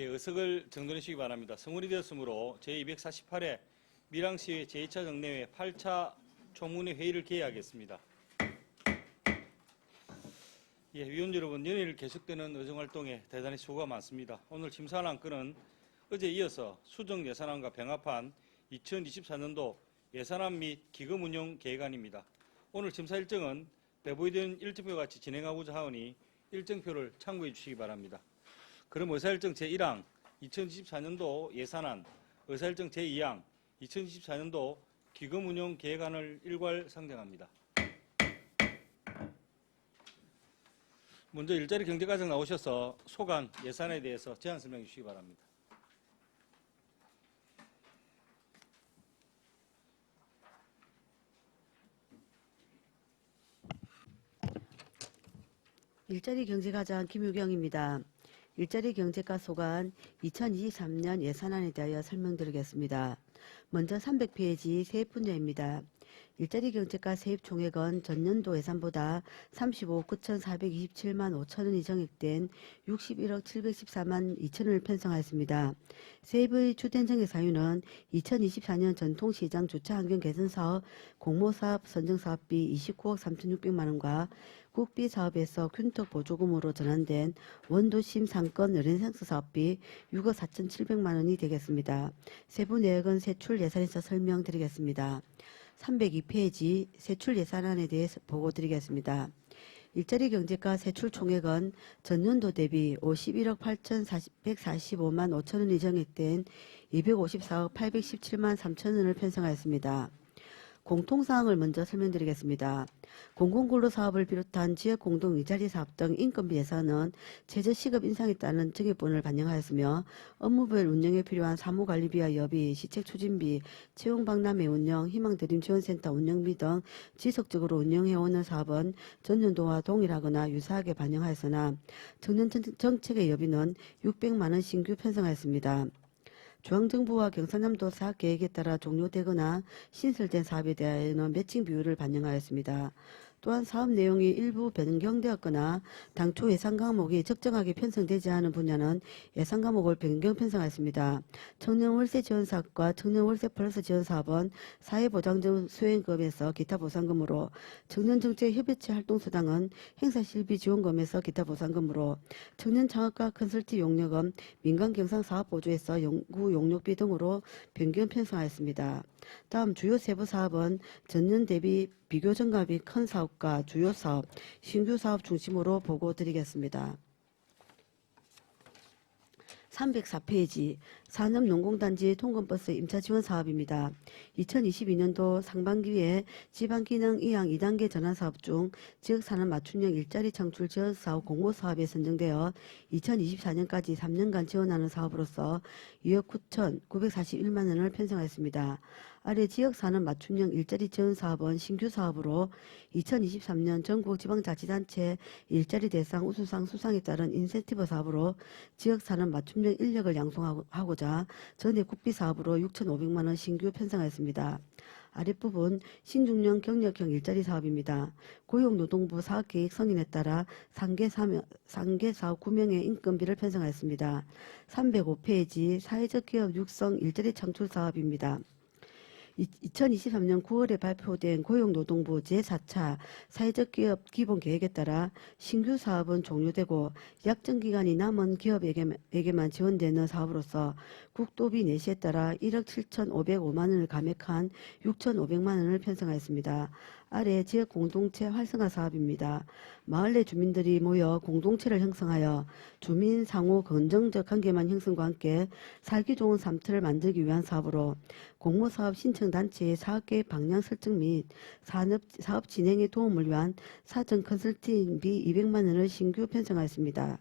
예, 의석을 정돈해 주시기 바랍니다. 성원이 되었으므로 제248회 밀양시의 제2차 정례회 8차 총무회 회의를 개회하겠습니다. 예, 위원 여러분, 연일 계속되는 의정활동에 대단히 수고가 많습니다. 오늘 심사할 안건은 어제 이어서 수정예산안과 병합한 2024년도 예산안 및 기금운용 계획안입니다. 오늘 심사 일정은 배부된 일정표 같이 진행하고자 하오니 일정표를 참고해 주시기 바랍니다. 그럼 의사일정 제1항 2024년도 예산안, 의사일정 제2항 2024년도 기금운용 계획안을 일괄 상정합니다. 먼저 일자리 경제과정 나오셔서 소관 예산에 대해서 제안 설명해 주시기 바랍니다. 일자리 경제과장 김유경입니다. 일자리 경제과 소관 2023년 예산안에 대하여 설명드리겠습니다. 먼저 300페이지 세입 분야입니다. 일자리 경제과 세입 총액은 전년도 예산보다 35억 9,427만 5천원이 정액된 61억 714만 2천원을 편성하였습니다. 세입의 주된 정액 사유는 2024년 전통시장 주차환경 개선사업 공모사업 선정사업비 29억 3,600만원과 국비사업에서 큉턱 보조금으로 전환된 원도심 상권 르네상스 사업비 6억 4,700만원이 되겠습니다. 세부 내역은 세출 예산에서 설명드리겠습니다. 302페이지 세출 예산안에 대해서 보고드리겠습니다. 일자리 경제과 세출 총액은 전년도 대비 51억 8,145만 5천원이 정액된 254억 817만 3천원을 편성하였습니다. 공통사항을 먼저 설명드리겠습니다. 공공근로 사업을 비롯한 지역공동 일자리 사업 등 인건비 예산은 최저시급 인상에 따른 증액분을 반영하였으며 업무별 운영에 필요한 사무관리비와 여비, 시책추진비, 채용박람회 운영, 희망드림지원센터 운영비 등 지속적으로 운영해오는 사업은 전년도와 동일하거나 유사하게 반영하였으나 청년정책의 여비는 600만원 신규 편성하였습니다. 중앙정부와 경상남도 사업 계획에 따라 종료되거나 신설된 사업에 대하여는 매칭 비율을 반영하였습니다. 또한 사업 내용이 일부 변경되었거나 당초 예산 과목이 적정하게 편성되지 않은 분야는 예산 과목을 변경 편성하였습니다. 청년 월세 지원 사업과 청년 월세 플러스 지원 사업은 사회보장금 수행금에서 기타 보상금으로, 청년정책 협의체 활동수당은 행사실비 지원금에서 기타 보상금으로, 청년 창업과 컨설팅 용역은 민간경상사업보조에서 연구 용역비 등으로 변경 편성하였습니다. 다음 주요 세부 사업은 전년 대비 비교 증가비 큰 사업과 주요 사업, 신규 사업 중심으로 보고드리겠습니다. 304페이지 산업농공단지 통근버스 임차지원 사업입니다. 2022년도 상반기에 지방기능 2항 2단계 전환사업 중 지역산업 맞춤형 일자리 창출 지원사업 공모사업에 선정되어 2024년까지 3년간 지원하는 사업으로서 2억 9,941만원을 편성하였습니다. 아래 지역산업 맞춤형 일자리 지원 사업은 신규 사업으로 2023년 전국지방자치단체 일자리 대상 우수상 수상에 따른 인센티브 사업으로 지역산업 맞춤형 인력을 양성하고자 전액 국비 사업으로 6,500만원 신규 편성하였습니다. 아랫부분 신중년 경력형 일자리 사업입니다. 고용노동부 사업계획 성인에 따라 상계 사업 9명의 인건비를 편성하였습니다. 305페이지 사회적 기업 육성 일자리 창출 사업입니다. 2023년 9월에 발표된 고용노동부 제4차 사회적 기업 기본계획에 따라 신규 사업은 종료되고 약정기간이 남은 기업에게만 지원되는 사업으로서 국도비 내시에 따라 1억 7,505만원을 감액한 6,500만원을 편성하였습니다. 아래 지역공동체 활성화 사업입니다. 마을 내 주민들이 모여 공동체를 형성하여 주민 상호 긍정적 관계만 형성과 함께 살기 좋은 삶터를 만들기 위한 사업으로 공모사업 신청단체의 사업계획 방향 설정 및 사업 진행에 도움을 위한 사전 컨설팅비 200만원을 신규 편성하였습니다.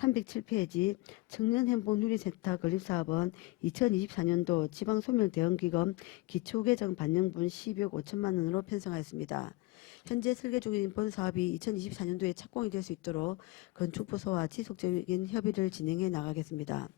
307페이지 청년행복누리센터 건립사업은 2024년도 지방소멸대응기금 기초계정 반영분 12억 5천만원으로 편성하였습니다. 현재 설계 중인 본 사업이 2024년도에 착공이 될 수 있도록 건축부서와 지속적인 협의를 진행해 나가겠습니다.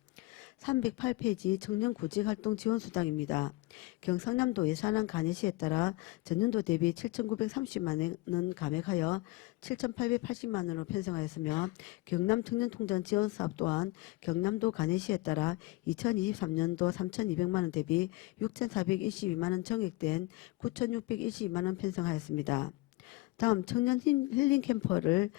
308페이지 청년 구직활동 지원수당입니다. 경상남도 예산안 간여시에 따라 전년도 대비 7,930만 원 감액하여 7,880만 원으로 편성하였으며 경남 청년통장 지원사업 또한 경남도 간여시에 따라 2023년도 3,200만 원 대비 6,422만 원 정액된 9,622만 원 편성하였습니다. 다음 청년 힐링 캠퍼를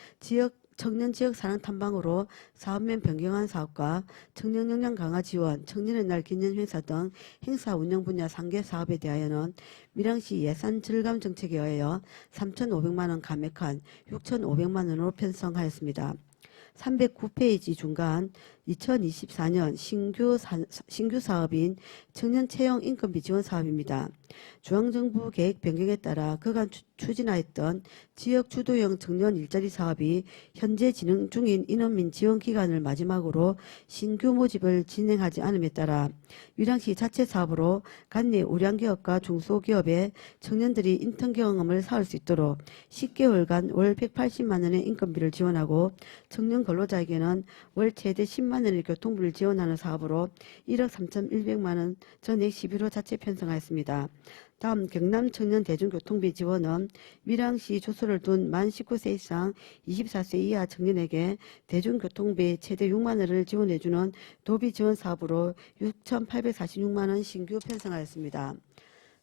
청년 지역 사랑 탐방으로 사업면 변경한 사업과 청년 역량 강화 지원, 청년의 날 기념 행사 등 행사 운영 분야 3개 사업에 대하여는 밀양시 예산 절감 정책에 의하여 3,500만 원 감액한 6,500만 원으로 편성하였습니다. 309페이지 중간 2024년 신규 사업인 청년 채용 인건비 지원 사업입니다. 중앙정부 계획 변경에 따라 그간 추진하였던 지역 주도형 청년 일자리 사업이 현재 진행 중인 인원민 지원 기간을 마지막으로 신규 모집을 진행하지 않음에 따라 밀양시 자체 사업으로 관내 우량기업과 중소기업의 청년들이 인턴 경험을 쌓을 수 있도록 10개월간 월 180만 원의 인건비를 지원하고 청년 근로자에게는 월 최대 10만 원의 교통비를 지원하는 사업으로 1억 3,100만 원 전액 11호 자체 편성하였습니다. 다음 경남 청년 대중교통비 지원은 밀양시 주소를 둔 만 19세 이상 24세 이하 청년에게 대중교통비 최대 6만 원을 지원해주는 도비 지원 사업으로 6,846만 원 신규 편성하였습니다.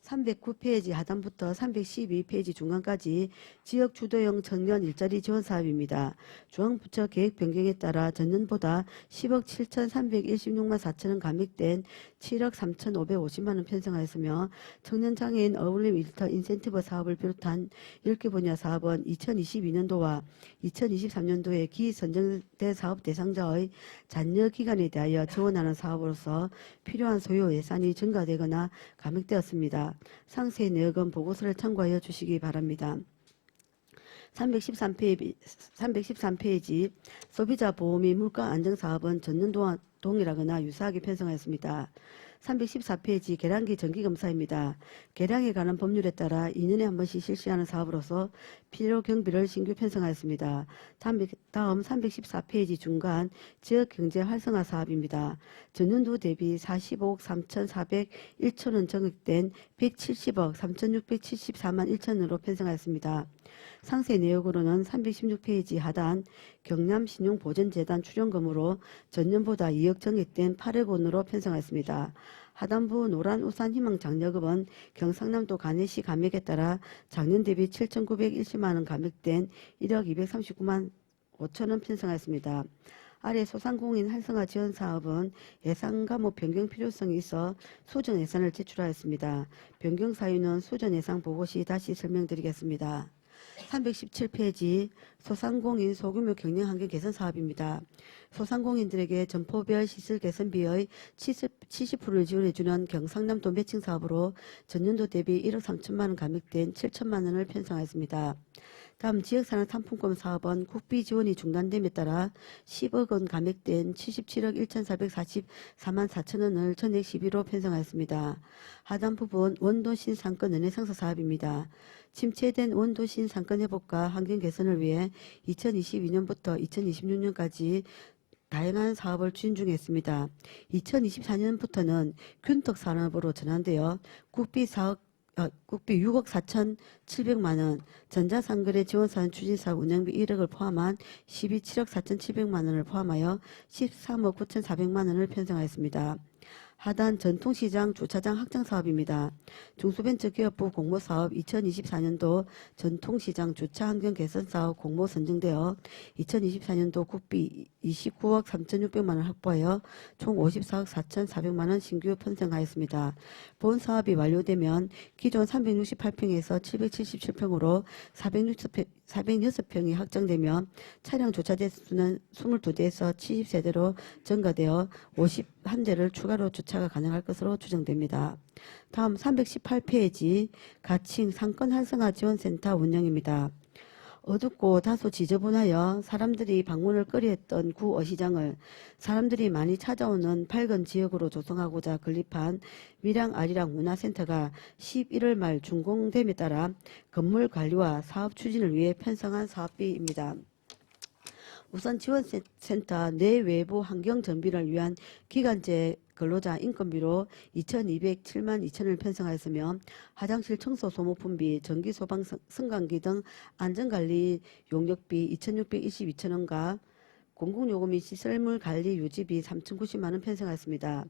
309페이지 하단부터 312페이지 중간까지 지역 주도형 청년 일자리 지원 사업입니다. 중앙부처 계획 변경에 따라 전년보다 10억 7,316만 4천 원 감액된 7억 3,550만 원 편성하였으며 청년장애인 어울림 일터 인센티브 사업을 비롯한 10개 분야 사업은 2022년도와 2023년도에 기 선정된 사업 대상자의 잔여 기간에 대하여 지원하는 사업으로서 필요한 소요 예산이 증가되거나 감액되었습니다. 상세 내역은 보고서를 참고하여 주시기 바랍니다. 313페이지 소비자 보호 및 물가 안정 사업은 전년도와 동일하거나 유사하게 편성하였습니다. 314페이지 계량기 정기검사입니다. 계량에 관한 법률에 따라 2년에 한 번씩 실시하는 사업으로서 필요 경비를 신규 편성하였습니다. 다음 314페이지 중간 지역경제 활성화 사업입니다. 전년도 대비 45억 3,401천 원 정액된 170억 3,674만 1천원으로 편성하였습니다. 상세 내역으로는 316페이지 하단 경남신용보전재단 출연금으로 전년보다 2억 정액된 8억 원으로 편성하였습니다. 하단부 노란우산 희망장려금은 경상남도 간해시 감액에 따라 작년 대비 7,910만 원 감액된 1억 239만 5천 원 편성하였습니다. 아래 소상공인 활성화 지원 사업은 예산 과목 변경 필요성이 있어 수정 예산을 제출하였습니다. 변경 사유는 수정 예산 보고 시 다시 설명드리겠습니다. 317페이지 소상공인 소규모 경영 환경 개선 사업입니다. 소상공인들에게 점포별 시설 개선비의 70%를 지원해주는 경상남도 매칭 사업으로 전년도 대비 1억 3천만 원 감액된 7천만 원을 편성하였습니다. 다음 지역산업 상품권 사업은 국비 지원이 중단됨에 따라 10억 원 감액된 77억 1,444만 4천 원을 전액 11호 편성하였습니다. 하단 부분 원도신 상권 연회상서 사업입니다. 침체된 원도신 상권 회복과 환경 개선을 위해 2022년부터 2026년까지 다양한 사업을 추진 중에 있습니다. 2024년부터는 균떡 산업으로 전환되어 국비 6억 4,700만 원, 전자상거래 지원사업 추진사업 운영비 1억을 포함한 12억 4,700만 원을 포함하여 13억 9,400만 원을 편성하였습니다. 하단 전통시장 주차장 확장 사업입니다. 중소벤처기업부 공모사업 2024년도 전통시장 주차 환경 개선 사업 공모 선정되어 2024년도 국비 29억 3,600만 원 확보하여 총 54억 4,400만 원 신규 편성하였습니다. 본 사업이 완료되면 기존 368평에서 777평으로 406평이 확장되며 차량 주차 대수는 22대에서 70세대로 증가되어 51대를 추가로 주차가 가능할 것으로 추정됩니다. 다음 318페이지 가칭 상권 활성화 지원센터 운영입니다. 어둡고 다소 지저분하여 사람들이 방문을 꺼려했던 구 어시장을 사람들이 많이 찾아오는 밝은 지역으로 조성하고자 건립한 밀양 아리랑 문화센터가 11월 말 준공됨에 따라 건물 관리와 사업 추진을 위해 편성한 사업비입니다. 우선 지원센터 내 외부 환경 정비를 위한 기간제 근로자 인건비로 2,207만 2천을 편성하였으며 화장실 청소 소모품비, 전기 소방 승강기 등 안전관리 용역비 2,622천원과 공공요금 및 시설물 관리 유지비 3,090만 원 편성하였습니다.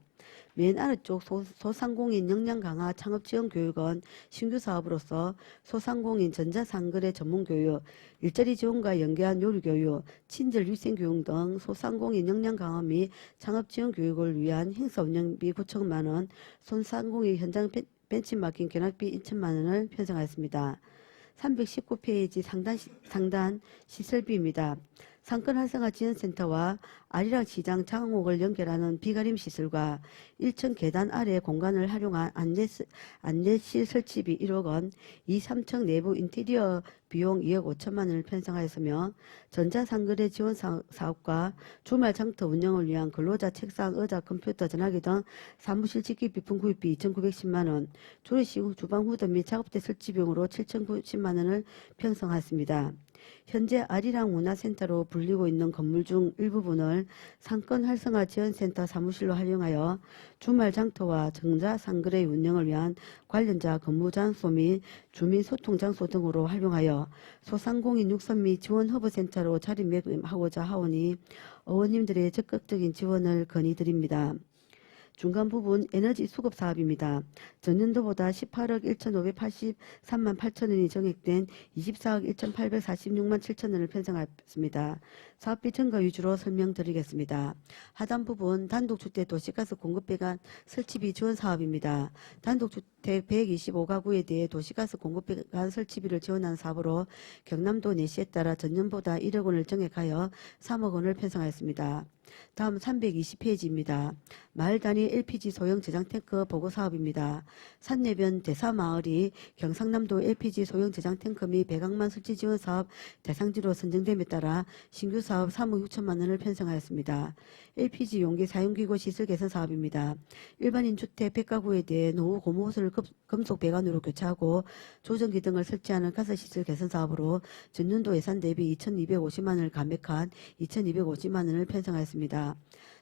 맨 아래쪽 소상공인 역량 강화 창업 지원 교육은 신규 사업으로서 소상공인 전자상거래 전문 교육, 일자리 지원과 연계한 요리 교육, 친절 위생 교육 등 소상공인 역량 강화 및 창업 지원 교육을 위한 행사 운영비 9천만 원, 소상공인 현장 벤치마킹 견학비 2천만 원을 편성하였습니다. 319페이지 상단 시설비입니다. 상권 활성화 지원센터와 아리랑 시장 장옥을 연결하는 비가림 시설과 1층 계단 아래 공간을 활용한 안내실 설치비 1억 원, 2, 3층 내부 인테리어 비용 2억 5천만 원을 편성하였으며 전자상거래 지원 사업과 주말 장터 운영을 위한 근로자 책상, 의자, 컴퓨터, 전화기 등 사무실 직기 비품 구입비 2,910만 원, 조리식 주방 후드 및 작업대 설치 비용으로 7,090만 원을 편성하였습니다. 현재 아리랑 문화센터로 불리고 있는 건물 중 일부분을 상권 활성화 지원센터 사무실로 활용하여 주말 장터와 전자상거래 운영을 위한 관련자 근무 장소 및 주민 소통 장소 등으로 활용하여 소상공인 육선 및 지원 허브센터로 자리매김하고자 하오니 어원님들의 적극적인 지원을 건의드립니다. 중간 부분 에너지 수급 사업입니다. 전년도보다 18억 1,583만 8천원이 정액된 24억 1,846만 7천원을 편성했습니다. 사업비 증가 위주로 설명드리겠습니다. 하단 부분 단독주택 도시가스 공급배관 설치비 지원 사업입니다. 단독주택 125가구에 대해 도시가스 공급배관 설치비를 지원하는 사업으로 경남도 내시에 따라 전년보다 1억 원을 정액하여 3억 원을 편성하였습니다. 다음 320페이지입니다. 마을 단위 LPG 소형 저장 탱크 보고 사업입니다. 산내변 대사마을이 경상남도 LPG 소형 저장 탱크 및 배강만 설치 지원 사업 대상지로 선정됨에 따라 신규 사업 3억 6천만 원을 편성하였습니다. LPG 용기 사용기구 시설 개선 사업입니다. 일반인 주택 100가구에 대해 노후 고무호스를 금속 배관으로 교체하고 조정기 등을 설치하는 가스시설 개선 사업으로 전년도 예산 대비 2,250만 원을 감액한 2,250만 원을 편성하였습니다.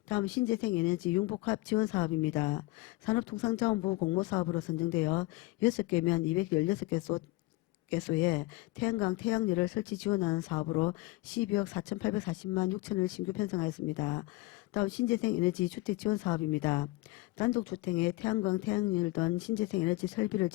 다음 신재생에너지 융복합 지원 사업입니다. 산업통상자원부 공모사업으로 선정되어 6개면 216개소에 태양광 태양열을 설치 지원하는 사업으로 12억 4,840만 6천을 신규 편성하였습니다. 다음 신재생에너지 주택 지원 사업입니다. 단독주택에 태양광 태양열 등 신재생에너지 설비를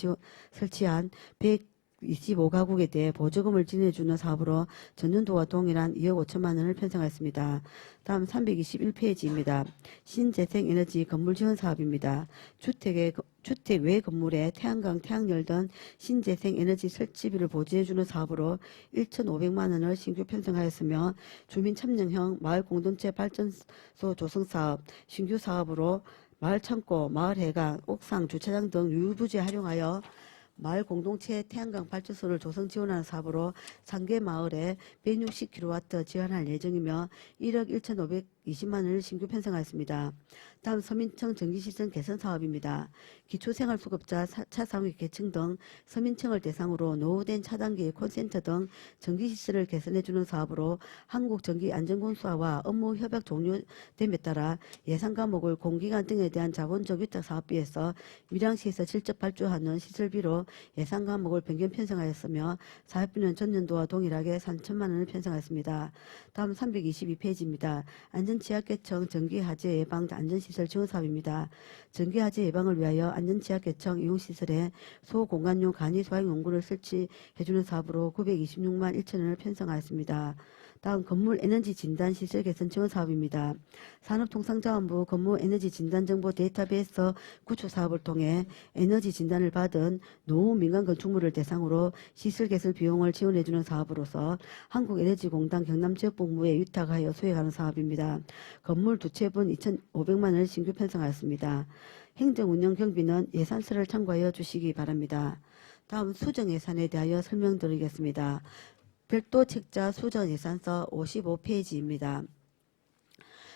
설치한 125가구에 대해 보조금을 지내주는 사업으로 전년도와 동일한 2억 5천만 원을 편성했습니다. 다음 321페이지입니다. 신재생에너지 건물 지원 사업입니다. 주택 외 건물에 태양광, 태양열 등 신재생에너지 설치비를 보조해주는 사업으로 1,500만 원을 신규 편성하였으며 주민 참여형 마을 공동체 발전소 조성 사업, 신규 사업으로 마을 창고, 마을 해관, 옥상, 주차장 등 유유부지에 활용하여 마을 공동체 태양광 발전소를 조성 지원하는 사업으로 상계 마을에 160kW 지원할 예정이며 1억 1,520만 원을 신규 편성하였습니다. 다음 서민청 전기시설 개선 사업입니다. 기초생활수급자 4차 상위 계층 등 서민층을 대상으로 노후된 차단기 콘센터 등 전기시설을 개선해주는 사업으로 한국전기안전공사와 업무 협약 종료됨에 따라 예산 과목을 공기관 등에 대한 자본적 위탁 사업비에서 밀양시에서 직접 발주하는 시설비로 예산 과목을 변경 편성하였으며 사업비는 전년도와 동일하게 3천만 원을 편성하였습니다. 다음 322페이지입니다. 안전취약계층 전기화재 예방 안전시설 지원 사업입니다. 전기화재 예방을 위하여 안전취약계층 이용시설에 소공간용 간이 소양 용구를 설치해주는 사업으로 926만 1천 원을 편성하였습니다. 다음 건물 에너지 진단 시설 개선 지원 사업입니다. 산업통상자원부 건물 에너지 진단 정보 데이터베이스 구축 사업을 통해 에너지 진단을 받은 노후 민간 건축물을 대상으로 시설 개선 비용을 지원해주는 사업으로서 한국에너지공단 경남지역본부에 위탁하여 수행하는 사업입니다. 건물 두 채분 2,500만 원을 신규 편성하였습니다. 행정운영 경비는 예산서를 참고하여 주시기 바랍니다. 다음 수정 예산에 대하여 설명드리겠습니다. 별도 책자 수정 예산서 55페이지입니다.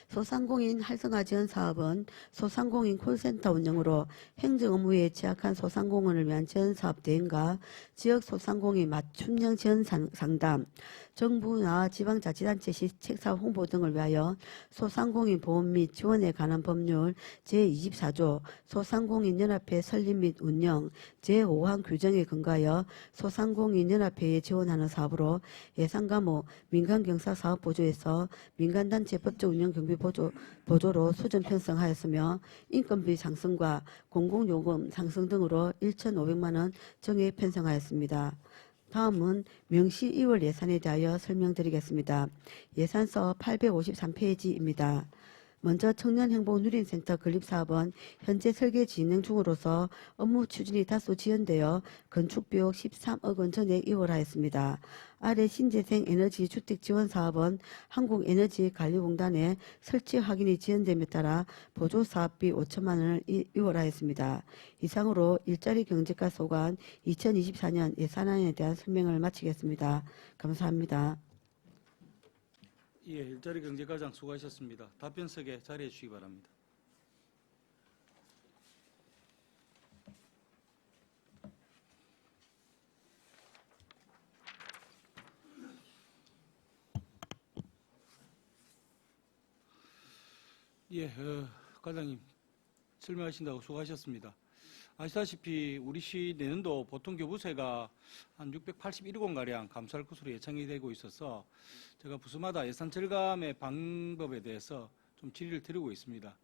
소상공인 활성화 지원 사업은 소상공인 콜센터 운영으로 행정 업무에 취약한 소상공인을 위한 지원 사업 대행과 지역 소상공인 맞춤형 지원 상담, 정부나 지방자치단체 시책사업 홍보 등을 위하여 소상공인 보험 및 지원에 관한 법률 제24조 소상공인연합회 설립 및 운영 제5항 규정에 근거하여 소상공인연합회에 지원하는 사업으로 예산과목 민간경사사업보조에서 민간단체 법적 운영 경비 보조로 수준 편성하였으며 인건비 상승과 공공요금 상승 등으로 1,500만 원 정액 편성하였습니다. 다음은 명시 2월 예산에 대하여 설명드리겠습니다. 예산서 853페이지입니다. 먼저 청년행복누린센터 건립사업은 현재 설계 진행 중으로서 업무 추진이 다소 지연되어 건축비용 13억 원 전액 이월하였습니다. 아래 신재생 에너지 주택 지원 사업은 한국에너지관리공단에 설치 확인이 지연됨에 따라 보조 사업비 5천만 원을 이월하였습니다. 이상으로 일자리 경제과 소관 2024년 예산안에 대한 설명을 마치겠습니다. 감사합니다. 예, 일자리 경제과장 수고하셨습니다. 답변석에 자리해 주시기 바랍니다. 예, 과장님 설명하신다고 수고하셨습니다. 아시다시피 우리 시 내년도 보통 교부세가 한 681억 원가량 감소할 것으로 예상이 되고 있어서 제가 부서마다 예산 절감의 방법에 대해서 좀 질의를 드리고 있습니다.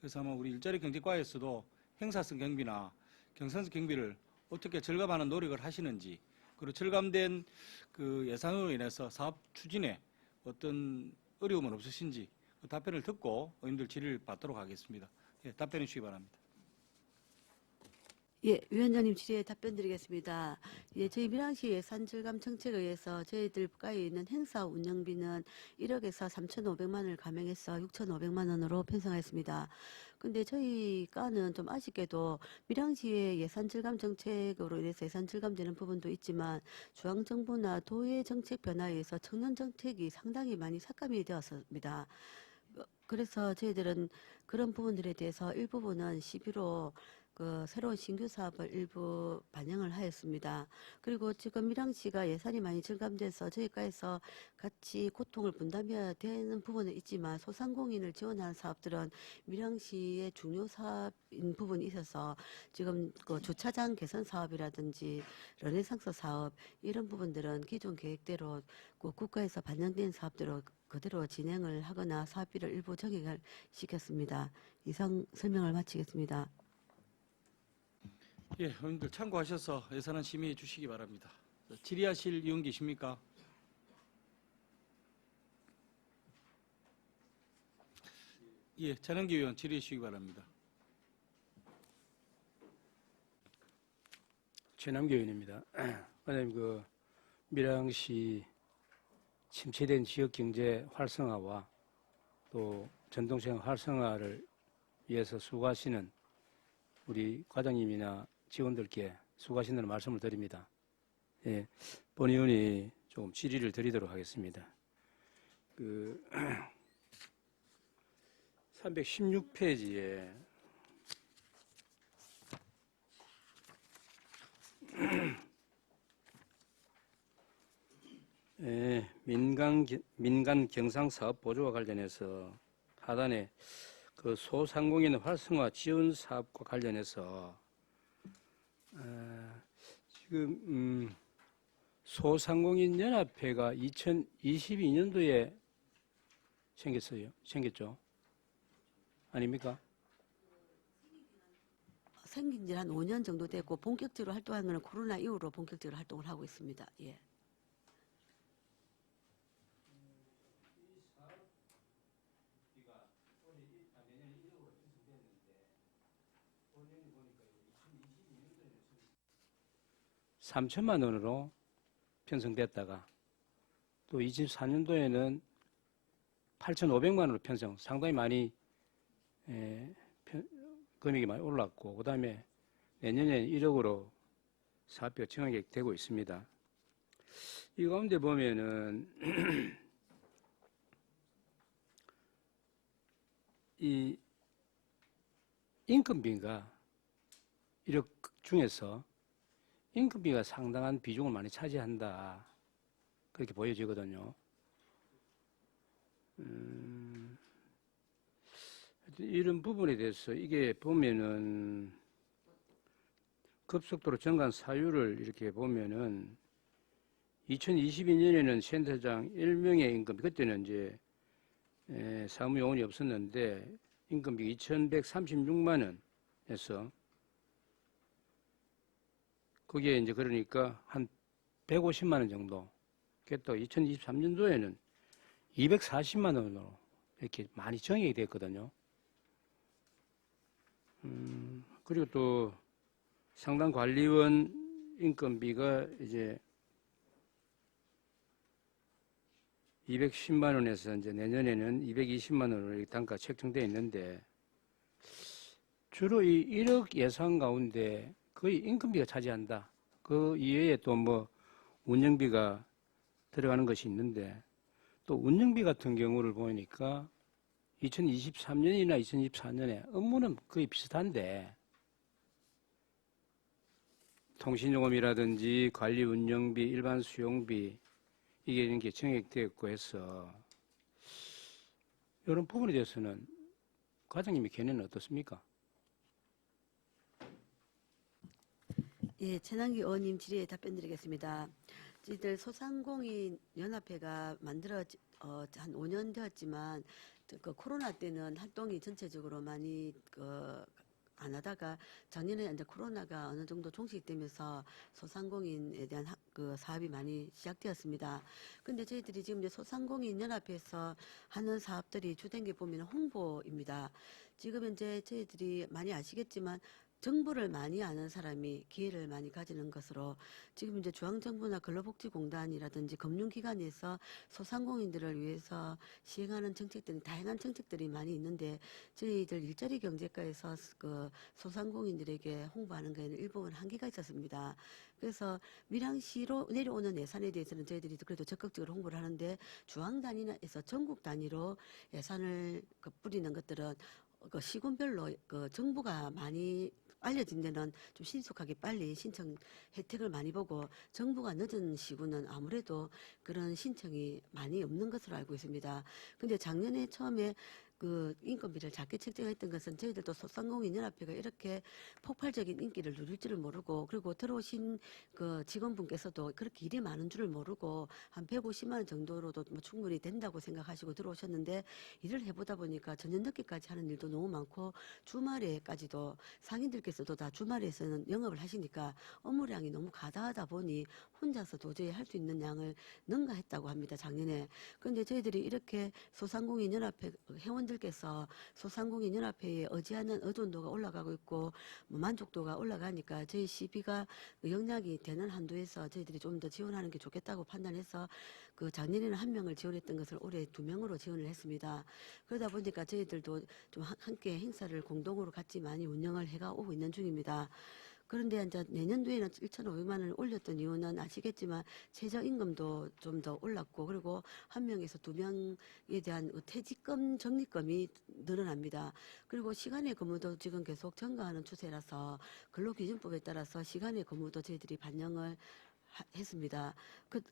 그래서 아마 우리 일자리 경제과에서도 행사성 경비나 경산성 경비를 어떻게 절감하는 노력을 하시는지, 그리고 절감된 그 예산으로 인해서 사업 추진에 어떤 어려움은 없으신지 그 답변을 듣고 의원들 질의를 받도록 하겠습니다. 예, 답변해 주시기 바랍니다. 예, 위원장님 질의에 답변 드리겠습니다. 예, 저희 밀양시 예산 절감 정책에 의해서 저희들 가에 있는 행사 운영비는 1억에서 3,500만 원을 감행해서 6,500만 원으로 편성했습니다. 근데 저희 과는 좀 아쉽게도 밀양시의 예산 절감 정책으로 인해서 예산 절감되는 부분도 있지만 중앙정부나 도의 정책 변화에 의해서 청년 정책이 상당히 많이 삭감이 되었습니다. 그래서 저희들은 그런 부분들에 대해서 일부분은 시비로 그 새로운 신규 사업을 일부 반영을 하였습니다. 그리고 지금 밀양시가 예산이 많이 절감돼서 저희과에서 같이 고통을 분담해야 되는 부분은 있지만 소상공인을 지원하는 사업들은 밀양시의 중요 사업인 부분이 있어서 지금 그 주차장 개선 사업이라든지 르네상스 사업 이런 부분들은 기존 계획대로 그 국가에서 반영된 사업대로 그대로 진행을 하거나 사업비를 일부 정액을 시켰습니다. 이상 설명을 마치겠습니다. 예, 의원들 참고하셔서 예산안 심의해 주시기 바랍니다. 질의하실 의원 계십니까? 예, 전환기 의원 질의해 주시기 바랍니다. 최남기 의원입니다. 과장님, 그 밀양시 침체된 지역 경제 활성화와 또 전동시장 활성화를 위해서 수고하시는 우리 과장님이나 직원들께 수고하신다는 말씀을 드립니다. 예, 본 의원이 조금 질의를 드리도록 하겠습니다. 그 316페이지에 민간 경상 사업 보조와 관련해서 하단에 그 소상공인 활성화 지원 사업과 관련해서 지금 소상공인 연합회가 2022년도에 생겼죠? 아닙니까? 생긴 지 한 5년 정도 됐고 본격적으로 활동하는 것은 코로나 이후로 본격적으로 활동을 하고 있습니다. 예. (3천만) 원으로 편성됐다가 또 24년도에는 8,500만 원으로 편성, 상당히 많이 금액이 많이 올랐고, 그 다음에 내년에 1억으로 사업비가 정액이 되고 있습니다. 이 가운데 보면은 이 인건비가 1억 중에서 인건비가 상당한 비중을 많이 차지한다. 그렇게 보여지거든요. 이런 부분에 대해서 이게 보면은 급속도로 증가한 사유를 이렇게 보면은 2022년에는 센터장 1명의 임금비, 그때는 이제 사무요원이 없었는데 임금비 2,136만 원에서 거기에 이제 그러니까 한 150만 원 정도. 또 2023년도에는 240만 원으로 이렇게 많이 정액이 됐거든요. 그리고 또 상당 관리원 인건비가 이제 210만 원에서 이제 내년에는 220만 원으로 단가 책정되어 있는데 주로 이 1억 예산 가운데 거의 인건비가 차지한다. 그 이외에 또 뭐 운영비가 들어가는 것이 있는데 또 운영비 같은 경우를 보니까 2023년이나 2024년에 업무는 거의 비슷한데 통신요금이라든지 관리 운영비, 일반 수용비 이게 이런 게 정액되었고 해서 이런 부분에 대해서는 과장님의 견해는 어떻습니까? 예, 최남기 의원님 질의에 답변드리겠습니다. 저희들 소상공인 연합회가 한 5년 되었지만 그 코로나 때는 활동이 전체적으로 많이 안 하다가 작년에 이제 코로나가 어느 정도 종식되면서 소상공인에 대한 그 사업이 많이 시작되었습니다. 근데 저희들이 지금 이제 소상공인 연합회에서 하는 사업들이 주된 게 보면 홍보입니다. 지금 현재 저희들이 많이 아시겠지만 정보를 많이 아는 사람이 기회를 많이 가지는 것으로 지금 이제 중앙정부나 근로복지공단이라든지 금융기관에서 소상공인들을 위해서 시행하는 정책들이 다양한 정책들이 많이 있는데 저희들 일자리 경제과에서 그 소상공인들에게 홍보하는 거에는 일부분 한계가 있었습니다. 그래서 밀양시로 내려오는 예산에 대해서는 저희들이 그래도 적극적으로 홍보를 하는데 중앙 단위에서 전국 단위로 예산을 뿌리는 것들은 그 시군별로 그 정부가 많이 알려진 데는 좀 신속하게 빨리 신청 혜택을 많이 보고 정부가 늦은 시군은 아무래도 그런 신청이 많이 없는 것으로 알고 있습니다. 근데 작년에 처음에 그 인건비를 작게 책정했던 것은 저희들도 소상공인 연합회가 이렇게 폭발적인 인기를 누릴 줄을 모르고 그리고 들어오신 그 직원분께서도 그렇게 일이 많은 줄을 모르고 한 150만 원 정도로도 뭐 충분히 된다고 생각하시고 들어오셨는데 일을 해보다 보니까 저녁 늦게까지 하는 일도 너무 많고 주말에까지도 상인들께서도 다 주말에서는 영업을 하시니까 업무량이 너무 가다하다 보니 혼자서 도저히 할 수 있는 양을 능가했다고 합니다. 작년에. 그런데 저희들이 이렇게 소상공인 연합회 회원들께서 소상공인 연합회에 의지하는 의존도가 올라가고 있고 뭐 만족도가 올라가니까 저희 시비가 영향이 되는 한도에서 저희들이 좀 더 지원하는 게 좋겠다고 판단해서 그 작년에는 1명을 지원했던 것을 올해 2명으로 지원을 했습니다. 그러다 보니까 저희들도 좀 함께 행사를 공동으로 같이 많이 운영을 해가 오고 있는 중입니다. 그런데 이제 내년도에는 1,500만 원을 올렸던 이유는 아시겠지만 최저임금도 좀 더 올랐고 그리고 1명에서 2명에 대한 퇴직금 적립금이 늘어납니다. 그리고 시간의 근무도 지금 계속 증가하는 추세라서 근로기준법에 따라서 시간의 근무도 저희들이 반영을 했습니다.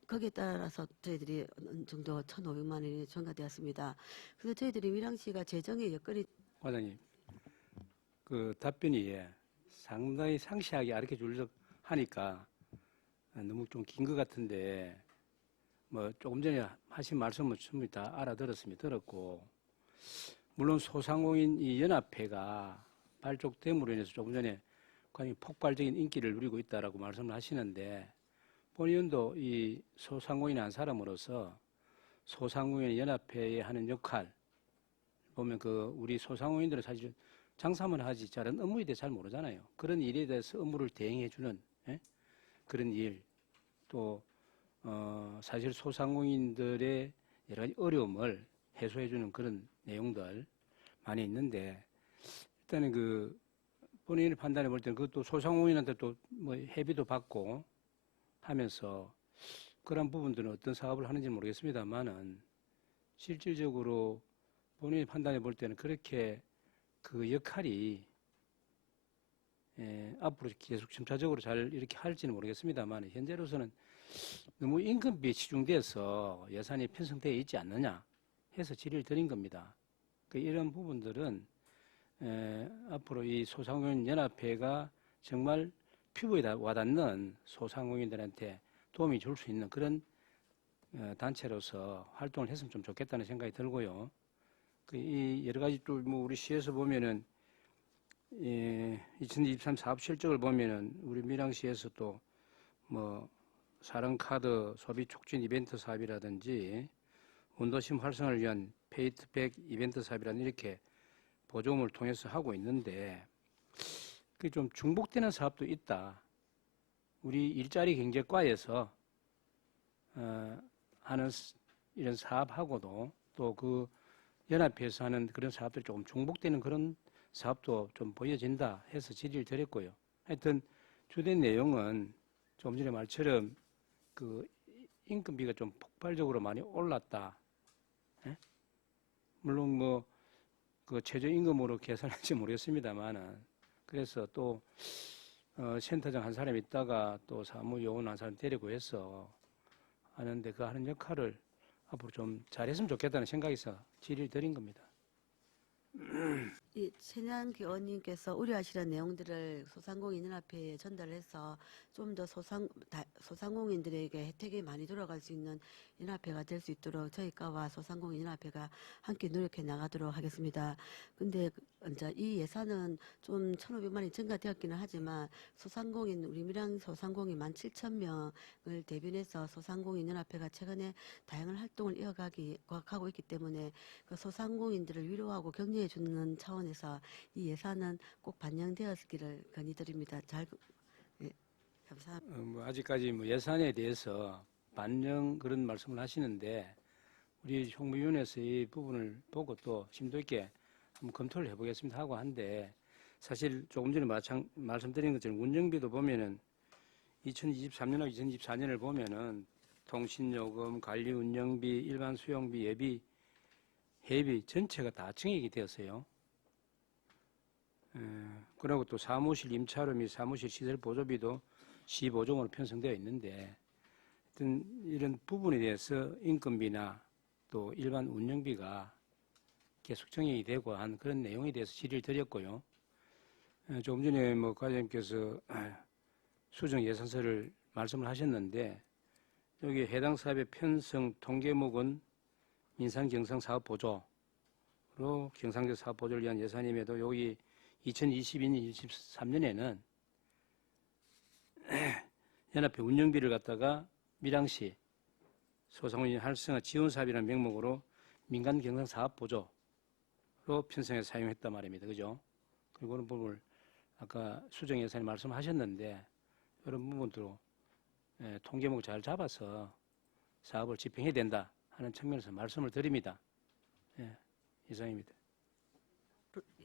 거기에 따라서 저희들이 어느 정도 1,500만 원이 증가되었습니다. 그래서 저희들이 밀양시가 재정의 여건이 과장님, 그 답변이 상당히 상세하게 알려 주려고 하니까 너무 좀 긴 것 같은데 뭐 조금 전에 하신 말씀은 충분히 다 알아들었습니다. 들었고 물론 소상공인 이 연합회가 발족됨으로 인해서 조금 전에 과장님 폭발적인 인기를 누리고 있다라고 말씀을 하시는데 본의원도 이 소상공인의 한 사람으로서 소상공인 연합회에 하는 역할 보면 그 우리 소상공인들은 사실 장사만 하지 다른 업무에 대해 잘 모르잖아요. 그런 일에 대해서 업무를 대행해주는 그런 일, 또 사실 소상공인들의 여러 가지 어려움을 해소해주는 그런 내용들 많이 있는데 일단은 그 본인이 판단해 볼 때는 그것도 소상공인한테 또 뭐 회비도 받고 하면서 그런 부분들은 어떤 사업을 하는지 모르겠습니다만은 실질적으로 본인이 판단해 볼 때는 그렇게 그 역할이 앞으로 계속 점차적으로 잘 이렇게 할지는 모르겠습니다만 현재로서는 너무 임금비에 치중돼서 예산이 편성되어 있지 않느냐 해서 질의를 드린 겁니다. 이런 부분들은 앞으로 이 소상공인 연합회가 정말 피부에 와닿는 소상공인들한테 도움이 줄 수 있는 그런 단체로서 활동을 했으면 좀 좋겠다는 생각이 들고요. 이 여러 가지 또 뭐 우리 시에서 보면은 2023 사업 실적을 보면은 우리 밀양시에서 또 뭐 사랑카드 소비 촉진 이벤트 사업이라든지 운도심 활성화를 위한 페이트백 이벤트 사업이라는 이렇게 보조금을 통해서 하고 있는데 그게 좀 중복되는 사업도 있다. 우리 일자리 경제과에서 하는 이런 사업하고도 또 그 연합회에서 하는 그런 사업들이 조금 중복되는 그런 사업도 좀 보여진다 해서 질의를 드렸고요. 하여튼 주된 내용은 조금 전에 말처럼 그 임금비가 좀 폭발적으로 많이 올랐다. 예? 물론 뭐 그 최저임금으로 계산할지 모르겠습니다만은 그래서 또 센터장 한 사람 있다가 또 사무요원 한 사람 데리고 해서 하는데 그 하는 역할을 앞으로 좀 잘했으면 좋겠다는 생각에서 질의를 드린 겁니다. 이 최양기 의원님께서 우려하시는 내용들을 소상공인연합회에 전달해서 좀 더 소상공인들에게 혜택이 많이 돌아갈 수 있는 연합회가 될 수 있도록 저희과와 소상공인연합회가 함께 노력해 나가도록 하겠습니다. 근데 이제 이 예산은 좀 1,500만이 증가되었기는 하지만 소상공인 우리 밀양 소상공인 17,000명을 대변해서 소상공인연합회가 최근에 다양한 활동을 이어가고 있기 때문에 그 소상공인들을 위로하고 격려해 주는 차원에서 이 예산은 꼭 반영되었기를 건의드립니다. 예, 감사합니다. 뭐 아직까지 뭐 예산에 대해서 반영 그런 말씀을 하시는데 우리 총무위원회에서 이 부분을 보고 또 심도 있게 한번 검토를 해보겠습니다 하고 한데 사실 조금 전에 말씀드린 것처럼 운영비도 보면은 2023년하고 2024년을 보면은 통신요금, 관리 운영비, 일반 수용비, 예비, 회비 전체가 다 증액이 되었어요. 그리고 또 사무실 임차료 및 사무실 시설 보조비도 15종으로 편성되어 있는데 하여튼 이런 부분에 대해서 인건비나 또 일반 운영비가 계속 정액이 되고 한 그런 내용에 대해서 질의를 드렸고요. 조금 전에 뭐 과장님께서 수정 예산서를 말씀을 하셨는데 여기 해당 사업의 편성 통계목은 민산경상사업보조로 경상도 사업보조를 위한 예산임에도 여기 2022년, 23년에는 연합회 운영비를 갖다가 밀양시 소상공인 활성화 지원사업이라는 명목으로 민간경상사업보조로 편성해서 사용했단 말입니다. 그죠? 그리고 그런 부분을 아까 수정예산에 말씀하셨는데 이런 부분도 통계목을 잘 잡아서 사업을 집행해야 된다 하는 측면에서 말씀을 드립니다. 예, 이상입니다.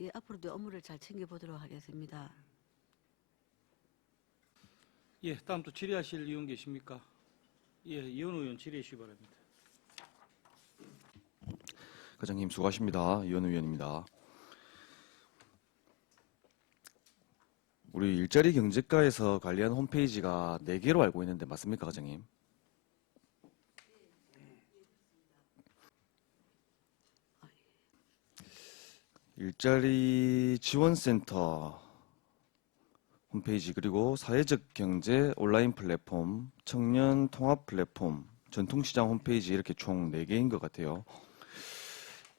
예, 앞으로도 업무를 잘 챙겨보도록 하겠습니다. 예, 다음 또 질의하실 의원 계십니까? 예, 이현우 의원 질의해 주시기 바랍니다. 과장님 수고하십니다. 이현우 의원입니다. 우리 일자리 경제과에서 관리한 홈페이지가 4개로 알고 있는데 맞습니까, 과장님? 일자리 지원센터 홈페이지 그리고 사회적 경제 온라인 플랫폼, 청년 통합 플랫폼, 전통시장 홈페이지 이렇게 총 4개인 것 같아요.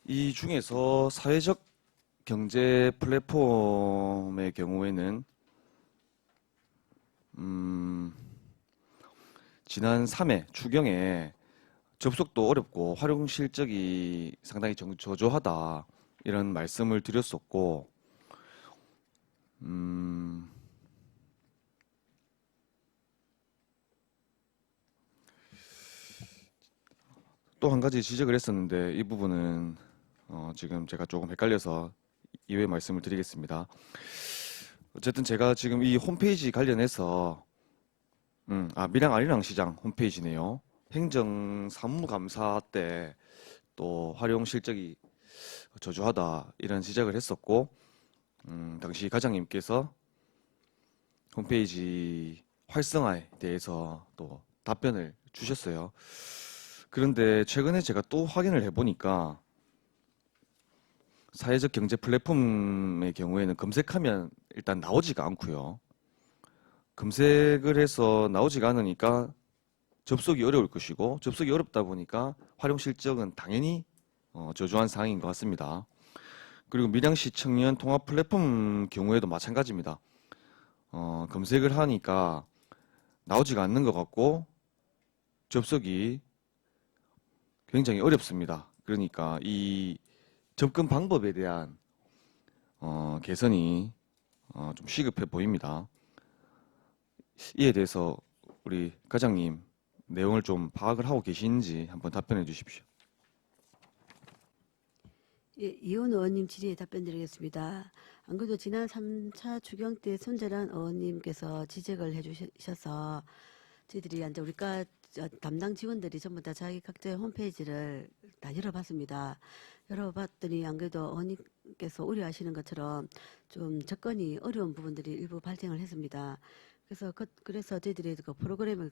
이 중에서 사회적 경제 플랫폼의 경우에는 지난 3회 추경에 접속도 어렵고 활용 실적이 상당히 저조하다 이런 말씀을 드렸었고 또 한 가지 지적을 했었는데 이 부분은 지금 제가 조금 헷갈려서 이외에 말씀을 드리겠습니다. 어쨌든 제가 지금 이 홈페이지 관련해서 밀양 아리랑 시장 홈페이지네요. 행정사무감사 때 또 활용 실적이 저조하다 이런 지적을 했었고 당시 과장님께서 홈페이지 활성화에 대해서 또 답변을 주셨어요. 그런데 최근에 제가 또 확인을 해보니까 사회적 경제 플랫폼의 경우에는 검색하면 일단 나오지가 않고요. 검색을 해서 나오지가 않으니까 접속이 어려울 것이고 접속이 어렵다 보니까 활용 실적은 당연히 저조한 상황인 것 같습니다. 그리고 밀양시 청년 통합 플랫폼 경우에도 마찬가지입니다. 검색을 하니까 나오지가 않는 것 같고 접속이 굉장히 어렵습니다. 그러니까 이 접근 방법에 대한 개선이 좀 시급해 보입니다. 이에 대해서 우리 과장님 내용을 좀 파악을 하고 계신지 한번 답변해 주십시오. 예, 이혼 의원님 질의에 답변드리겠습니다. 안 그래도 지난 3차 추경 때 손재란 의원님께서 지적을 해주셔서 저희들이 이제 우리가 담당 직원들이 전부 다 자기 각자의 홈페이지를 다 열어봤습니다. 열어봤더니 안 그래도 의원님께서 우려하시는 것처럼 좀 접근이 어려운 부분들이 일부 발생을 했습니다. 그래서 저희들이 그 프로그램을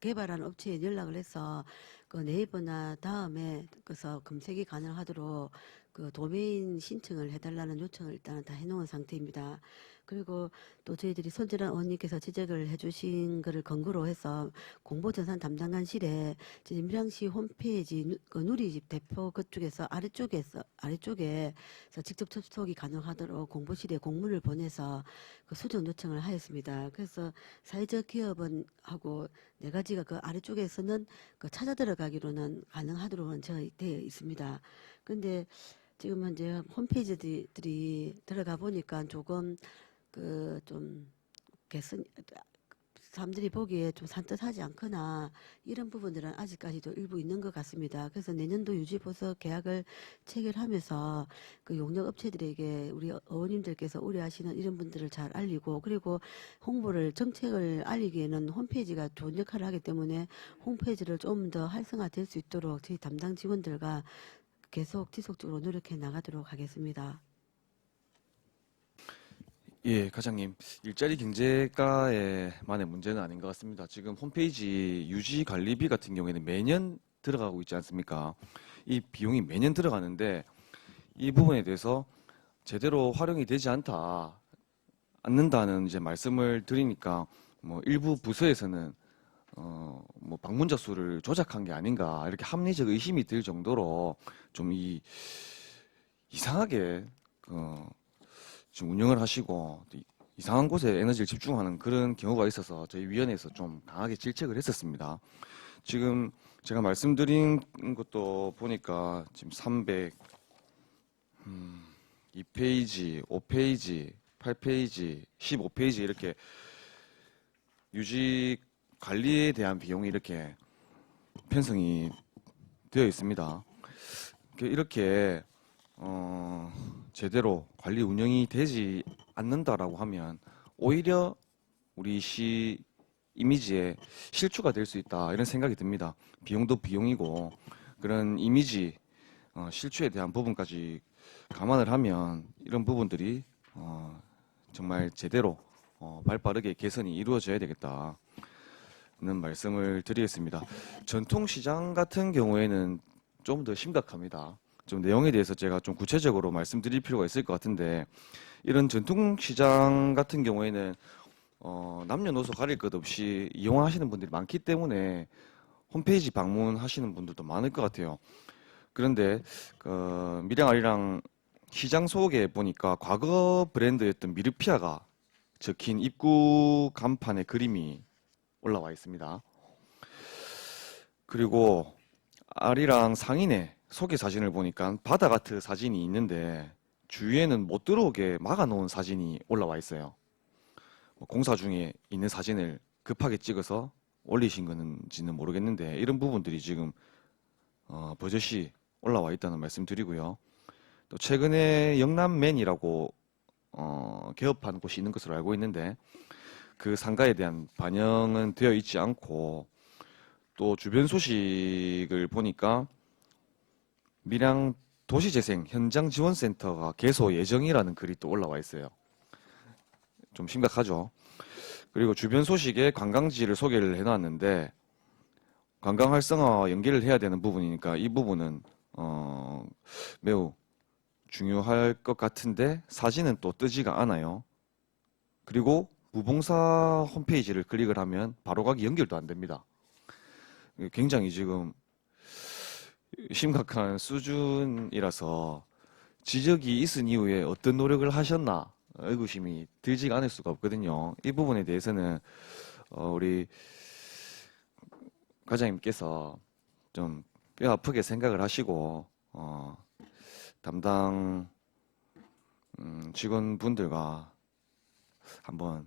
개발한 업체에 연락을 해서 그 네이버나 다음에 그래서 검색이 가능하도록 그 도메인 신청을 해달라는 요청을 일단은 다 해놓은 상태입니다. 그리고 또 저희들이 손재란 의원님께서 지적을 해주신 것을 근거로 해서 공보전산 담당관실에 저희 밀양시 홈페이지 그 누리집 대표 그쪽에서 아래쪽에서 직접 접속이 가능하도록 공보실에 공문을 보내서 그 수정 요청을 하였습니다. 그래서 사회적 기업은 하고 네 가지가 그 아래쪽에서는 그 찾아 들어가기로는 가능하도록은 되어 있습니다. 근데 지금 현재 홈페이지들이 들어가 보니까 조금 그 좀 개선 사람들이 보기에 좀 산뜻하지 않거나 이런 부분들은 아직까지도 일부 있는 것 같습니다. 그래서 내년도 유지보수 계약을 체결하면서 그 용역 업체들에게 우리 의원님들께서 우려하시는 이런 분들을 잘 알리고 그리고 정책을 알리기에는 홈페이지가 좋은 역할을 하기 때문에 홈페이지를 좀 더 활성화될 수 있도록 저희 담당 직원들과 계속 지속적으로 노력해 나가도록 하겠습니다. 예, 과장님. 일자리 경제과에만의 문제는 아닌 것 같습니다. 지금 홈페이지 유지 관리비 같은 경우에는 매년 들어가고 있지 않습니까? 이 비용이 매년 들어가는데 이 부분에 대해서 제대로 활용이 되지 않는다는 이제 말씀을 드리니까 뭐 일부 부서에서는 뭐 방문자 수를 조작한 게 아닌가 이렇게 합리적 의심이 들 정도로 좀 이상하게 지금 운영을 하시고 또 이상한 곳에 에너지를 집중하는 그런 경우가 있어서 저희 위원회에서 좀 강하게 질책을 했었습니다. 지금 제가 말씀드린 것도 보니까 지금 2페이지, 5페이지, 8페이지, 15페이지 이렇게 유지 관리에 대한 비용이 이렇게 편성이 되어 있습니다. 이렇게 제대로 관리 운영이 되지 않는다라고 하면 오히려 우리 시 이미지에 실추가 될 수 있다 이런 생각이 듭니다. 비용도 비용이고 그런 이미지 실추에 대한 부분까지 감안을 하면 이런 부분들이 정말 제대로 발빠르게 개선이 이루어져야 되겠다는 말씀을 드리겠습니다. 전통시장 같은 경우에는 좀 더 심각합니다. 좀 내용에 대해서 제가 좀 구체적으로 말씀드릴 필요가 있을 것 같은데 이런 전통시장 같은 경우에는 남녀노소 가릴 것 없이 이용하시는 분들이 많기 때문에 홈페이지 방문하시는 분들도 많을 것 같아요. 그런데 밀양 아리랑 시장 속에 보니까 과거 브랜드였던 미르피아가 적힌 입구 간판에 그림이 올라와 있습니다. 그리고 아리랑 상인의 소개 사진을 보니까 바다가트 사진이 있는데 주위에는 못 들어오게 막아놓은 사진이 올라와 있어요. 공사 중에 있는 사진을 급하게 찍어서 올리신 건지는 모르겠는데 이런 부분들이 지금 버젓이 올라와 있다는 말씀 드리고요. 또 최근에 영남맨이라고 개업한 곳이 있는 것으로 알고 있는데 그 상가에 대한 반영은 되어 있지 않고 또 주변 소식을 보니까 밀양 도시재생 현장 지원센터가 개소 예정이라는 글이 또 올라와 있어요. 좀 심각하죠. 그리고 주변 소식에 관광지를 소개를 해놨는데 관광 활성화와 연계를 해야 되는 부분이니까 이 부분은 매우 중요할 것 같은데 사진은 또 뜨지가 않아요. 그리고 무봉사 홈페이지를 클릭을 하면 바로가기 연결도 안 됩니다. 굉장히 지금 심각한 수준이라서 지적이 있은 이후에 어떤 노력을 하셨나 의구심이 들지가 않을 수가 없거든요. 이 부분에 대해서는 우리 과장님께서 좀 뼈아프게 생각을 하시고 담당 직원분들과 한번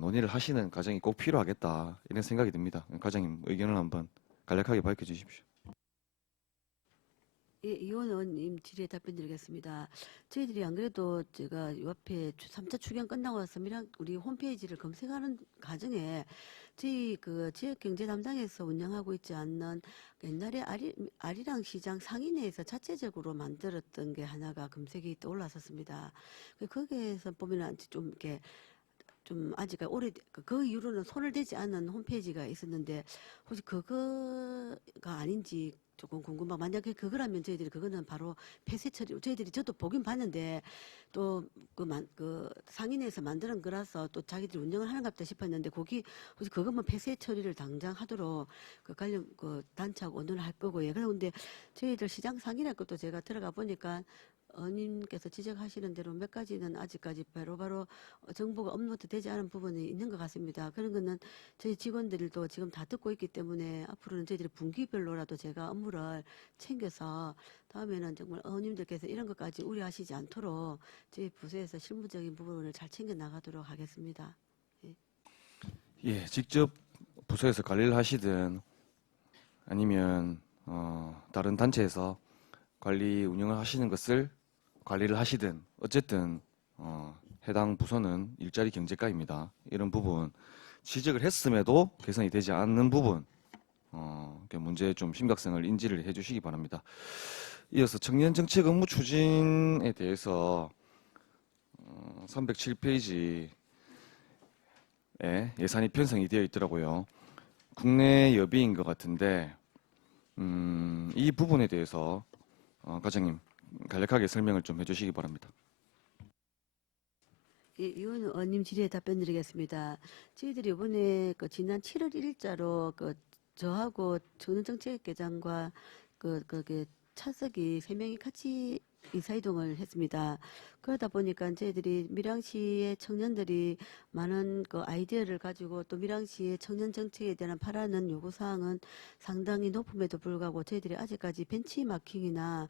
논의를 하시는 과정이 꼭 필요하겠다 이런 생각이 듭니다. 과장님 의견을 한번 간략하게 밝혀주십시오. 예, 이원 의원님 질의에 답변드리겠습니다. 저희들이 안 그래도 제가 옆에 3차 추경 끝나고 나서 우리 홈페이지를 검색하는 과정에 저희 그 지역 경제 담당에서 운영하고 있지 않는 옛날에 아리랑 시장 상인회에서 자체적으로 만들었던 게 하나가 검색이 떠올랐었습니다. 거기에서 보면 좀 이렇게 좀 아직 그 이후로는 손을 대지 않은 홈페이지가 있었는데 혹시 그거가 아닌지 조금 궁금하고 만약에 그거라면 저희들이 그거는 바로 폐쇄 처리 저희들이 저도 보긴 봤는데 또 그 상인회에서 만드는 거라서 또 자기들이 운영을 하는갑다 싶었는데 거기 혹시 그것만 폐쇄 처리를 당장 하도록 그 관련 그 단체하고 의논을 할 거고요. 그런데 저희들 시장 상인회 것도 제가 들어가 보니까 의원님께서 지적하시는 대로 몇 가지는 아직까지 바로바로 정보가 업로드 되지 않은 부분이 있는 것 같습니다. 그런 거는 저희 직원들도 지금 다 듣고 있기 때문에 앞으로는 저희들이 분기별로라도 제가 업무를 챙겨서 다음에는 정말 의원님들께서 이런 것까지 우려하시지 않도록 저희 부서에서 실무적인 부분을 잘 챙겨 나가도록 하겠습니다. 예, 직접 부서에서 관리를 하시든 아니면 다른 단체에서 관리 운영을 하시는 것을 관리를 하시든 어쨌든 해당 부서는 일자리 경제과입니다. 이런 부분 지적을 했음에도 개선이 되지 않는 부분 문제의 좀 심각성을 인지를 해주시기 바랍니다. 이어서 청년정책 업무 추진에 대해서 307페이지에 예산이 편성이 되어 있더라고요. 국내 여비인 것 같은데 이 부분에 대해서 과장님 간략하게 설명을 좀 해주시기 바랍니다. 예, 이원 의원님 질의에 답변드리겠습니다. 저희들이 이번에 지난 7월 1일자로 저하고 청년정책계장과 그게 차석이 3명이 같이 인사이동을 했습니다. 그러다 보니까 저희들이 밀양시의 청년들이 많은 아이디어를 가지고 또 밀양시의 청년 정책에 대한 바라는 요구사항은 상당히 높음에도 불구하고 저희들이 아직까지 벤치마킹이나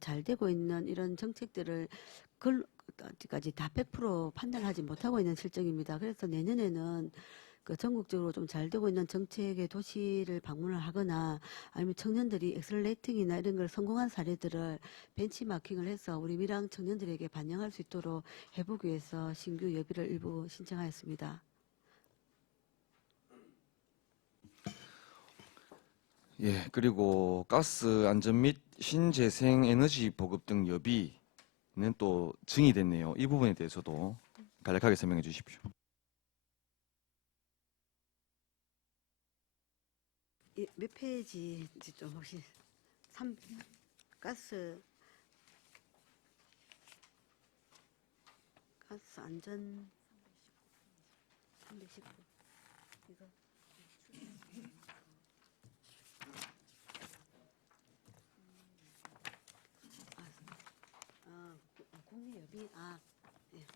잘 되고 있는 이런 정책들을 아직까지 다 100% 판단하지 못하고 있는 실정입니다. 그래서 내년에는 전국적으로 좀 잘 되고 있는 정책의 도시를 방문을 하거나 아니면 청년들이 엑셀레이팅이나 이런 걸 성공한 사례들을 벤치마킹을 해서 우리 밀양 청년들에게 반영할 수 있도록 해보기 위해서 신규 예비를 일부 신청하였습니다. 예, 그리고 가스 안전 및 신재생 에너지 보급 등 여비는 또 증의됐네요. 이 부분에 대해서도 간략하게 설명해 주십시오. 몇 페이지인지 좀 혹시 가스 안전 319 이거 국내 여비 예.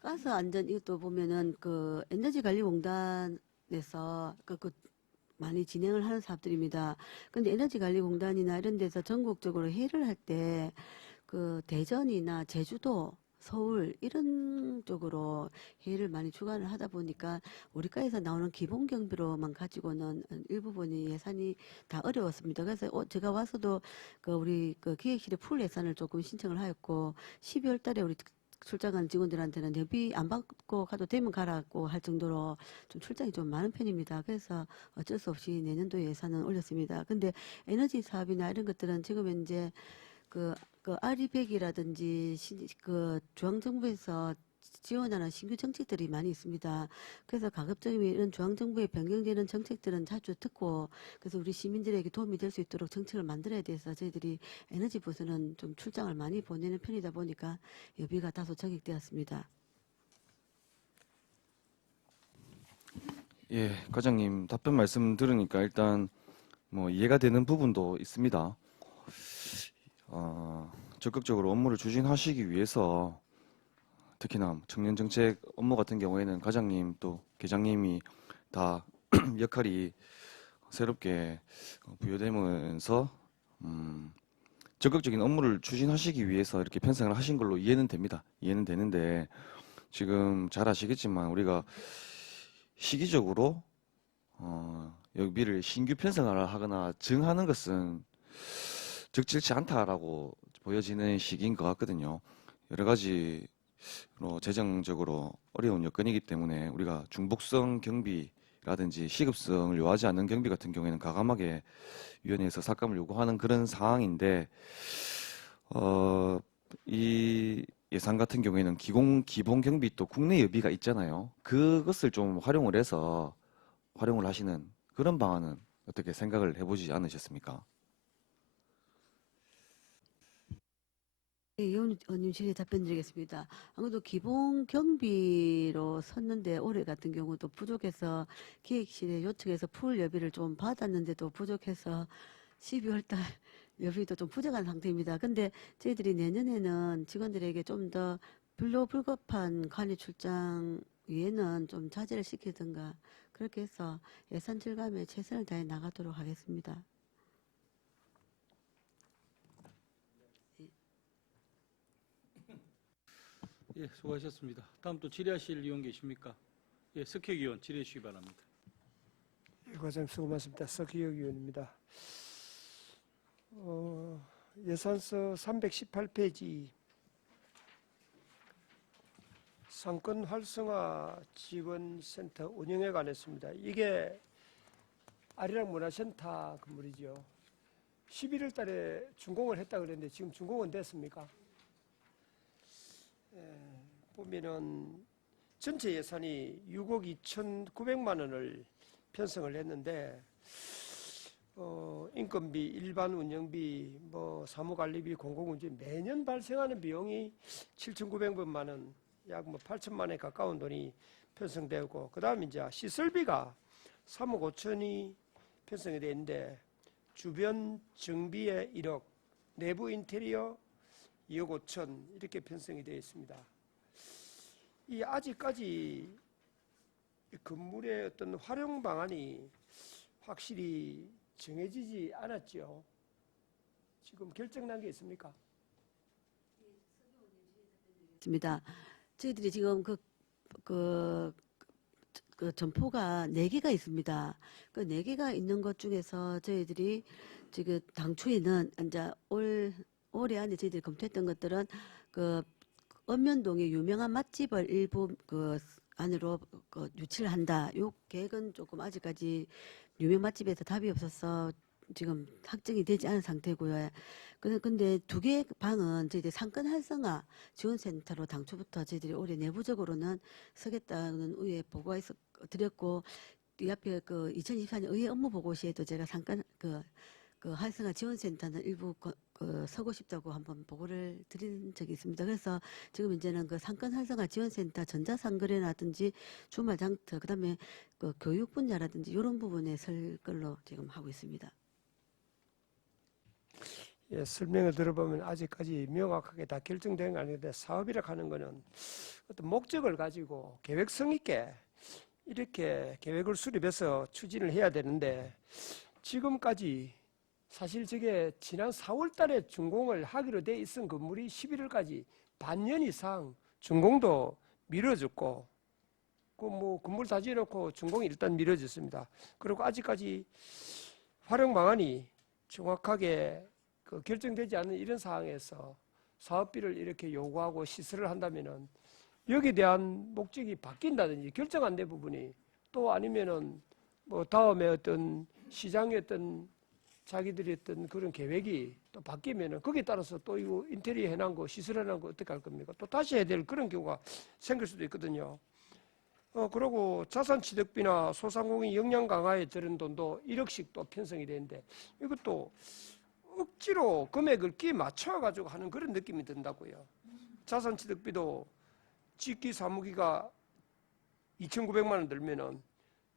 가스 안전 이것도 보면은 에너지관리공단에서 많이 진행을 하는 사업들입니다. 근데 에너지관리공단이나 이런 데서 전국적으로 회의를 할 때 대전이나 제주도, 서울 이런 쪽으로 회의를 많이 주관을 하다 보니까 우리과에서 나오는 기본 경비로만 가지고는 일부분이 예산이 다 어려웠습니다. 그래서 제가 와서도 우리 기획실에 풀 예산을 조금 신청을 하였고 12월 달에 우리 출장한 직원들한테는 여비 안 받고 가도 되면 가라고 할 정도로 좀 출장이 좀 많은 편입니다. 그래서 어쩔 수 없이 내년도 예산은 올렸습니다. 근데 에너지 사업이나 이런 것들은 지금 현재 그 RE100이라든지 그 중앙정부에서 지원하는 신규 정책들이 많이 있습니다. 그래서 가급적이면 이런 중앙정부에 변경되는 정책들은 자주 듣고 그래서 우리 시민들에게 도움이 될 수 있도록 정책을 만들어야 돼서 저희들이 에너지 부서는 좀 출장을 많이 보내는 편이다 보니까 여비가 다소 적립되었습니다. 예, 과장님 답변 말씀 들으니까 일단 뭐 이해가 되는 부분도 있습니다. 적극적으로 업무를 추진하시기 위해서 특히나 청년 정책 업무 같은 경우에는 과장님 또 계장님이 다 역할이 새롭게 부여되면서 적극적인 업무를 추진하시기 위해서 이렇게 편성을 하신 걸로 이해는 됩니다. 이해는 되는데 지금 잘 아시겠지만 우리가 시기적으로 여기를 신규 편성을 하거나 증하는 것은 적절치 않다라고 보여지는 시기인 것 같거든요. 여러 가지 재정적으로 어려운 여건이기 때문에 우리가 중복성 경비라든지 시급성을 요하지 않는 경비 같은 경우에는 과감하게 위원회에서 삭감을 요구하는 그런 상황인데 이 예산 같은 경우에는 기본 경비 또 국내 여비가 있잖아요. 그것을 좀 활용을 해서 활용을 하시는 그런 방안은 어떻게 생각을 해보지 않으셨습니까? 예, 의원님 질의 답변 드리겠습니다. 아무래도 기본 경비로 섰는데 올해 같은 경우도 부족해서 기획실에 요청해서 풀 여비를 좀 받았는데도 부족해서 12월 달 여비도 좀 부족한 상태입니다. 근데 저희들이 내년에는 직원들에게 좀 더 불급한 관리 출장 위에는 좀 자제를 시키든가 그렇게 해서 예산 절감에 최선을 다해 나가도록 하겠습니다. 예, 수고하셨습니다. 다음 또 질의하실 의원 계십니까? 예, 석혁 의원 질의해 주시기 바랍니다. 예, 과장님 수고 많습니다. 석희혁 의원입니다. 예산서 318페이지 상권 활성화 지원센터 운영에 관했습니다. 이게 아리랑 문화센터 건물이죠. 11월 달에 준공을 했다 그랬는데 지금 준공은 됐습니까? 보면은 전체 예산이 6억 2,900만 원을 편성을 했는데 인건비, 일반 운영비, 뭐 사무관리비, 공공운전 매년 발생하는 비용이 7,900만 원, 약 뭐 8천만 원에 가까운 돈이 편성되고 그다음에 이제 시설비가 3억 5천이 편성이 되어 있는데 주변 정비에 1억, 내부 인테리어 2억 5천 이렇게 편성이 되어 있습니다. 이 아직까지 건물의 어떤 활용 방안이 확실히 정해지지 않았죠. 지금 결정난 게 있습니까? 있습니다. 저희들이 지금 그 점포가 4개가 있습니다. 그 4개가 있는 것 중에서 저희들이 지금 당초에는 이제 올해 안에 저희들이 검토했던 것들은 그 읍면동의 유명한 맛집을 일부 그 안으로 유치를 한다. 요 계획은 조금 아직까지 유명 맛집에서 답이 없어서 지금 확정이 되지 않은 상태고요. 근데 2개 방은 저희들 상권 활성화 지원센터로 당초부터 저희들이 올해 내부적으로는 서겠다는 의회 보고가 드렸고 이 앞에 그 2024년 의회 업무 보고시에도 제가 상권 그 활성화 지원센터는 일부 서고 싶다고 한번 보고를 드린 적이 있습니다. 그래서 지금 이제는 그 상권 활성화 지원센터 전자상거래라든지 주말 장터 그다음에 그 교육 분야라든지 이런 부분에 설 걸로 지금 하고 있습니다. 예, 설명을 들어보면 아직까지 명확하게 다 결정된 거 아닌데 사업이라 하는 거는 어떤 목적을 가지고 계획성 있게 이렇게 계획을 수립해서 추진을 해야 되는데 지금까지 사실 저게 지난 4월 달에 준공을 하기로 돼 있은 건물이 11월까지 반년 이상 준공도 미뤄졌고 그 뭐 건물 다 지어놓고 준공이 일단 미뤄졌습니다. 그리고 아직까지 활용 방안이 정확하게 결정되지 않은 이런 상황에서 사업비를 이렇게 요구하고 시설을 한다면은 여기에 대한 목적이 바뀐다든지 결정 안 된 부분이 또 아니면은 뭐 다음에 어떤 시장의 어떤 자기들이 어떤 그런 계획이 또 바뀌면은 거기에 따라서 또 이거 인테리어 해놓은 거 시설 해놓은 거 어떻게 할 겁니까? 또 다시 해야 될 그런 경우가 생길 수도 있거든요. 그리고 자산취득비나 소상공인 역량 강화에 들은 돈도 1억씩 또 편성이 되는데 이것도 억지로 금액을 끼 맞춰가지고 하는 그런 느낌이 든다고요. 자산취득비도 직기 사무기가 2,900만 원 들면은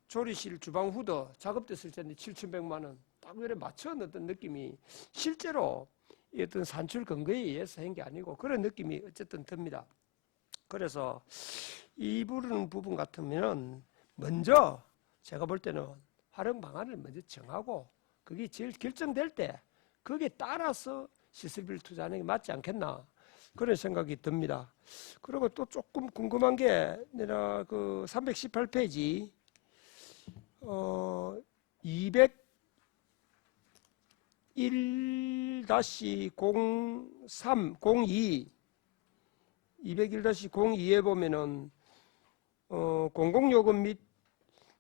조리실 주방 후더 작업됐을 텐데 7,100만 원 딱 그래 맞춰 넣었던 느낌이 실제로 이 어떤 산출 근거에 의해서 한 게 아니고 그런 느낌이 어쨌든 듭니다. 그래서 이 부분 같으면 먼저 제가 볼 때는 활용 방안을 먼저 정하고 그게 제일 결정될 때 거기에 따라서 시설비를 투자하는 게 맞지 않겠나 그런 생각이 듭니다. 그리고 또 조금 궁금한 게 내가 그 318페이지 201-0302 201-02에 보면은 공공요금 및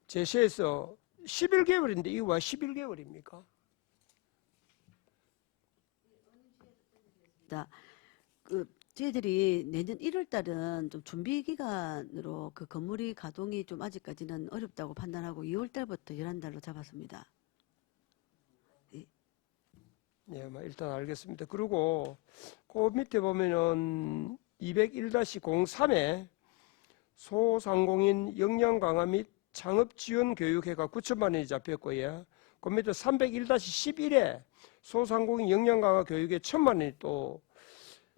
제시에서 11개월인데 이거 왜 11개월입니까? 저희들이 내년 1월 달은 좀 준비 기간으로 그 건물이 가동이 좀 아직까지는 어렵다고 판단하고 2월 달부터 11달로 잡았습니다. 네, 뭐 일단 알겠습니다. 그리고 그 밑에 보면은 201-03에 소상공인 역량 강화 및 창업 지원 교육회가 9천만 원이 잡혔고요. 그 밑에 301-11에 소상공인 역량 강화 교육에 1,000만 원이 또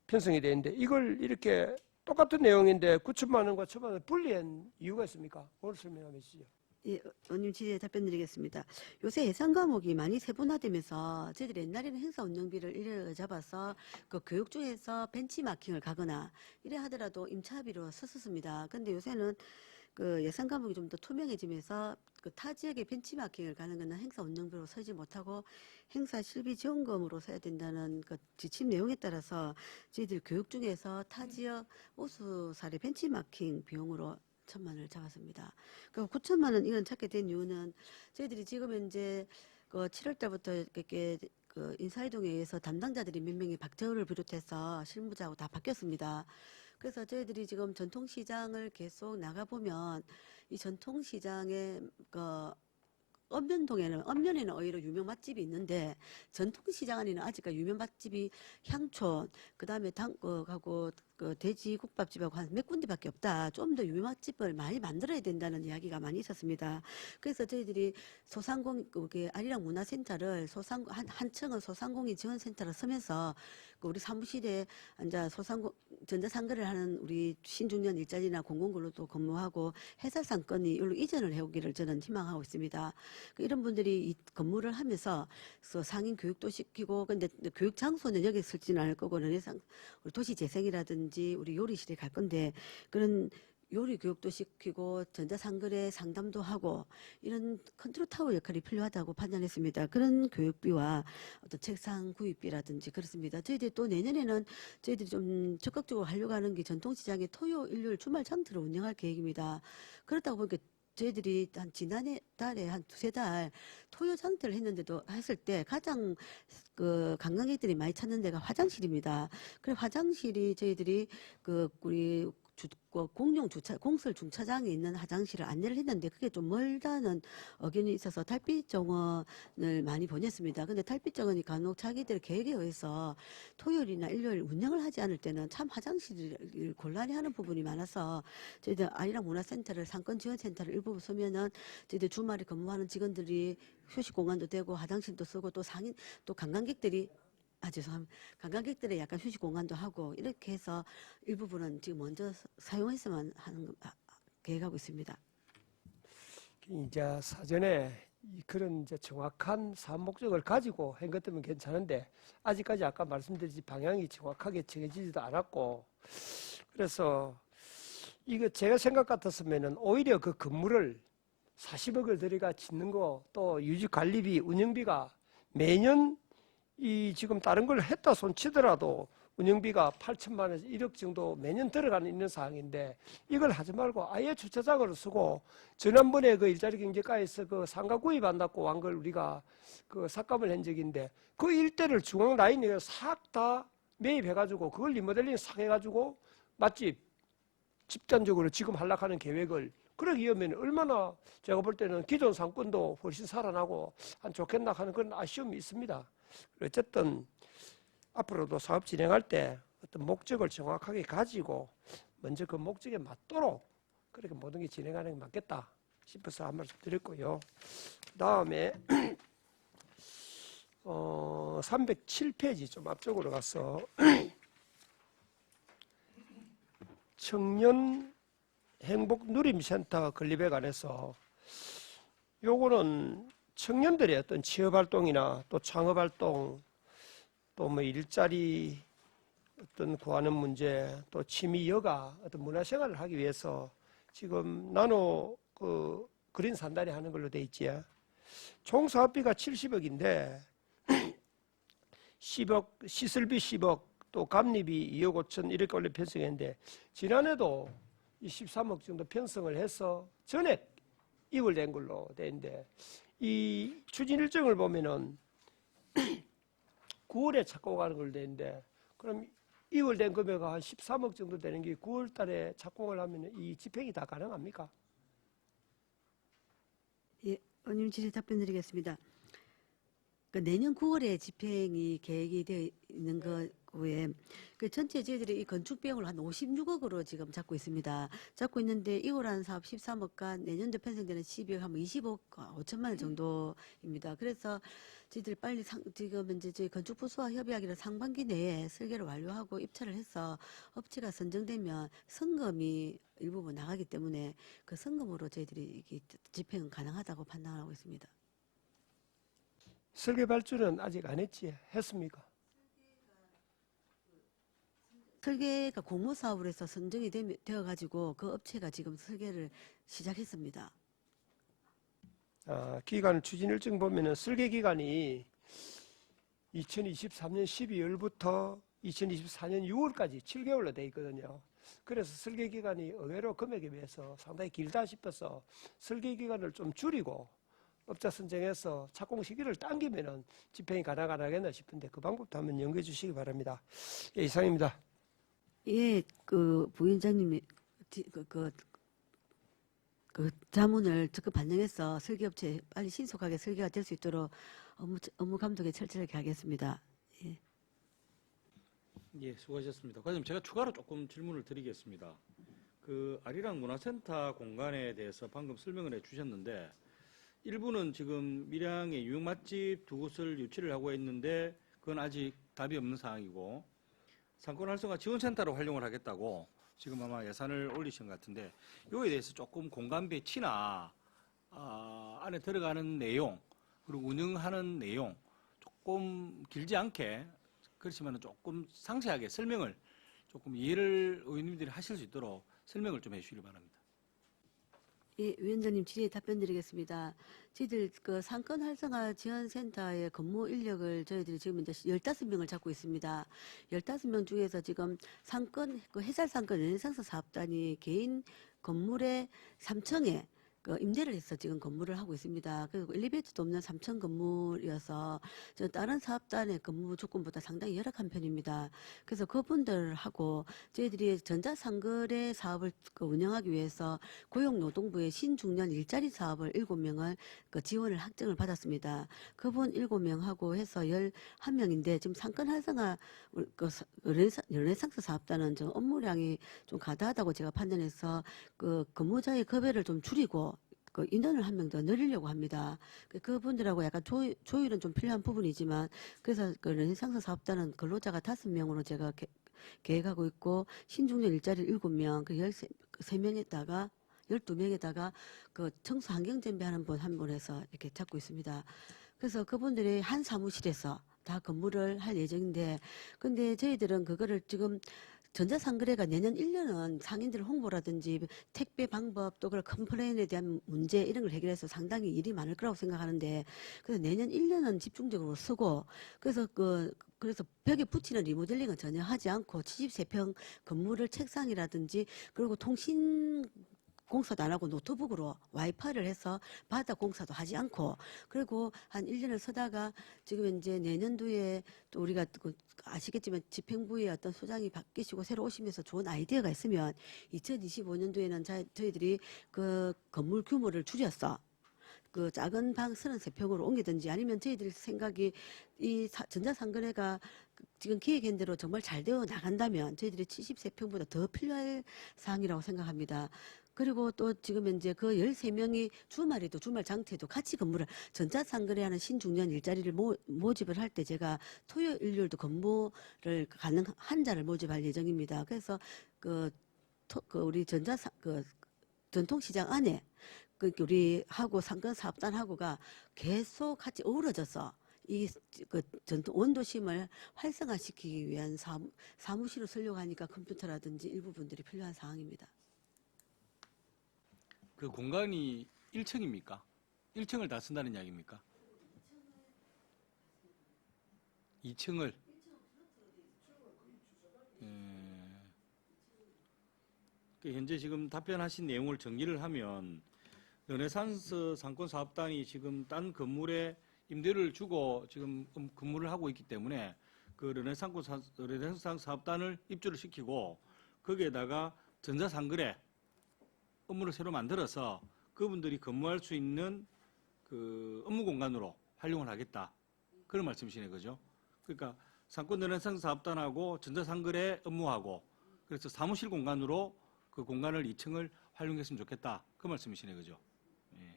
편성이 되는데 이걸 이렇게 똑같은 내용인데 9천만 원과 1,000만 원을 분리한 이유가 있습니까? 오늘 설명해 주시죠. 예, 의원님 질의에 답변드리겠습니다. 요새 예산 과목이 많이 세분화되면서 저희들이 옛날에는 행사 운영비를 이래 잡아서 그 교육 중에서 벤치마킹을 가거나 이래 하더라도 임차비로 썼었습니다. 근데 요새는 그 예산 과목이 좀 더 투명해지면서 그 타 지역의 벤치마킹을 가는 것은 행사 운영비로 쓰지 못하고 행사 실비 지원금으로 써야 된다는 그 지침 내용에 따라서 저희들 교육 중에서 타 지역 우수 사례 벤치마킹 비용으로 1,000만 원을 잡았습니다. 그 9천만 원 이건 찾게 된 이유는 저희들이 지금 현재 그 7월 달부터 이렇게 그 인사이동에 의해서 담당자들이 몇 명이 박재호를 비롯해서 실무자하고 다 바뀌었습니다. 그래서 저희들이 지금 전통시장을 계속 나가보면 이 전통시장의 그 언면에는 오히려 유명 맛집이 있는데 전통시장 안에는 아직까지 유명 맛집이 향촌 그다음에 하고 그 돼지국밥집하고 한 몇 군데밖에 없다. 좀 더 유명 맛집을 많이 만들어야 된다는 이야기가 많이 있었습니다. 그래서 저희들이 아리랑 문화센터를 한 층은 소상공인 지원센터로 쓰면서 그 우리 사무실에 앉아 전자상거래를 하는 우리 신중년 일자리나 공공근로도 근무하고 회사 상권이 이걸로 이전을 해오기를 저는 희망하고 있습니다. 이런 분들이 이 근무를 하면서 상인 교육도 시키고 근데 교육 장소는 여기 쓸지는 않을 거고 우리 도시재생이라든지 우리 요리실에 갈 건데 그런 요리 교육도 시키고 전자상거래 상담도 하고 이런 컨트롤 타워 역할이 필요하다고 판단했습니다. 그런 교육비와 어떤 책상 구입비라든지 그렇습니다. 저희들이 또 내년에는 저희들이 좀 적극적으로 하려고 하는 게 전통시장의 토요, 일요일, 주말 장터를 운영할 계획입니다. 그렇다 보니까 저희들이 한 지난해 달에 한 두세 달 토요 장터를 했을 때 가장 그 관광객들이 많이 찾는 데가 화장실입니다. 그래 화장실이 저희들이 우리 공설 중차장에 있는 화장실을 안내를 했는데 그게 좀 멀다는 의견이 있어서 달빛 정원을 많이 보냈습니다. 근데 달빛 정원이 간혹 자기들 계획에 의해서 토요일이나 일요일 운영을 하지 않을 때는 참 화장실을 곤란해하는 부분이 많아서 저희들 아리랑 문화센터를 상권지원센터를 일부 쓰면은 저희들 주말에 근무하는 직원들이 휴식 공간도 되고 화장실도 쓰고 또 관광객들이 죄송합니다. 관광객들의 약간 휴식 공간도 하고 이렇게 해서 일부분은 지금 먼저 사용했으면 하는 계획하고 있습니다. 이제 사전에 그런 이제 정확한 사업 목적을 가지고 한 것들은 괜찮은데 아직까지 아까 말씀드린 방향이 정확하게 정해지지도 않았고 그래서 이거 제가 생각 같았으면은 오히려 그 건물을 40억을 들여가 짓는 거 또 유지 관리비 운영비가 매년 이 지금 다른 걸 했다 손 치더라도 운영비가 8천만 원에서 1억 정도 매년 들어가는 있는 상황인데 이걸 하지 말고 아예 주차장으로 쓰고 지난번에 그 일자리 경제과에서 그 상가 구입한다고 한 걸 우리가 그 삭감을 한 적인데 그 일대를 중앙 라인에 싹 다 매입해가지고 그걸 리모델링 싹 해가지고 맛집 집단적으로 지금 하려고 계획을 그러기 위하면 얼마나 제가 볼 때는 기존 상권도 훨씬 살아나고 한 좋겠나 하는 그런 아쉬움이 있습니다. 어쨌든 앞으로도 사업 진행할 때 어떤 목적을 정확하게 가지고 먼저 그 목적에 맞도록 그렇게 모든 게 진행하는 게 맞겠다 싶어서 한 말씀 드렸고요. 그 다음에 307페이지 좀 앞쪽으로 가서 청년 행복 누림센터 건립에 관해서 요거는 청년들의 어떤 취업활동이나 또 창업활동 또 뭐 일자리 어떤 구하는 문제 또 취미 여가 어떤 문화생활을 하기 위해서 지금 나노 그 그린 산다리 하는 걸로 돼 있지. 총 사업비가 70억인데 10억 시설비 10억 또 감리비 2억 5천 이렇게 원래 편성했는데 지난해도 23억 정도 편성을 해서 전액 이월된 걸로 돼 있는데 이 추진 일정을 보면은 9월에 착공하는 걸로 돼 있는데 그럼 이월된 금액이 한 13억 정도 되는 게 9월 달에 착공을 하면 이 집행이 다 가능합니까? 예, 의원님 질의 답변 드리겠습니다. 내년 9월에 집행이 계획이 되어 있는 거에 그 전체 저희들이 이 건축 비용을 한 56억으로 지금 잡고 있습니다. 잡고 있는데 이거라는 사업 13억과 내년도 편성되는 12억 하면 20억 5천만 원 정도입니다. 그래서 저희들이 빨리 지금 이제 저희 건축부수와 협의하기로 상반기 내에 설계를 완료하고 입찰을 해서 업체가 선정되면 성금이 일부분 나가기 때문에 그 성금으로 저희들이 이게 집행은 가능하다고 판단하고 있습니다. 설계 발주는 아직 안 했지? 했습니까? 설계가 공모사업으로 해서 선정이 되어가지고 그 업체가 지금 설계를 시작했습니다. 기간 추진 일정 보면은 설계 기간이 2023년 12월부터 2024년 6월까지 7개월로 돼 있거든요. 그래서 설계 기간이 의외로 금액에 비해서 상당히 길다 싶어서 설계 기간을 좀 줄이고 업자 선정해서 착공 시기를 당기면은 집행이 가능하겠나 싶은데 그 방법도 한번 연구해 주시기 바랍니다. 예, 이상입니다. 예, 그 부위원장님이 그 자문을 적극 반영해서 설계업체 빨리 신속하게 설계가 될 수 있도록 업무 감독에 철저하게 하겠습니다. 예. 예, 수고하셨습니다. 과장님, 제가 추가로 조금 질문을 드리겠습니다. 그 아리랑 문화센터 공간에 대해서 방금 설명을 해주셨는데 일부는 지금 밀양의 유명 맛집 두 곳을 유치를 하고 있는데 그건 아직 답이 없는 상황이고 상권 활성화 지원센터로 활용을 하겠다고 지금 아마 예산을 올리신 것 같은데 이거에 대해서 조금 공간 배치나 안에 들어가는 내용 그리고 운영하는 내용 조금 길지 않게 그렇지만 조금 상세하게 설명을 조금 이해를 의원님들이 하실 수 있도록 설명을 좀 해주시기 바랍니다. 예, 위원장님 질의에 답변 드리겠습니다. 저희들 그 상권 활성화 지원센터의 근무 인력을 저희들이 지금 이제 15명을 잡고 있습니다. 15명 중에서 지금 상권, 그 해살 상권 르네상스 사업단이 개인 건물의 3층에 그 임대를 해서 지금 건물을 하고 있습니다. 그리고 엘리베이터도 없는 3층 건물이어서 저 다른 사업단의 근무 조건보다 상당히 열악한 편입니다. 그래서 그분들하고 저희들이 전자상거래 사업을 운영하기 위해서 고용노동부의 신중년 일자리 사업을 7명을 그 지원을 확정을 받았습니다. 그분 7명하고 해서 11명인데 지금 상권 활성화 그 르네상스 사업단은 좀 업무량이 좀 과다하다고 제가 판단해서 그 근무자의 급여를 좀 줄이고 그 인원을 한 명 더 늘리려고 합니다. 그분들하고 약간 조율은 좀 필요한 부분이지만 그래서 그 르네상스 사업단은 근로자가 5명으로 제가 계획하고 있고 신중년 일자리 7명, 그 13명에다가 12명에다가 그 청소 환경 정비하는 분 한 분 해서 이렇게 잡고 있습니다. 그래서 그분들이 한 사무실에서 다 근무를 할 예정인데 근데 저희들은 그거를 지금 전자상거래가 내년 1년은 상인들 홍보라든지 택배 방법 또 그 컴플레인에 대한 문제 이런 걸 해결해서 상당히 일이 많을 거라고 생각하는데 그래서 내년 1년은 집중적으로 쓰고 그래서 벽에 붙이는 리모델링은 전혀 하지 않고 73평 건물을 책상이라든지 그리고 통신 공사도 안 하고 노트북으로 와이파이를 해서 바닥 공사도 하지 않고 그리고 한 1년을 쓰다가 지금 이제 내년도에 또 우리가 아시겠지만 집행부의 어떤 소장이 바뀌시고 새로 오시면서 좋은 아이디어가 있으면 2025년도에는 저희들이 그 건물 규모를 줄여서 그 작은 방 33평으로 옮기든지 아니면 저희들 생각이 전자상거래가 지금 기획한 대로 정말 잘 되어 나간다면 저희들이 73평보다 더 필요할 사항이라고 생각합니다. 그리고 또 지금 현재 그 13명이 주말에도 주말 장터에도 같이 근무를 전자상거래하는 신중년 일자리를 모집을 할 때 제가 토요일 일요일도 근무를 가능 한자를 모집할 예정입니다. 그래서 우리 전통시장 안에 우리 하고 상권사업단하고가 계속 같이 어우러져서 전통 원도심을 활성화시키기 위한 사무실을 쓰려고 하니까 컴퓨터라든지 일부 분들이 필요한 사항입니다. 그 공간이 1층입니까? 1층을 다 쓴다는 이야기입니까? 2층을. 현재 지금 답변하신 내용을 정리를 하면 르네상스 상권사업단이 지금 딴 건물에 임대를 주고 지금 근무를 하고 있기 때문에 그 르네상스 사업단을 입주를 시키고 거기에다가 전자상거래 업무를 새로 만들어서 그분들이 근무할 수 있는 그 업무 공간으로 활용을 하겠다. 그런 말씀이시네, 그죠? 그러니까 상권 르네상스 사업단하고 전자상거래 업무하고 그래서 사무실 공간으로 그 공간을 2층을 활용했으면 좋겠다. 그 말씀이시네, 그죠? 예.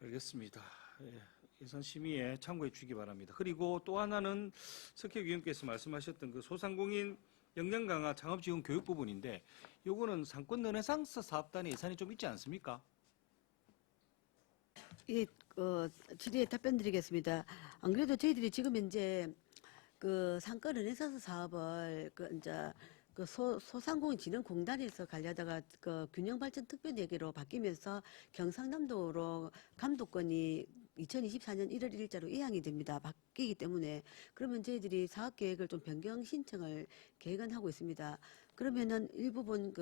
알겠습니다. 예. 예산 심의에 참고해 주시기 바랍니다. 그리고 또 하나는 석혁 위원께서 말씀하셨던 그 소상공인 역량 강화 창업 지원 교육 부분인데 요거는 상권 르네상스 사업단의 예산이 좀 있지 않습니까? 질의에 답변 드리겠습니다. 안 그래도 저희들이 지금 현재 그 상권 르네상스 사업을 소상공인진흥공단에서 관리하다가 그 균형발전 특별대계로 바뀌면서 경상남도로 감독권이 2024년 1월 1일자로 이양이 됩니다. 바뀌기 때문에 그러면 저희들이 사업계획을 좀 변경 신청을 계획은 하고 있습니다. 그러면은 일부분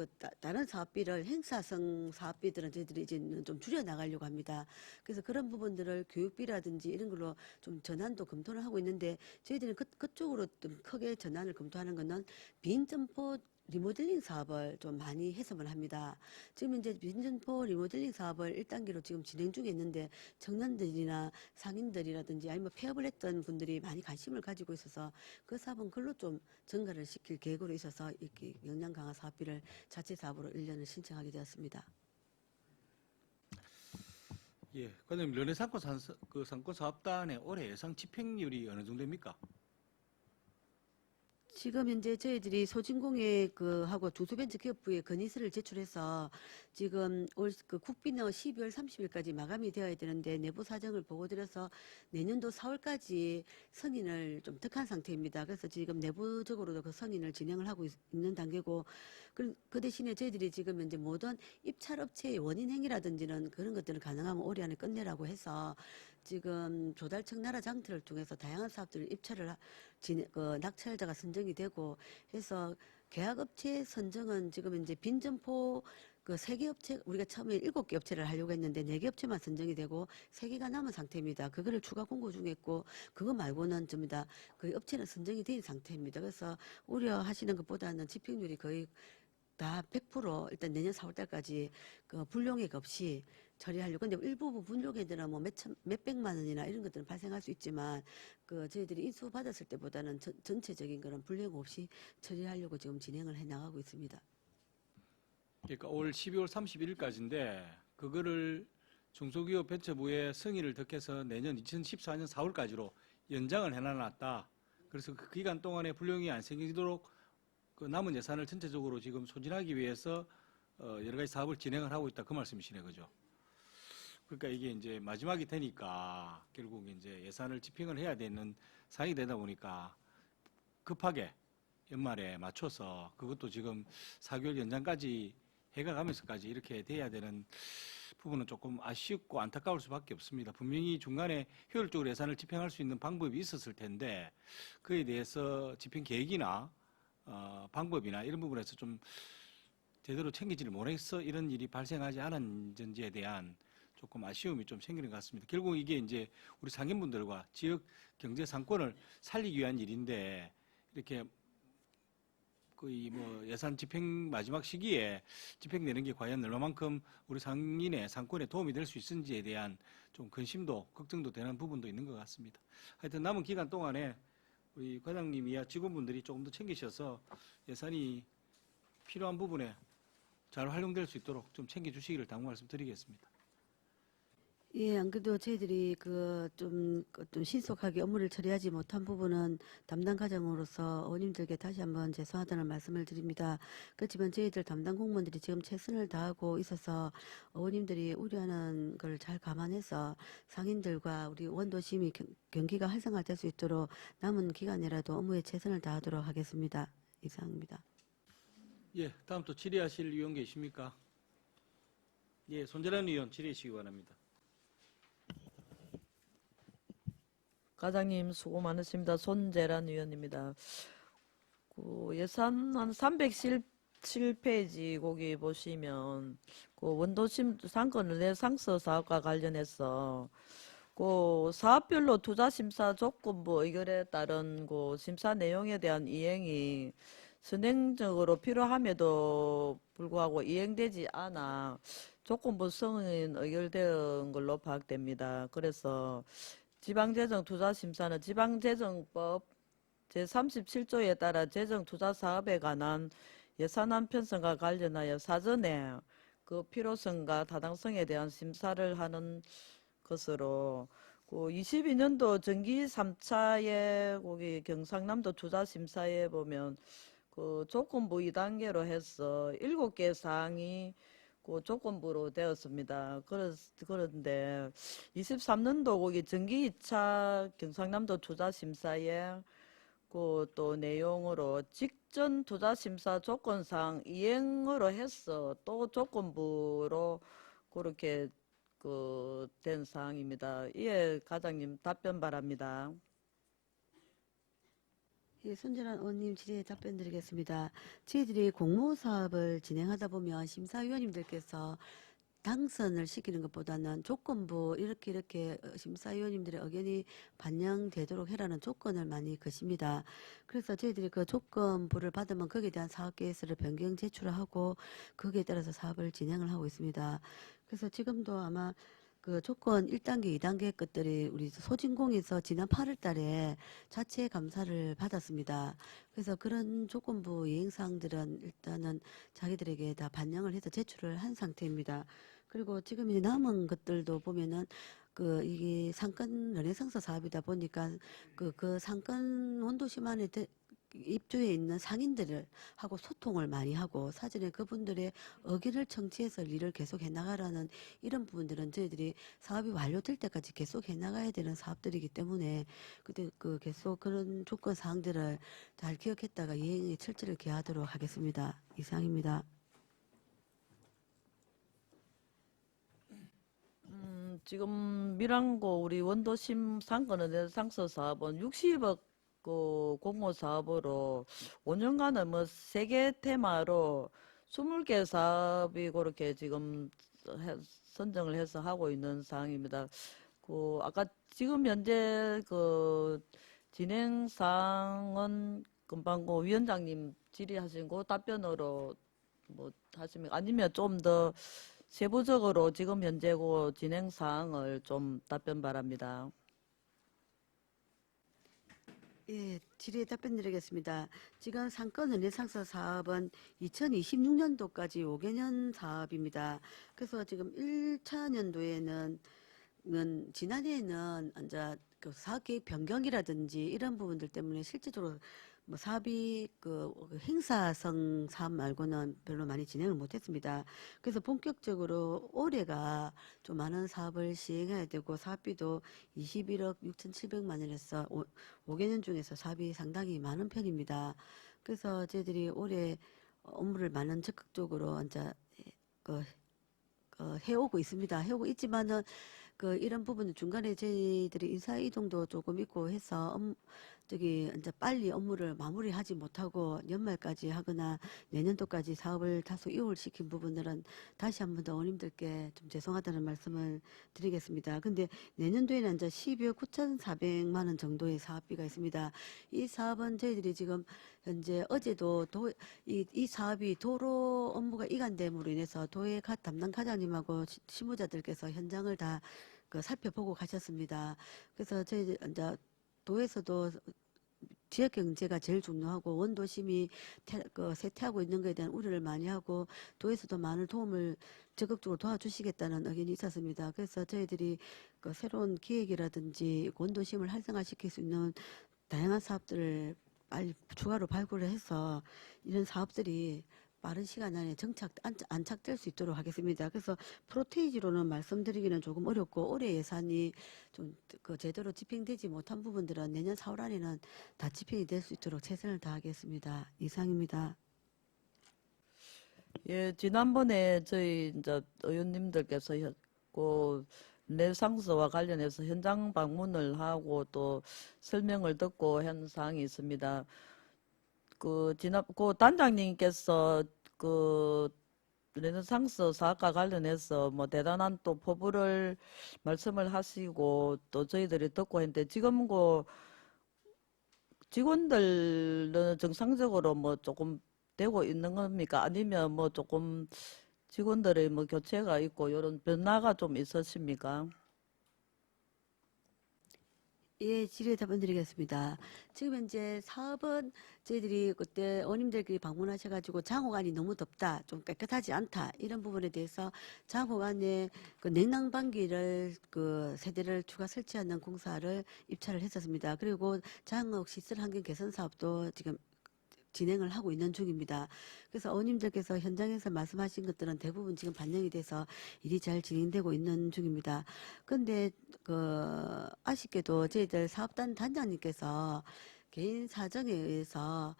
다른 사업비를 행사성 사업비들은 저희들이 이제는 좀 줄여 나가려고 합니다. 그래서 그런 부분들을 교육비라든지 이런 걸로 좀 전환도 검토를 하고 있는데 저희들은 그쪽으로 좀 크게 전환을 검토하는 거는 빈 점포 리모델링 사업을 좀 많이 했으면 합니다. 지금 이제 빈 점포 리모델링 사업을 1단계로 지금 진행 중에 있는데 청년들이나 상인들이라든지 아니면 폐업을 했던 분들이 많이 관심을 가지고 있어서 그 사업은 그걸로 좀 전가를 시킬 계획으로 있어서 이렇게 역량 강화 사업비를 자체 사업으로 1년을 신청하게 되었습니다. 예. 그다음 르네상스 상권 사업단의 올해 예상 집행률이 어느 정도입니까? 지금 현재 저희들이 소진공예 하고 중소벤처기업부에 건의서를 제출해서 지금 국비는 12월 30일까지 마감이 되어야 되는데 내부 사정을 보고드려서 내년도 4월까지 선인을 좀 득한 상태입니다. 그래서 지금 내부적으로도 그 선인을 진행을 하고 있는 단계고 그 대신에 저희들이 지금 현재 모든 입찰업체의 원인행위라든지는 그런 것들은 가능하면 올해 안에 끝내라고 해서 지금 조달청 나라 장터를 통해서 다양한 사업들을 입찰을 낙찰자가 선정이 되고 해서 계약업체 선정은 지금 이제 빈점포 3개 업체 우리가 처음에 7개 업체를 하려고 했는데 4개 업체만 선정이 되고 3개가 남은 상태입니다. 그거를 추가 공고 중에 있고 그거 말고는 좀다 그 업체는 선정이 된 상태입니다. 그래서 우려하시는 것보다는 집행률이 거의 다 100% 일단 내년 4월 달까지 불용액 없이 처리하려고. 근데 일부 불용액들은 뭐 몇백만 원이나 이런 것들은 발생할 수 있지만 저희들이 인수 받았을 때보다는 전체적인 그런 불용 없이 처리하려고 지금 진행을 해 나가고 있습니다. 그러니까 올 12월 31일까지인데 그거를 중소기업 벤처부에 승인을 득해서 내년 2014년 4월까지로 연장을 해놔놨다. 그래서 그 기간 동안에 불용이 안 생기도록 그 남은 예산을 전체적으로 지금 소진하기 위해서 여러 가지 사업을 진행을 하고 있다. 그 말씀이시네, 그죠? 그러니까 이게 이제 마지막이 되니까 결국 이제 예산을 집행을 해야 되는 상황이 되다 보니까 급하게 연말에 맞춰서 그것도 지금 4개월 연장까지 해가 가면서까지 이렇게 돼야 되는 부분은 조금 아쉽고 안타까울 수밖에 없습니다. 분명히 중간에 효율적으로 예산을 집행할 수 있는 방법이 있었을 텐데 그에 대해서 집행 계획이나 방법이나 이런 부분에서 좀 제대로 챙기지를 못해서 이런 일이 발생하지 않았는지에 대한 조금 아쉬움이 좀 생기는 것 같습니다. 결국 이게 이제 우리 상인분들과 지역 경제 상권을 살리기 위한 일인데 이렇게 거의 뭐 예산 집행 마지막 시기에 집행되는 게 과연 얼마만큼 우리 상인의 상권에 도움이 될 수 있는지에 대한 좀 근심도 걱정도 되는 부분도 있는 것 같습니다. 하여튼 남은 기간 동안에 우리 과장님이야 직원분들이 조금 더 챙기셔서 예산이 필요한 부분에 잘 활용될 수 있도록 좀 챙겨주시기를 당부 말씀드리겠습니다. 예, 안 그래도 저희들이 좀 신속하게 업무를 처리하지 못한 부분은 담당 과장으로서 어머님들께 다시 한번 죄송하다는 말씀을 드립니다. 그렇지만 저희들 담당 공무원들이 지금 최선을 다하고 있어서 어머님들이 우려하는 걸 잘 감안해서 상인들과 우리 원도심이 경기가 활성화될 수 있도록 남은 기간이라도 업무에 최선을 다하도록 하겠습니다. 이상입니다. 예, 다음 또 질의하실 의원 계십니까? 예, 손재란 의원 질의해 주시기 바랍니다. 과장님 수고 많으십니다. 손재란 의원입니다. 예산 한 317페이지 거기 보시면 원도심 상권 르네상스 사업과 관련해서 사업별로 투자 심사 조건부 의결에 따른 심사 내용에 대한 이행이 선행적으로 필요함에도 불구하고 이행되지 않아 조건부 승인 의결된 걸로 파악됩니다. 그래서 지방재정투자심사는 지방재정법 제37조에 따라 재정투자사업에 관한 예산안 편성과 관련하여 사전에 그 필요성과 타당성에 대한 심사를 하는 것으로 22년도 정기 3차에 거기 경상남도 투자심사에 보면 조건부 2단계로 해서 7개 사항이 조건부로 되었습니다. 그런데 23년도 거기 정기 2차 경상남도 투자심사에 또 내용으로 직전 투자심사 조건상 이행으로 해서 또 조건부로 그렇게 된 사항입니다. 이에 과장님 답변 바랍니다. 예, 손재란 의원님 질의에 답변 드리겠습니다. 저희들이 공모사업을 진행하다 보면 심사위원님들께서 당선을 시키는 것보다는 조건부 이렇게 심사위원님들의 의견이 반영되도록 해라는 조건을 많이 거십니다. 그래서 저희들이 그 조건부를 받으면 거기에 대한 사업계획서를 변경 제출을 하고 거기에 따라서 사업을 진행을 하고 있습니다. 그래서 지금도 아마 그 조건 1단계, 2단계 것들이 우리 소진공에서 지난 8월 달에 자체 감사를 받았습니다. 그래서 그런 조건부 이행사항들은 일단은 자기들에게 다 반영을 해서 제출을 한 상태입니다. 그리고 지금 이제 남은 것들도 보면은 이게 상권 르네상스 사업이다 보니까 그 상권 원도심 안에 입주해 있는 상인들을 하고 소통을 많이 하고 사전에 그분들의 의견을 청취해서 일을 계속 해나가라는 이런 부분들은 저희들이 사업이 완료될 때까지 계속 해나가야 되는 사업들이기 때문에 그때 계속 그런 조건 사항들을 잘 기억했다가 이행에 철저를 기하도록 하겠습니다. 이상입니다. 지금 밀항고 우리 원도심 상권은 르네상스 사업은 60억 공모사업으로 5년간은 3개 테마로 20개 사업이 그렇게 지금 선정을 해서 하고 있는 상황입니다. 아까 지금 현재 진행 사항은 금방 위원장님 질의하신 답변으로 하시면 아니면 좀 더 세부적으로 지금 현재 진행 사항을 좀 답변 바랍니다. 예, 질의에 답변 드리겠습니다. 지금 상권 르네상스 사업은 2026년도까지 5개년 사업입니다. 그래서 지금 1차 년도에는 지난해에는 이제 사업 계획 변경이라든지 이런 부분들 때문에 실질적으로 사업이 행사성 사업 말고는 별로 많이 진행을 못했습니다. 그래서 본격적으로 올해가 좀 많은 사업을 시행해야 되고 사업비도 21억 6,700만 원에서 5개년 중에서 사업이 상당히 많은 편입니다. 그래서 저희들이 올해 업무를 많은 적극적으로 이제 그 해오고 있습니다. 해오고 있지만은 이런 부분은 중간에 저희들이 인사 이동도 조금 있고 해서 저기 이제 빨리 업무를 마무리하지 못하고 연말까지 하거나 내년도까지 사업을 다소 이월시킨 부분들은 다시 한 번 더 원님들께 좀 죄송하다는 말씀을 드리겠습니다. 근데 내년도에는 이제 12억 9,400만 원 정도의 사업비가 있습니다. 이 사업은 저희들이 지금 현재 어제도 이 사업이 도로 업무가 이관됨으로 인해서 도의 담당 과장님하고 실무자들께서 현장을 다 살펴보고 가셨습니다. 그래서 저희 이제 도에서도 지역 경제가 제일 중요하고 원도심이 쇠퇴하고 있는 것에 대한 우려를 많이 하고 도에서도 많은 도움을 적극적으로 도와주시겠다는 의견이 있었습니다. 그래서 저희들이 새로운 기획이라든지 원도심을 활성화시킬 수 있는 다양한 사업들을 빨리 추가로 발굴을 해서 이런 사업들이 빠른 시간 안에 안착될 수 있도록 하겠습니다. 그래서 프로테이지로는 말씀드리기는 조금 어렵고 올해 예산이 좀 제대로 집행되지 못한 부분들은 내년 4월 안에는 다 집행이 될 수 있도록 최선을 다하겠습니다. 이상입니다. 예, 지난번에 저희 이제 의원님들께서 르네상스와 관련해서 현장 방문을 하고 또 설명을 듣고 한 사항이 있습니다. 그 단장님께서 르네상스 사업과 관련해서 뭐 대단한 또 포부를 말씀을 하시고 또 저희들이 듣고 했는데 지금 직원들은 정상적으로 뭐 조금 되고 있는 겁니까? 아니면 뭐 조금 직원들의 뭐 교체가 있고 이런 변화가 좀 있으십니까? 예, 질의에 답변 드리겠습니다. 지금 현재 사업은 저희들이 그때 원님들끼리 방문하셔가지고 장호관이 너무 덥다, 좀 깨끗하지 않다, 이런 부분에 대해서 장호관에 냉난방기를 세대를 추가 설치하는 공사를 입찰을 했었습니다. 그리고 장업 시설 환경 개선 사업도 지금 진행을 하고 있는 중입니다. 그래서 어머님들께서 현장에서 말씀하신 것들은 대부분 지금 반영이 돼서 일이 잘 진행되고 있는 중입니다. 그런데 아쉽게도 저희들 사업단 단장님께서 개인 사정에 의해서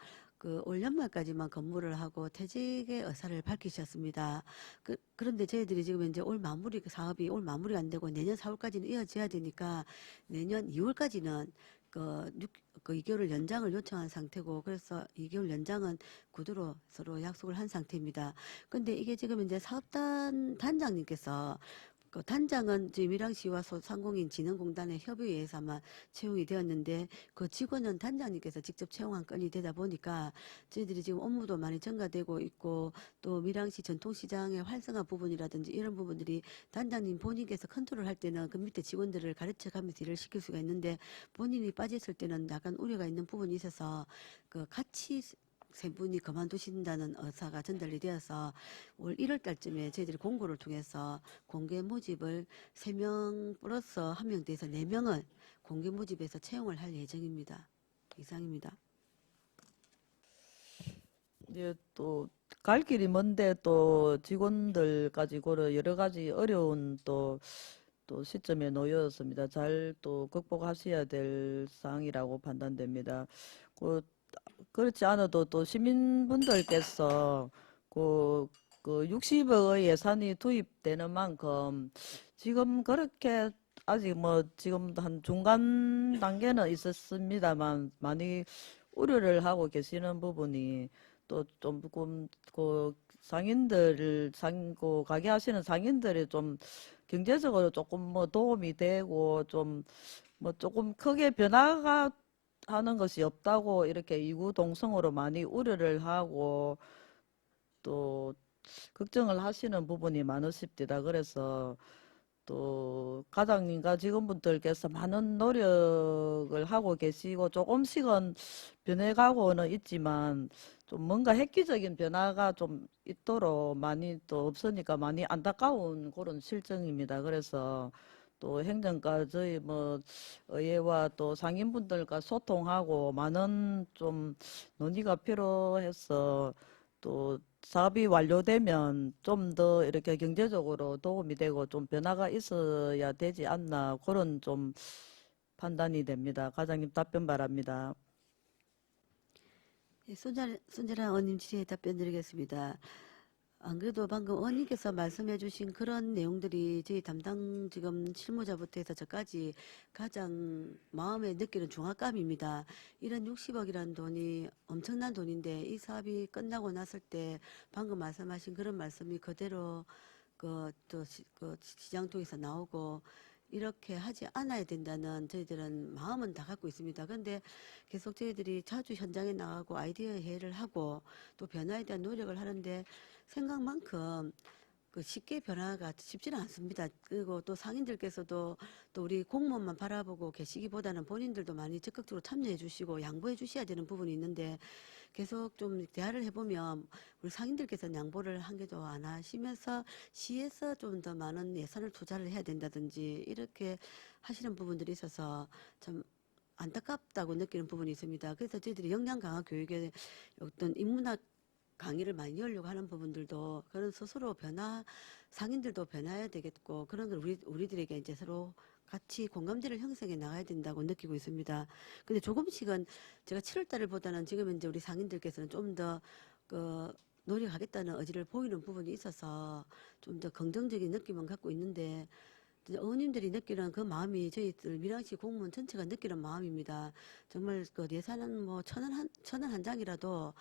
올 연말까지만 근무를 하고 퇴직의 의사를 밝히셨습니다. 그런데 저희들이 지금 이제 사업이 올 마무리가 안 되고 내년 4월까지는 이어져야 되니까 내년 2월까지는 2개월 연장을 요청한 상태고, 그래서 2개월 연장은 구두로 서로 약속을 한 상태입니다. 근데 이게 지금 이제 사업단 단장님께서 단장은 저희 밀양시와 소상공인 진흥공단의 협의에 의해서만 채용이 되었는데 직원은 단장님께서 직접 채용한 건이 되다 보니까 저희들이 지금 업무도 많이 증가되고 있고 또 밀양시 전통시장의 활성화 부분이라든지 이런 부분들이 단장님 본인께서 컨트롤할 때는 그 밑에 직원들을 가르쳐가면서 일을 시킬 수가 있는데 본인이 빠졌을 때는 약간 우려가 있는 부분이 있어서 같이 세 분이 그만두신다는 의사가 전달이 되어서 올 1월 달쯤에 저희들이 공고를 통해서 공개 모집을 3명 플러스 1명 돼서 4명을 공개 모집해서 채용을 할 예정입니다. 이상입니다. 예, 또 갈 길이 먼데 또 직원들 가지고 여러 가지 어려운 또 시점에 놓였습니다. 잘 또 극복하셔야 될 사항이라고 판단됩니다. 그렇지 않아도 또 시민분들께서 그 60억의 예산이 투입되는 만큼 지금 그렇게 아직 뭐 지금 한 중간 단계는 있었습니다만 많이 우려를 하고 계시는 부분이 또 조금 가게 하시는 상인들이 좀 경제적으로 조금 뭐 도움이 되고 좀 뭐 조금 크게 변화가 하는 것이 없다고 이렇게 이구동성으로 많이 우려를 하고 또 걱정을 하시는 부분이 많으십니다. 그래서 또 과장님과 직원분들께서 많은 노력을 하고 계시고 조금씩은 변해가고는 있지만 좀 뭔가 획기적인 변화가 좀 있도록 많이 또 없으니까 많이 안타까운 그런 실정입니다. 그래서 또 행정과 저희 뭐 의회와 또 상인분들과 소통하고 많은 좀 논의가 필요해서 또 사업이 완료되면 좀 더 이렇게 경제적으로 도움이 되고 좀 변화가 있어야 되지 않나 그런 좀 판단이 됩니다. 과장님 답변 바랍니다. 손재란 의원님 질의에 답변드리겠습니다. 안 그래도 방금 의원님께서 말씀해 주신 그런 내용들이 저희 담당 지금 실무자부터 해서 저까지 가장 마음에 느끼는 중압감입니다. 이런 60억이라는 돈이 엄청난 돈인데 이 사업이 끝나고 났을 때 방금 말씀하신 그런 말씀이 그대로 그 시장 통해서 나오고 이렇게 하지 않아야 된다는 저희들은 마음은 다 갖고 있습니다. 그런데 계속 저희들이 자주 현장에 나가고 아이디어 회의를 하고 또 변화에 대한 노력을 하는데 생각만큼 쉽게 변화가 쉽지는 않습니다. 그리고 또 상인들께서도 또 우리 공무원만 바라보고 계시기보다는 본인들도 많이 적극적으로 참여해 주시고 양보해 주셔야 되는 부분이 있는데 계속 좀 대화를 해보면 우리 상인들께서는 양보를 한 개도 안 하시면서 시에서 좀 더 많은 예산을 투자를 해야 된다든지 이렇게 하시는 부분들이 있어서 참 안타깝다고 느끼는 부분이 있습니다. 그래서 저희들이 역량 강화 교육에 어떤 인문학 강의를 많이 열려고 하는 부분들도 그런 스스로 상인들도 변화해야 되겠고 그런 걸 우리들에게 이제 서로 같이 공감대를 형성해 나가야 된다고 느끼고 있습니다. 근데 조금씩은 제가 7월 달을 보다는 지금 이제 우리 상인들께서는 좀 더 노력하겠다는 의지를 보이는 부분이 있어서 좀 더 긍정적인 느낌은 갖고 있는데 의원님들이 느끼는 그 마음이 저희들 밀양시 공무원 전체가 느끼는 마음입니다. 정말 그 예산은 뭐 1,000원 한 장이라도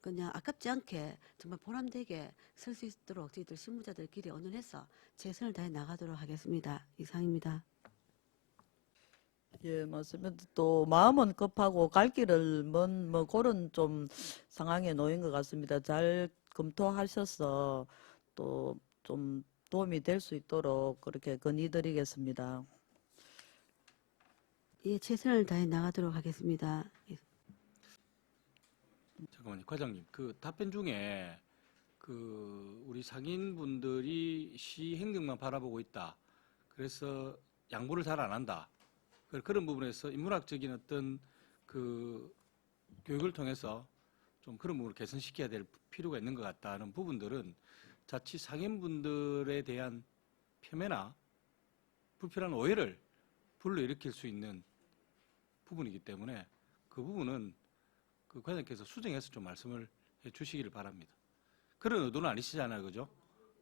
그냥 아깝지 않게 정말 보람되게 쓸 수 있도록 저희들 실무자들끼리 의논해서 최선을 다해 나가도록 하겠습니다. 이상입니다. 예, 맞습니다. 또 마음은 급하고 갈 길을 먼 뭐 그런 좀 상황에 놓인 것 같습니다. 잘 검토하셔서 또 좀 도움이 될 수 있도록 그렇게 건의드리겠습니다. 예, 최선을 다해 나가도록 하겠습니다. 예. 잠깐만요, 과장님. 그 답변 중에 그 우리 상인분들이 시 행정만 바라보고 있다. 그래서 양보를 잘 안 한다. 그런 부분에서 인문학적인 어떤 그 교육을 통해서 좀 그런 부분을 개선시켜야 될 필요가 있는 것 같다는 부분들은 자칫 상인분들에 대한 폄훼나 불필요한 오해를 불러일으킬 수 있는 부분이기 때문에 그 부분은 그 과장님께서 수정해서 좀 말씀을 해 주시기를 바랍니다. 그런 의도는 아니시잖아요, 그죠?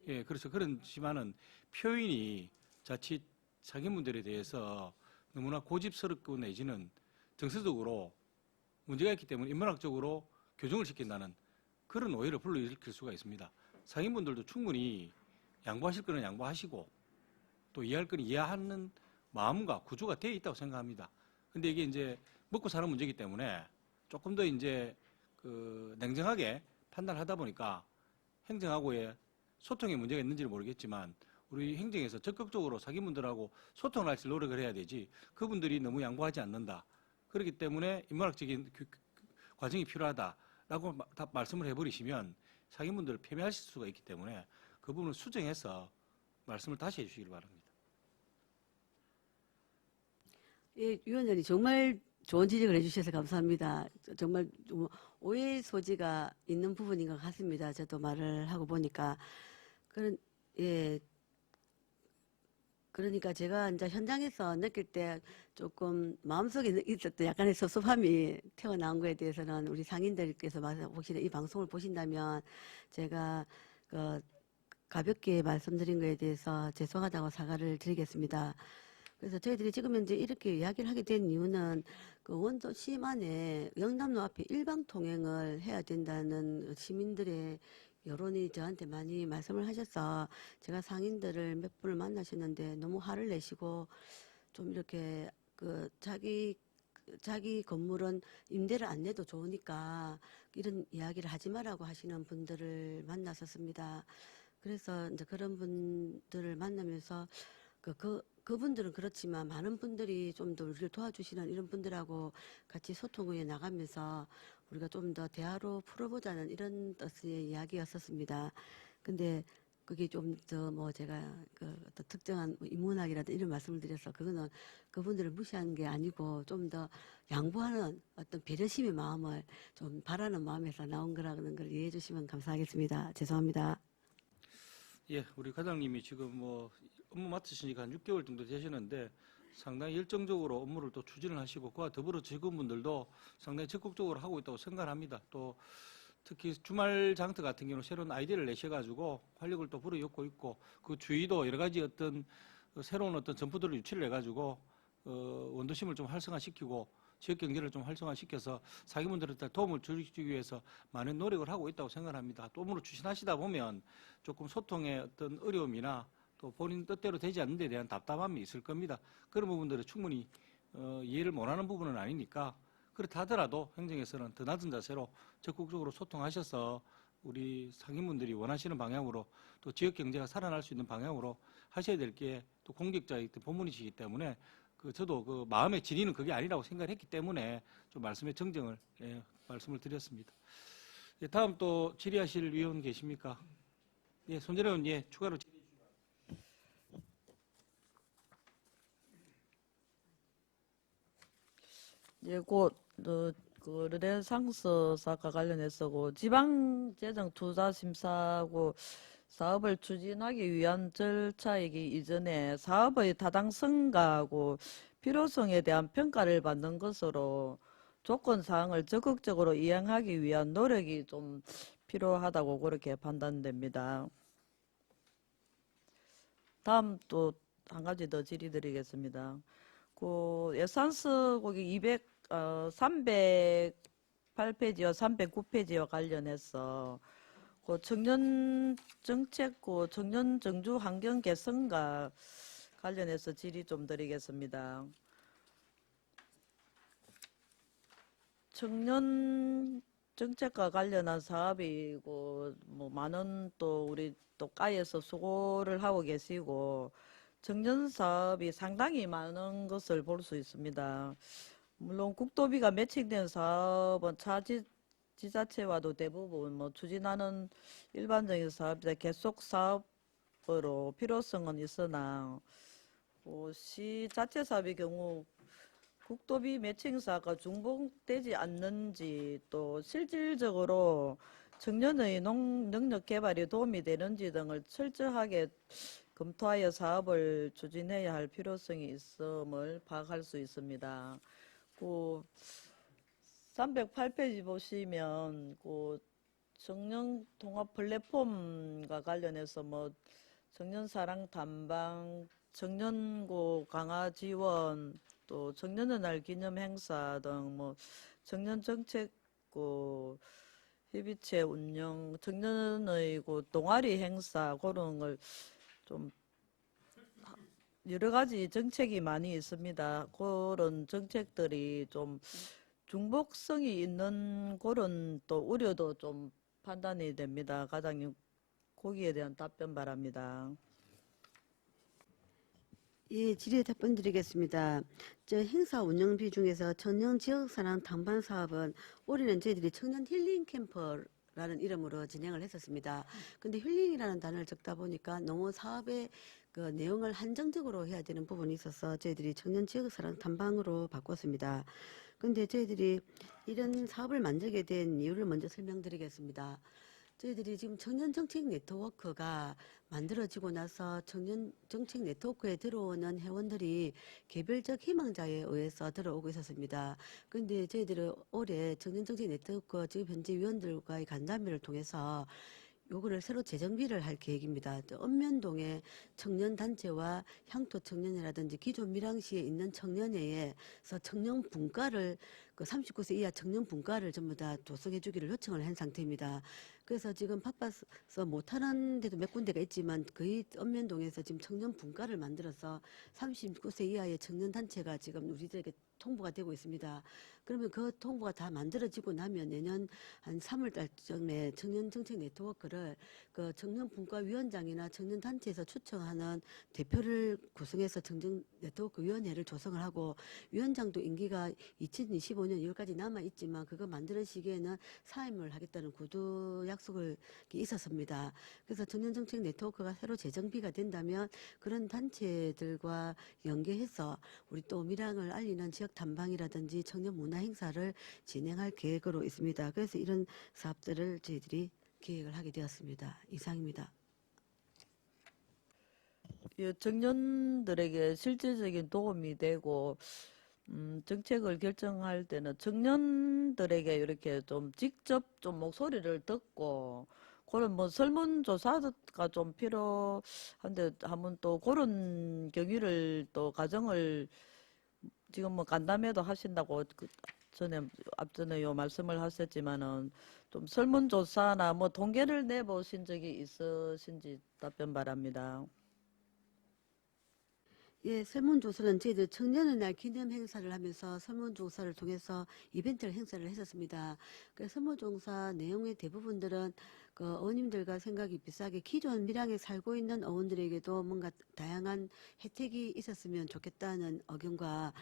예, 그래서 그렇지만은 표현이 자칫 상인분들에 대해서 너무나 고집스럽고 내지는 정서적으로 문제가 있기 때문에 인문학적으로 교정을 시킨다는 그런 오해를 불러일으킬 수가 있습니다. 상인분들도 충분히 양보하실 거는 양보하시고 또 이해할 거는 이해하는 마음과 구조가 되어 있다고 생각합니다. 근데 이게 이제 먹고 사는 문제이기 때문에 조금 더 이제 그 냉정하게 판단하다 보니까 행정하고의 소통에 문제가 있는지는 모르겠지만 우리 행정에서 적극적으로 상인분들하고 소통을 할 수 있는 노력을 해야 되지 그분들이 너무 양보하지 않는다. 그렇기 때문에 인문학적인 과정이 필요하다라고 말씀을 해버리시면 상인분들을 폄훼하실 수가 있기 때문에 그 부분을 수정해서 말씀을 다시 해주시기 바랍니다. 예, 위원장님 정말 좋은 지적을 해주셔서 감사합니다. 정말 좀 오해 소지가 있는 부분인 것 같습니다. 저도 말을 하고 보니까 예. 그러니까 제가 이제 현장에서 느낄 때 조금 마음속에 있었던 약간의 섭섭함이 튀어나온 거에 대해서는 우리 상인들께서 혹시 이 방송을 보신다면 제가 가볍게 말씀드린 거에 대해서 죄송하다고 사과를 드리겠습니다. 그래서 저희들이 지금 현재 이렇게 이야기를 하게 된 이유는 그 원도시만에 영남로 앞에 일방 통행을 해야 된다는 시민들의 여론이 저한테 많이 말씀을 하셔서 제가 상인들을 몇 분을 만나셨는데 너무 화를 내시고 좀 이렇게 자기 건물은 임대를 안 내도 좋으니까 이런 이야기를 하지 말라고 하시는 분들을 만났었습니다. 그래서 이제 그런 분들을 만나면서 그분들은 그렇지만 많은 분들이 좀 더 우리를 도와주시는 이런 분들하고 같이 소통에 나가면서 우리가 좀 더 대화로 풀어보자는 이런 뜻의 이야기였었습니다. 근데 그게 좀 더 뭐 제가 어떤 특정한 인문학이라든 이런 말씀을 드려서 그거는 그분들을 무시하는 게 아니고 좀 더 양보하는 어떤 배려심의 마음을 좀 바라는 마음에서 나온 거라는 걸 이해해 주시면 감사하겠습니다. 죄송합니다. 예, 우리 과장님이 지금 뭐 업무 맡으시니까 한 6개월 정도 되시는데 상당히 열정적으로 업무를 또 추진을 하시고 그와 더불어 직원분들도 상당히 적극적으로 하고 있다고 생각합니다. 또 특히 주말 장터 같은 경우는 새로운 아이디어를 내셔가지고 활력을 또 불어넣고 있고 그 주위도 여러 가지 어떤 새로운 어떤 점포들을 유치를 해가지고 원도심을 좀 활성화시키고 지역 경제를 좀 활성화시켜서 사기분들한테 도움을 주기 위해서 많은 노력을 하고 있다고 생각합니다. 또 업무를 추진하시다 보면 조금 소통의 어떤 어려움이나 또 본인 뜻대로 되지 않는 데 대한 답답함이 있을 겁니다. 그런 부분들을 충분히 이해를 못하는 부분은 아니니까 그렇다 하더라도 행정에서는 더 낮은 자세로 적극적으로 소통하셔서 우리 상인분들이 원하시는 방향으로 또 지역 경제가 살아날 수 있는 방향으로 하셔야 될 게 또 공직자이기 때문에 본분이시기 때문에 저도 그 마음의 진의는 그게 아니라고 생각을 했기 때문에 좀 말씀의 정정을 말씀을 드렸습니다. 예, 다음 또 질의하실 위원 계십니까? 예, 손재래 의원 추가로 질의 예, 그 르네상스 사과 관련해서 지방재정투자심사하고 사업을 추진하기 위한 절차이기 이전에 사업의 타당성과하고 필요성에 대한 평가를 받는 것으로 조건 사항을 적극적으로 이행하기 위한 노력이 좀 필요하다고 그렇게 판단됩니다. 다음 또 한 가지 더 질의드리겠습니다. 그 예산서 거기 308페이지와 309페이지와 관련해서 그 청년 정책, 그 청년 정주 환경 개선과 관련해서 질의 좀 드리겠습니다. 청년 정책과 관련한 사업이고 뭐 많은 또 우리 또 과에서 수고를 하고 계시고 청년 사업이 상당히 많은 것을 볼 수 있습니다. 물론 국도비가 매칭된 사업은 지자체와도 대부분 뭐 추진하는 일반적인 사업이다 계속 사업으로 필요성은 있으나 시 자체 사업의 경우 국도비 매칭사가 중복되지 않는지 또 실질적으로 청년의 능력 개발에 도움이 되는지 등을 철저하게 검토하여 사업을 추진해야 할 필요성이 있음을 파악할 수 있습니다. 그 308페이지 보시면 그 청년 통합 플랫폼과 관련해서 뭐 청년 사랑 탐방, 청년고 강화 지원, 또 청년의 날 기념 행사 등 뭐 청년 정책 그 협의체 운영, 청년의 그 동아리 행사 그런 걸 좀 여러 가지 정책이 많이 있습니다. 그런 정책들이 좀 중복성이 있는 그런 또 우려도 좀 판단이 됩니다. 과장님, 거기에 대한 답변 바랍니다. 예, 질의에 답변 드리겠습니다. 행사 운영비 중에서 청년 지역사랑 탐방 사업은 올해는 저희들이 청년 힐링 캠퍼라는 이름으로 진행을 했었습니다. 근데 힐링이라는 단어를 적다 보니까 너무 사업의 그 내용을 한정적으로 해야 되는 부분이 있어서 저희들이 청년 지역사랑 탐방으로 바꿨습니다. 근데 저희들이 이런 사업을 만들게 된 이유를 먼저 설명드리겠습니다. 저희들이 지금 청년 정책 네트워크가 만들어지고 나서 청년 정책 네트워크에 들어오는 회원들이 개별적 희망자에 의해서 들어오고 있었습니다. 그런데 저희들은 올해 청년 정책 네트워크 지금 현재 위원들과의 간담회를 통해서 요거를 새로 재정비를 할 계획입니다. 또 읍면동의 청년단체와 향토청년회라든지 기존 밀양시에 있는 청년회에서 청년 분과를 그 39세 이하 청년 분과를 전부 다 조성해 주기를 요청을 한 상태입니다. 그래서 지금 바빠서 못하는 데도 몇 군데가 있지만 거의 읍면동에서 지금 청년 분과를 만들어서 39세 이하의 청년단체가 지금 우리들에게 통보가 되고 있습니다. 그러면 그 통보가 다 만들어지고 나면 내년 한 3월 달쯤에 청년 정책 네트워크를 그 청년 분과 위원장이나 청년 단체에서 추천하는 대표를 구성해서 청년 네트워크 위원회를 조성을 하고 위원장도 임기가 2025년 2월까지 남아 있지만 그거 만드는 시기에는 사임을 하겠다는 구두 약속을 있었습니다. 그래서 청년 정책 네트워크가 새로 재정비가 된다면 그런 단체들과 연계해서 우리 또 밀양을 알리는 지역 탐방이라든지 청년 문화 행사를 진행할 계획으로 있습니다. 그래서 이런 사업들을 저희들이 계획을 하게 되었습니다. 이상입니다. 이 청년들에게 실질적인 도움이 되고 정책을 결정할 때는 청년들에게 이렇게 좀 직접 좀 목소리를 듣고 그런 뭐 설문조사가 좀 필요한데 한번 또 그런 경위를 또 가정을 지금 뭐 간담회도 하신다고 전에 앞전에 요 말씀을 하셨지만은 좀 설문조사나 뭐 통계를 내보신 적이 있으신지 답변 바랍니다. 예, 설문조사는 저희들 청년의 날 기념 행사를 하면서 설문조사를 통해서 이벤트를 행사를 했었습니다. 그 설문조사 내용의 대부분들은 그 어머님들과 생각이 비슷하게 기존 밀양에 살고 있는 어원들에게도 뭔가 다양한 혜택이 있었으면 좋겠다는 의견과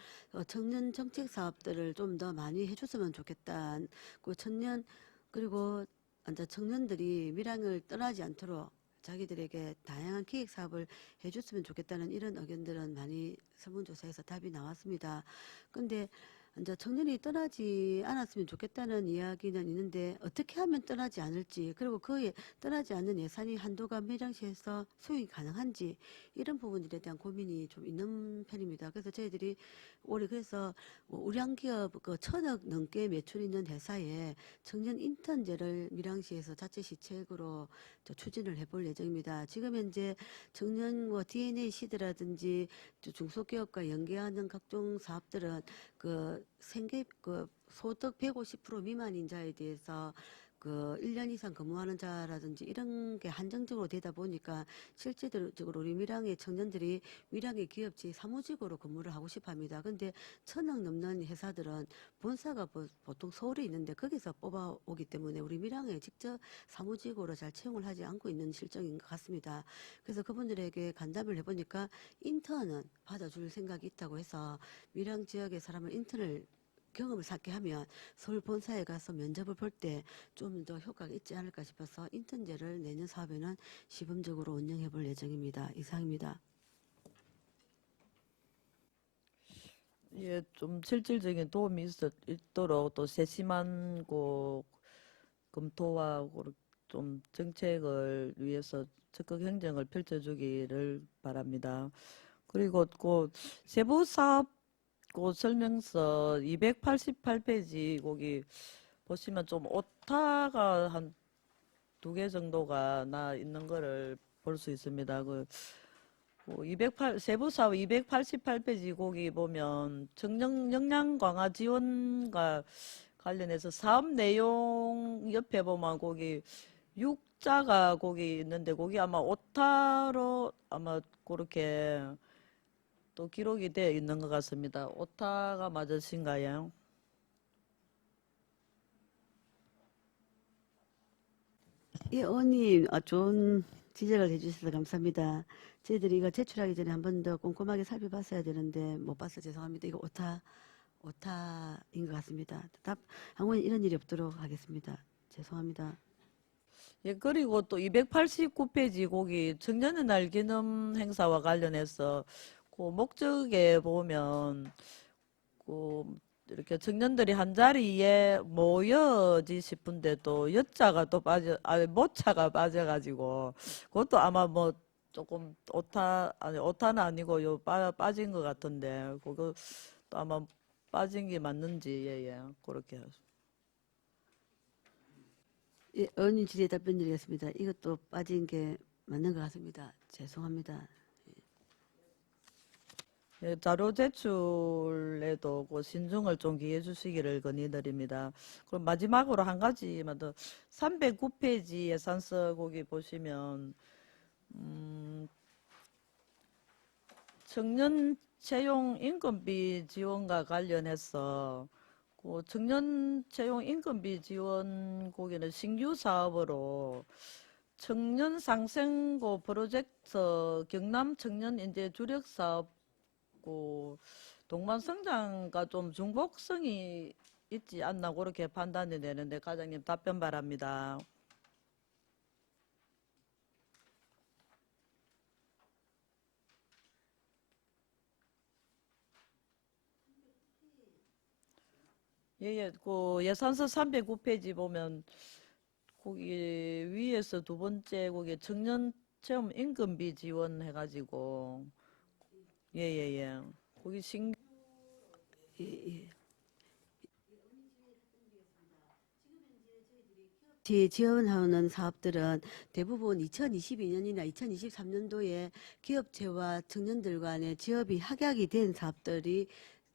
청년 정책 사업들을 좀 더 많이 해줬으면 좋겠다. 그 청년 그리고 이제 청년들이 밀양을 떠나지 않도록 자기들에게 다양한 기획 사업을 해줬으면 좋겠다는 이런 의견들은 많이 설문조사에서 답이 나왔습니다. 근데 이제 청년이 떠나지 않았으면 좋겠다는 이야기는 있는데 어떻게 하면 떠나지 않을지 그리고 그 떠나지 않는 예산이 한도가 밀양시에서 수용이 가능한지 이런 부분들에 대한 고민이 좀 있는 편입니다. 그래서 저희들이 올해 그래서 뭐 우량기업 그 1,000억 넘게 매출 있는 회사에 청년 인턴제를 밀양시에서 자체 시책으로 추진을 해볼 예정입니다. 지금 현재 청년 뭐 DNA 시대라든지 중소기업과 연계하는 각종 사업들은 그 소득 150% 미만인 자에 대해서 그 1년 이상 근무하는 자라든지 이런 게 한정적으로 되다 보니까 실질적으로 우리 밀양의 청년들이 밀양의 기업체 사무직으로 근무를 하고 싶어 합니다. 근데 1,000억 넘는 회사들은 본사가 보통 서울에 있는데 거기서 뽑아오기 때문에 우리 밀양에 직접 사무직으로 잘 채용을 하지 않고 있는 실정인 것 같습니다. 그래서 그분들에게 간담회를 해보니까 인턴은 받아줄 생각이 있다고 해서 밀양 지역의 사람을 인턴을 경험을 쌓게 하면 서울 본사에 가서 면접을 볼 때 좀 더 효과가 있지 않을까 싶어서 인턴제를 내년 사업에는 시범적으로 운영해 볼 예정입니다. 이상입니다. 예, 좀 실질적인 도움이 있도록 또 세심한 검토와 좀 정책을 위해서 적극 행정을 펼쳐주기를 바랍니다. 그리고 그 세부 사업 설명서 288페이지 거기 보시면 좀 오타가 한 2개 정도가 나 있는 거를 볼 수 있습니다. 세부 사업 288페이지 거기 보면 청년 역량 강화 지원과 관련해서 사업 내용 옆에 보면 거기 6자가 거기 있는데 거기 아마 오타로 아마 그렇게 또 기록이 되어 있는 것 같습니다. 오타가 맞으신가요? 예, 의원님, 좋은 지적을 해주셔서 감사합니다. 저희들이 이거 제출하기 전에 한 번 더 꼼꼼하게 살펴봤어야 되는데 못 봐서 죄송합니다. 이거 오타인 것 같습니다. 한번 이런 일이 없도록 하겠습니다. 죄송합니다. 예, 그리고 또 289페이지 거기 청년의 날 기념 행사와 관련해서 그 목적에 보면 그 이렇게 청년들이 한 자리에 모여지 싶은데 또 여자가 또 모차가 빠져가지고 그것도 아마 뭐 조금 오타는 아니고 빠진 것 같은데 그거 또 아마 빠진 게 맞는지 예, 그렇게. 예, 의원님 질의에 답변 드리겠습니다. 이것도 빠진 게 맞는 것 같습니다. 죄송합니다. 예, 자료 제출에도 그 신중을 좀 기해 주시기를 건의드립니다. 그럼 마지막으로 한 가지만 더 309페이지 예산서 거기 보시면 청년 채용 인건비 지원과 관련해서 그 청년 채용 인건비 지원 거기는 신규 사업으로 청년 상생고 프로젝트 경남 청년 인재 주력 사업 동반 성장과 좀 중복성이 있지 않나 그렇게 판단이 되는데 과장님 답변 바랍니다. 예, 그 예산서 309페이지 보면 거기 위에서 두 번째 거기 청년 체험 임금비 지원해가지고 예예예. 거기 신 예, 예. 지원하는 사업들은 대부분 2022년이나 2023년도에 기업체와 청년들 간의 지업이 확약이 된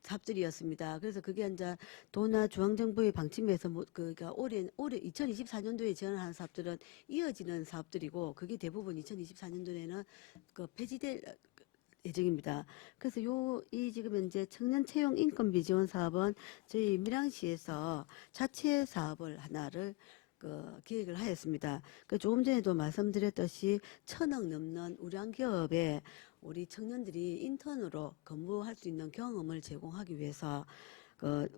사업들이었습니다. 그래서 그게 이제 도나 중앙정부의 방침에서 그러니까 올해 2024년도에 지원하는 사업들은 이어지는 사업들이고 그게 대부분 2024년도에는 그 폐지될 예정입니다. 그래서 이 지금 현재 청년 채용 인건비 지원 사업은 저희 밀양시에서 자체 사업을 하나를 기획을 하였습니다. 조금 전에도 말씀드렸듯이 1,000억 넘는 우량 기업에 우리 청년들이 인턴으로 근무할 수 있는 경험을 제공하기 위해서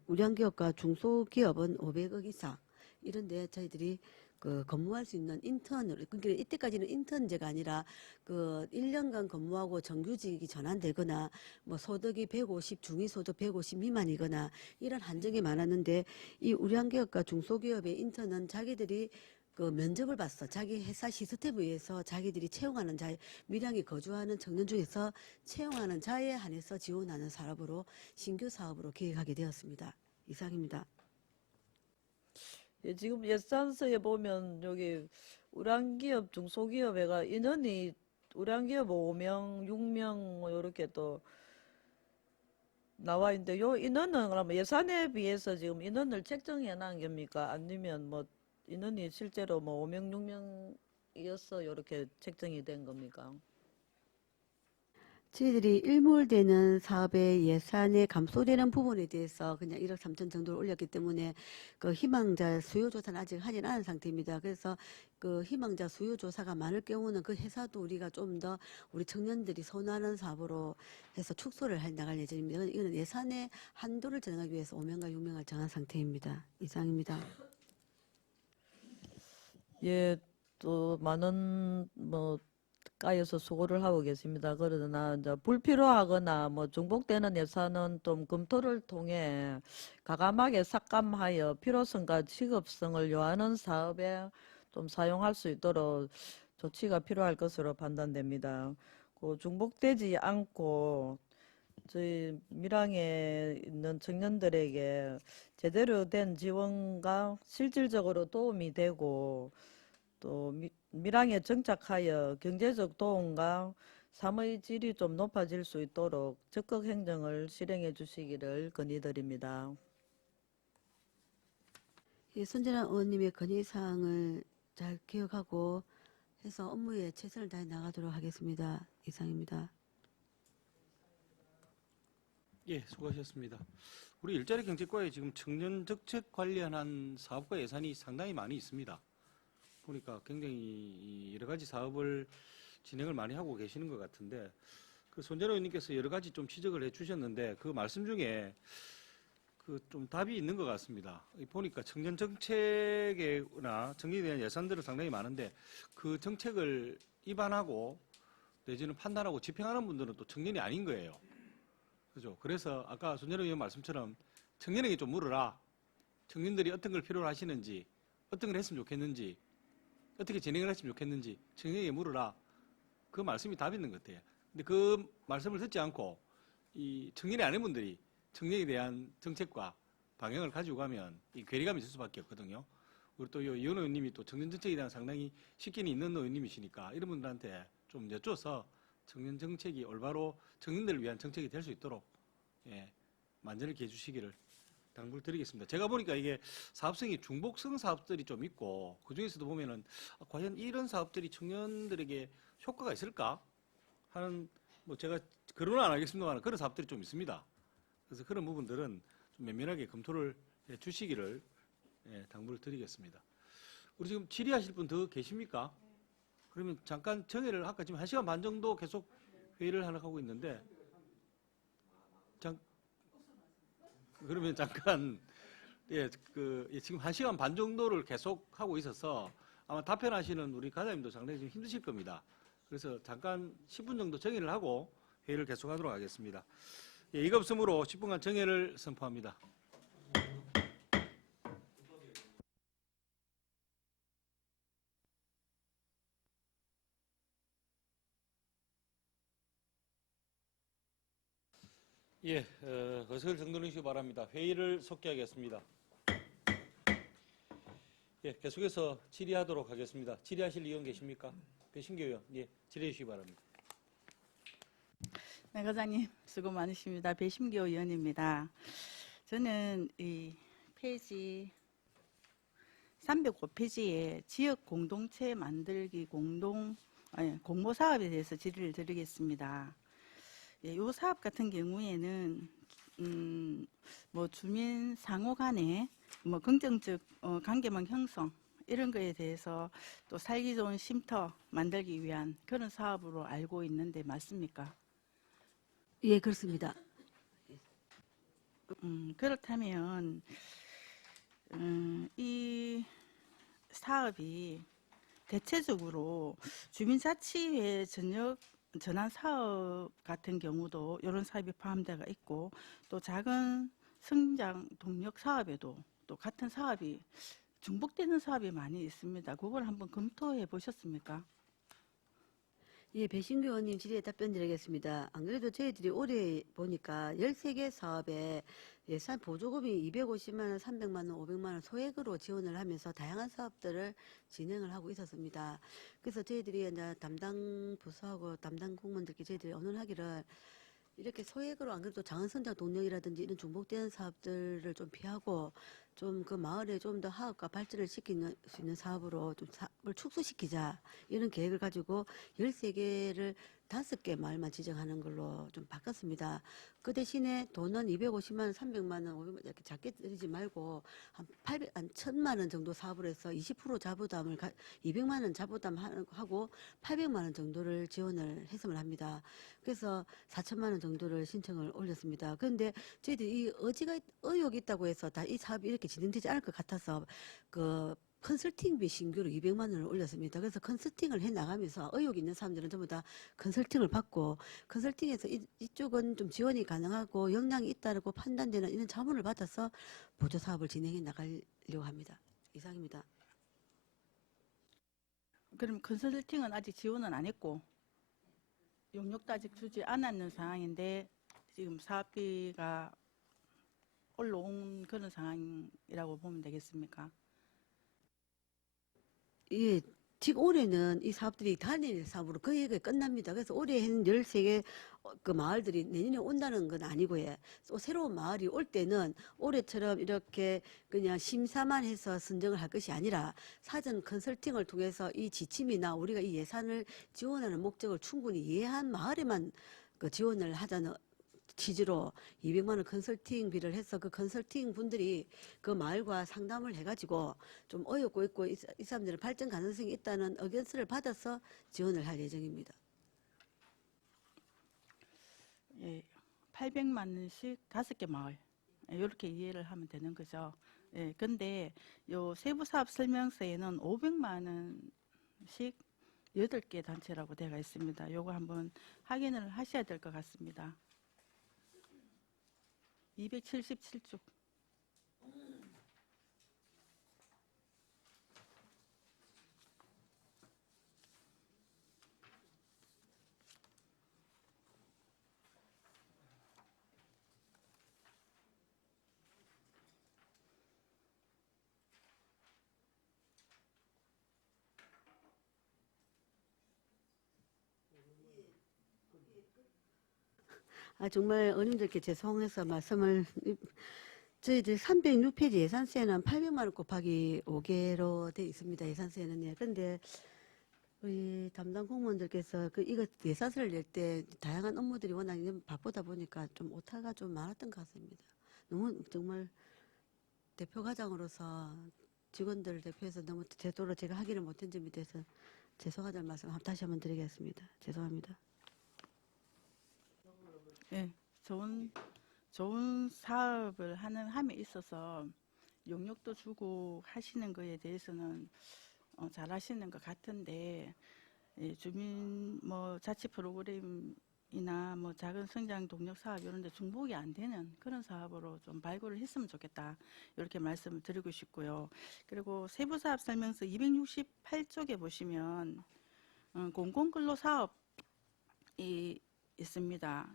우량 기업과 중소기업은 500억 이상 이런데 저희들이 근무할 수 있는 인턴으로, 그러니까 이때까지는 인턴제가 아니라 1년간 근무하고 정규직이 전환되거나 뭐 소득이 150, 중위소득 150 미만이거나 이런 한정이 많았는데 이 우량기업과 중소기업의 인턴은 자기들이 면접을 봤어. 자기 회사 시스템에 의해서 자기들이 채용하는 자, 밀양에 거주하는 청년 중에서 채용하는 자에 한해서 지원하는 사업으로 신규 사업으로 기획하게 되었습니다. 이상입니다. 예, 지금 예산서에 보면 여기 우량기업, 중소기업에가 인원이 우량기업 5명, 6명 뭐 이렇게 또 나와 있는데 요 인원은 그러면 예산에 비해서 지금 인원을 책정해 놓은 겁니까? 아니면 뭐 인원이 실제로 뭐 5명, 6명이어서 이렇게 책정이 된 겁니까? 저희들이 일몰되는 사업의 예산에 감소되는 부분에 대해서 그냥 1억 3천 정도를 올렸기 때문에 희망자 수요 조사는 아직 하진 않은 상태입니다. 그래서 희망자 수요 조사가 많을 경우는 그 회사도 우리가 좀 더 우리 청년들이 선호하는 사업으로 해서 축소를 해 나갈 예정입니다. 이거는 예산의 한도를 정하기 위해서 5명과 6명을 정한 상태입니다. 이상입니다. 예, 또 많은 뭐 까여서 수고를 하고 계십니다. 그러나 이제 불필요하거나 뭐 중복되는 예산은 좀 검토를 통해 과감하게 삭감하여 필요성과 지급성을 요하는 사업에 좀 사용할 수 있도록 조치가 필요할 것으로 판단됩니다. 중복되지 않고 저희 밀양에 있는 청년들에게 제대로 된 지원과 실질적으로 도움이 되고 또 밀양에 정착하여 경제적 도움과 삶의 질이 좀 높아질 수 있도록 적극 행정을 실행해 주시기를 건의드립니다. 예, 손재란 의원님의 건의사항을 잘 기억하고 해서 업무에 최선을 다해 나가도록 하겠습니다. 이상입니다. 예, 수고하셨습니다. 우리 일자리 경제과에 지금 청년 정책 관련한 사업과 예산이 상당히 많이 있습니다. 보니까 굉장히 여러 가지 사업을 진행을 많이 하고 계시는 것 같은데 손재로 의원님께서 여러 가지 좀 지적을 해주셨는데 그 말씀 중에 좀 답이 있는 것 같습니다. 보니까 청년 정책이나 청년에 대한 예산들은 상당히 많은데 그 정책을 입안하고 내지는 판단하고 집행하는 분들은 또 청년이 아닌 거예요. 그죠? 그래서 아까 손재로 의원 말씀처럼 청년에게 좀 물어라. 청년들이 어떤 걸 필요로 하시는지, 어떤 걸 했으면 좋겠는지, 어떻게 진행을 했으면 좋겠는지 청년에게 물어라. 그 말씀이 답이 있는 것 같아요. 근데 그 말씀을 듣지 않고 이 청년이 아닌 분들이 청년에 대한 정책과 방향을 가지고 가면 이 괴리감이 있을 수밖에 없거든요. 그리고 또 이현 의원님이 또 청년 정책에 대한 상당히 식견이 있는 의원님이시니까 이런 분들한테 좀 여쭤서 청년 정책이 올바로 청년들을 위한 정책이 될 수 있도록 만전을 기해 주시기를 당부를 드리겠습니다. 제가 보니까 이게 사업성이 중복성 사업들이 좀 있고 그 중에서도 보면은 과연 이런 사업들이 청년들에게 효과가 있을까 하는 뭐 제가 그런 안 하겠습니다만 그런 사업들이 좀 있습니다. 그래서 그런 부분들은 좀 면밀하게 검토를 해 주시기를 당부를 드리겠습니다. 우리 지금 질의하실 분 더 계십니까? 그러면 잠깐 정회를 아까 지금 1시간 반 정도 계속 회의를 하고 있는데 그러면 잠깐 지금 1시간 반 정도를 계속 하고 있어서 아마 답변하시는 우리 과장님도 상당히 좀 힘드실 겁니다. 그래서 잠깐 10분 정도 정회를 하고 회의를 계속하도록 하겠습니다. 이거 없으므로 10분간 정회를 선포합니다. 예, 어서 정돈해 주시기 바랍니다. 회의를 속기하겠습니다. 예, 계속해서 질의하도록 하겠습니다. 질의하실 의원 계십니까? 배신교 의원, 예, 질의해 주시기 바랍니다. 네, 과장님 수고 많으십니다. 배심교 의원입니다. 저는 이 페이지 305페이지에 지역 공동체 만들기 공모 사업에 대해서 질의를 드리겠습니다. 예, 이 사업 같은 경우에는 뭐 주민 상호 간에 뭐 긍정적 관계망 형성 이런 거에 대해서 또 살기 좋은 쉼터 만들기 위한 그런 사업으로 알고 있는데 맞습니까? 예, 그렇습니다. 그렇다면 이 사업이 대체적으로 주민자치회 전환 사업 같은 경우도 이런 사업이 포함되어 있고 또 작은 성장 동력 사업에도 또 같은 사업이 중복되는 사업이 많이 있습니다. 그걸 한번 검토해 보셨습니까? 예, 배신교 의원님 질의에 답변 드리겠습니다. 안 그래도 저희들이 올해 보니까 13개 사업에 예산 보조금이 250만 원, 300만 원, 500만 원 소액으로 지원을 하면서 다양한 사업들을 진행을 하고 있었습니다. 그래서 저희들이 이제 담당 부서하고 담당 공무원들께 저희들이 언론하기를 이렇게 소액으로 안 그래도 장안성장 동력이라든지 이런 중복되는 사업들을 좀 피하고 좀 그 마을에 좀 더 화합과 발전을 시키는 수 있는 사업으로 좀 사업을 축소시키자 이런 계획을 가지고 13개를 5개 마을만 지정하는 걸로 좀 바꿨습니다. 그 대신에 돈은 250만 원, 300만 원, 500만 원 이렇게 작게 들이지 말고 한 1000만 원 정도 사업을 해서 20% 자부담을 200만 원 자부담하고 800만 원 정도를 지원을 했으면 합니다. 그래서 4천만 원 정도를 신청을 올렸습니다. 그런데 저희들이 이 의욕이 있다고 해서 다 이 사업이 이렇게 진행되지 않을 것 같아서 그 컨설팅비 신규로 200만 원을 올렸습니다. 그래서 컨설팅을 해 나가면서 의욕 있는 사람들은 전부 다 컨설팅을 받고 컨설팅에서 이쪽은 좀 지원이 가능하고 역량이 있다고 판단되는 이런 자문을 받아서 보조 사업을 진행해 나가려고 합니다. 이상입니다. 그럼 컨설팅은 아직 지원은 안 했고 용역도 아직 주지 않았는 상황인데 지금 사업비가 올라온 그런 상황이라고 보면 되겠습니까? 예, 지금 올해는 이 사업들이 단일 사업으로 거의 끝납니다. 그래서 올해는 13개 그 마을들이 내년에 온다는 건 아니고요. 또 새로운 마을이 올 때는 올해처럼 이렇게 그냥 심사만 해서 선정을 할 것이 아니라 사전 컨설팅을 통해서 이 지침이나 우리가 이 예산을 지원하는 목적을 충분히 이해한 마을에만 그 지원을 하자는 취지로 200만 원 컨설팅비를 해서 그 컨설팅 분들이 그 마을과 상담을 해가지고 좀 어렵고 있고 이 사람들은 발전 가능성이 있다는 의견서를 받아서 지원을 할 예정입니다. 예, 800만 원씩 5개 마을 이렇게 이해를 하면 되는 거죠. 예, 근데 요 세부 사업 설명서에는 500만 원씩 8개 단체라고 되어 있습니다. 요거 한번 확인을 하셔야 될 것 같습니다. 277쪽. 정말 의원님들께 죄송해서 말씀을 저희들 306페이지 예산서에는 800만 원 곱하기 5개로 되어 있습니다. 예산서에는요. 그런데 우리 담당 공무원들께서 이거 예산서를 낼 때 다양한 업무들이 워낙 바쁘다 보니까 좀 오타가 좀 많았던 것 같습니다. 너무 정말 대표 과장으로서 직원들 대표해서 너무 제대로 제가 하기를 못한 점에 대해서 죄송하다는 말씀 다시 한번 드리겠습니다. 죄송합니다. 예, 좋은 사업을 함에 있어서 용역도 주고 하시는 거에 대해서는 잘 하시는 것 같은데 예, 주민 뭐 자치 프로그램이나 뭐 작은 성장 동력 사업 이런 데 중복이 안 되는 그런 사업으로 좀 발굴을 했으면 좋겠다. 이렇게 말씀을 드리고 싶고요. 그리고 세부 사업 설명서 268쪽에 보시면 공공근로 사업 이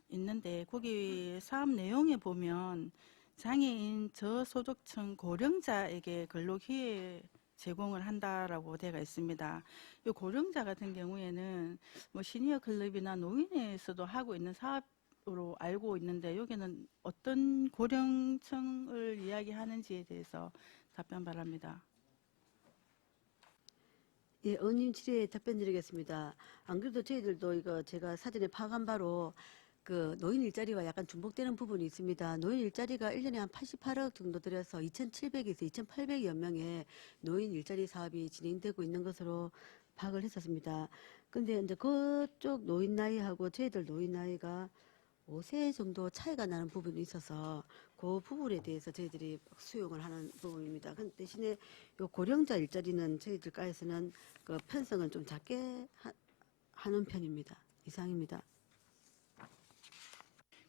있는데 거기 사업 내용에 보면 장애인 저소득층 고령자에게 근로기회 제공을 한다라고 되어 있습니다. 이 고령자 같은 경우에는 뭐 시니어 클럽이나 노인회에서도 하고 있는 사업으로 알고 있는데 여기는 어떤 고령층을 이야기하는지에 대해서 답변 바랍니다. 예, 의원님 질의에 답변 드리겠습니다. 안 그래도 저희들도 이거 제가 사전에 파악한 바로 그 노인 일자리와 약간 중복되는 부분이 있습니다. 노인 일자리가 1년에 한 88억 정도 들여서 2,700에서 2,800여 명의 노인 일자리 사업이 진행되고 있는 것으로 파악을 했었습니다. 근데 이제 그쪽 노인 나이하고 저희들 노인 나이가 5세 정도 차이가 나는 부분이 있어서 그 부분에 대해서 저희들이 수용을 하는 부분입니다. 근데 대신에 요 고령자 일자리는 저희들과에서는 그 편성은 좀 작게 하는 편입니다. 이상입니다.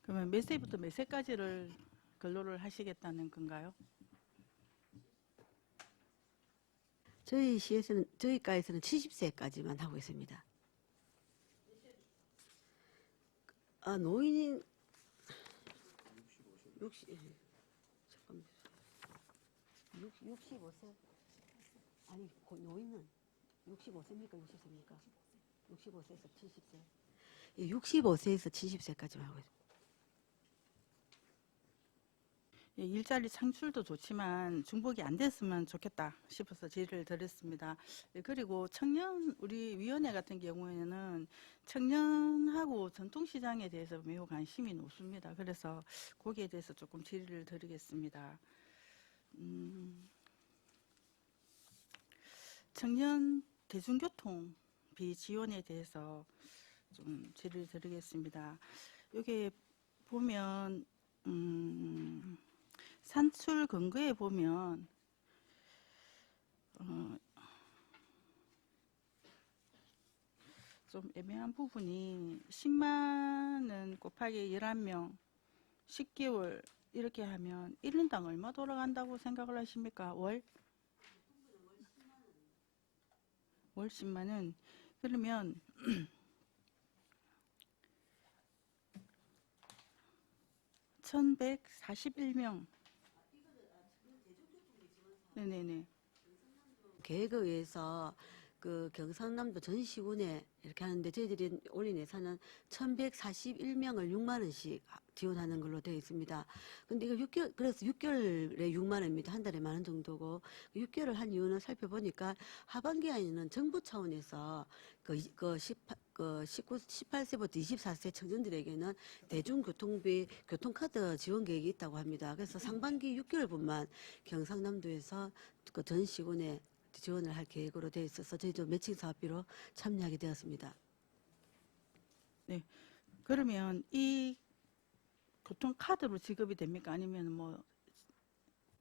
그러면 몇 세부터 몇 세까지를 근로를 하시겠다는 건가요? 저희 시에서는 저희과에서는 70세까지만 하고 있습니다. 아 노인인 60 잠깐만 65세 아니 노인은 65세입니까 60세입니까? 65세에서 70세. 예, 65세에서 70세까지만 하고 있습니다. 예, 일자리 창출도 좋지만 중복이 안 됐으면 좋겠다 싶어서 질의를 드렸습니다. 예, 그리고 청년 우리 위원회 같은 경우에는 청년하고 전통시장에 대해서 매우 관심이 높습니다. 그래서 거기에 대해서 조금 질의를 드리겠습니다. 청년 대중교통비 지원에 대해서 좀 질의를 드리겠습니다. 여기 보면 산출 근거에 보면 좀 애매한 부분이 10만 원 곱하기 11명 10개월 이렇게 하면 1인당 얼마 돌아간다고 생각을 하십니까? 월 10만 원. 그러면 1141명. 네네네. 계획에 의해서 그 경상남도 전 시군에 이렇게 하는데 저희들이 올린 예산은 1,141명을 6만 원씩 지원하는 걸로 되어 있습니다. 근데 이거 6개월 그래서 6개월에 6만 원입니다. 한 달에 10,000원 정도고 6개월을 한 이유는 살펴보니까 하반기에는 정부 차원에서 그 18세부터 24세 청년들에게는 대중교통비 교통카드 지원 계획이 있다고 합니다. 그래서 상반기 6개월분만 경상남도에서 그 전 시군에 지원을 할 계획으로 되어 있어서 저희도 매칭 사업비로 참여하게 되었습니다. 네. 그러면 이 교통카드로 지급이 됩니까? 아니면 뭐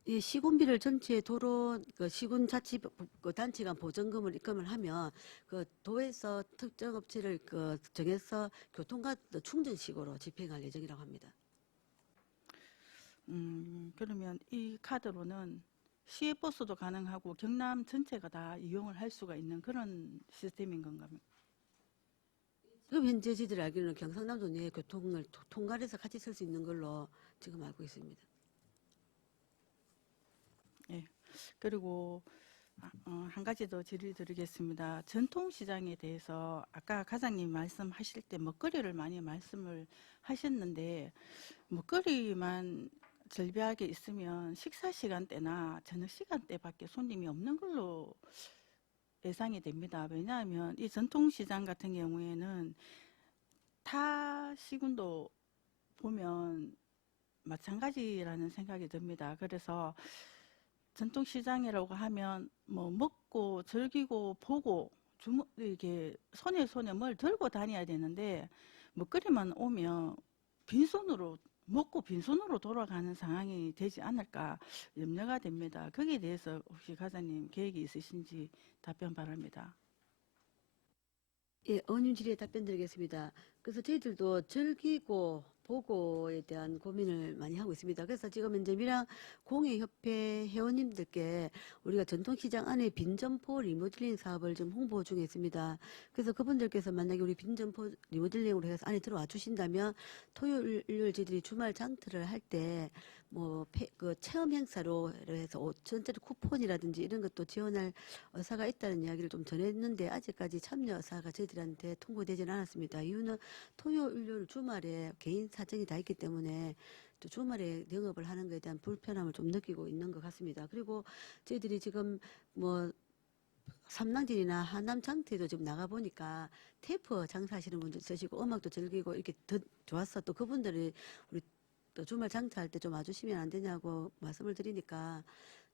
이 시군비를 전체 도로 그 시군 자치 그 단체간 보전금을 입금을 하면 그 도에서 특정 업체를 그 정해서 교통카드 충전식으로 집행할 예정이라고 합니다. 그러면 이 카드로는 시외버스도 가능하고 경남 전체가 다 이용을 할 수가 있는 그런 시스템인 건가요? 지금 현재 저희들이 알기로는 경상남도 내 교통을 통괄해서 같이 쓸 수 있는 걸로 지금 알고 있습니다. 예. 그리고 한 가지 더 질의 드리겠습니다. 전통시장에 대해서 아까 과장님 말씀하실 때 먹거리를 많이 말씀을 하셨는데 먹거리만 절비하게 있으면 식사 시간대나 저녁 시간대밖에 손님이 없는 걸로 예상이 됩니다. 왜냐하면 이 전통시장 같은 경우에는 타 시군도 보면 마찬가지라는 생각이 듭니다. 그래서 전통시장이라고 하면 뭐 먹고 즐기고 보고 이게 손에 뭘 들고 다녀야 되는데 먹거리만 오면 빈손으로 먹고 빈손으로 돌아가는 상황이 되지 않을까 염려가 됩니다. 거기에 대해서 혹시 과장님 계획이 있으신지 답변 바랍니다. 예, 의원님 질의에 답변 드리겠습니다. 그래서 저희들도 즐기고 보고에 대한 고민을 많이 하고 있습니다. 그래서 지금 이제 밀양 공예협회 회원님들께 우리가 전통시장 안에 빈점포 리모델링 사업을 지금 홍보 중에 있습니다. 그래서 그분들께서 만약에 우리 빈점포 리모델링으로 해서 안에 들어와 주신다면 토요일, 일요일 저희들이 주말 장터를 할 때 그 체험 행사로 해서 5천원짜리 쿠폰이라든지 이런 것도 지원할 의사가 있다는 이야기를 좀 전했는데 아직까지 참여 의사가 저희들한테 통보되지는 않았습니다. 이유는 토요일, 일요일 주말에 개인 사정이 다 있기 때문에 또 주말에 영업을 하는 것에 대한 불편함을 좀 느끼고 있는 것 같습니다. 그리고 저희들이 지금 삼랑진이나 하남 장터에도 지금 나가 보니까 테이프 장사하시는 분들 있으시고 음악도 즐기고 이렇게 더 좋았어. 또 그분들이 우리 또 주말 장사할 때 좀 와주시면 안 되냐고 말씀을 드리니까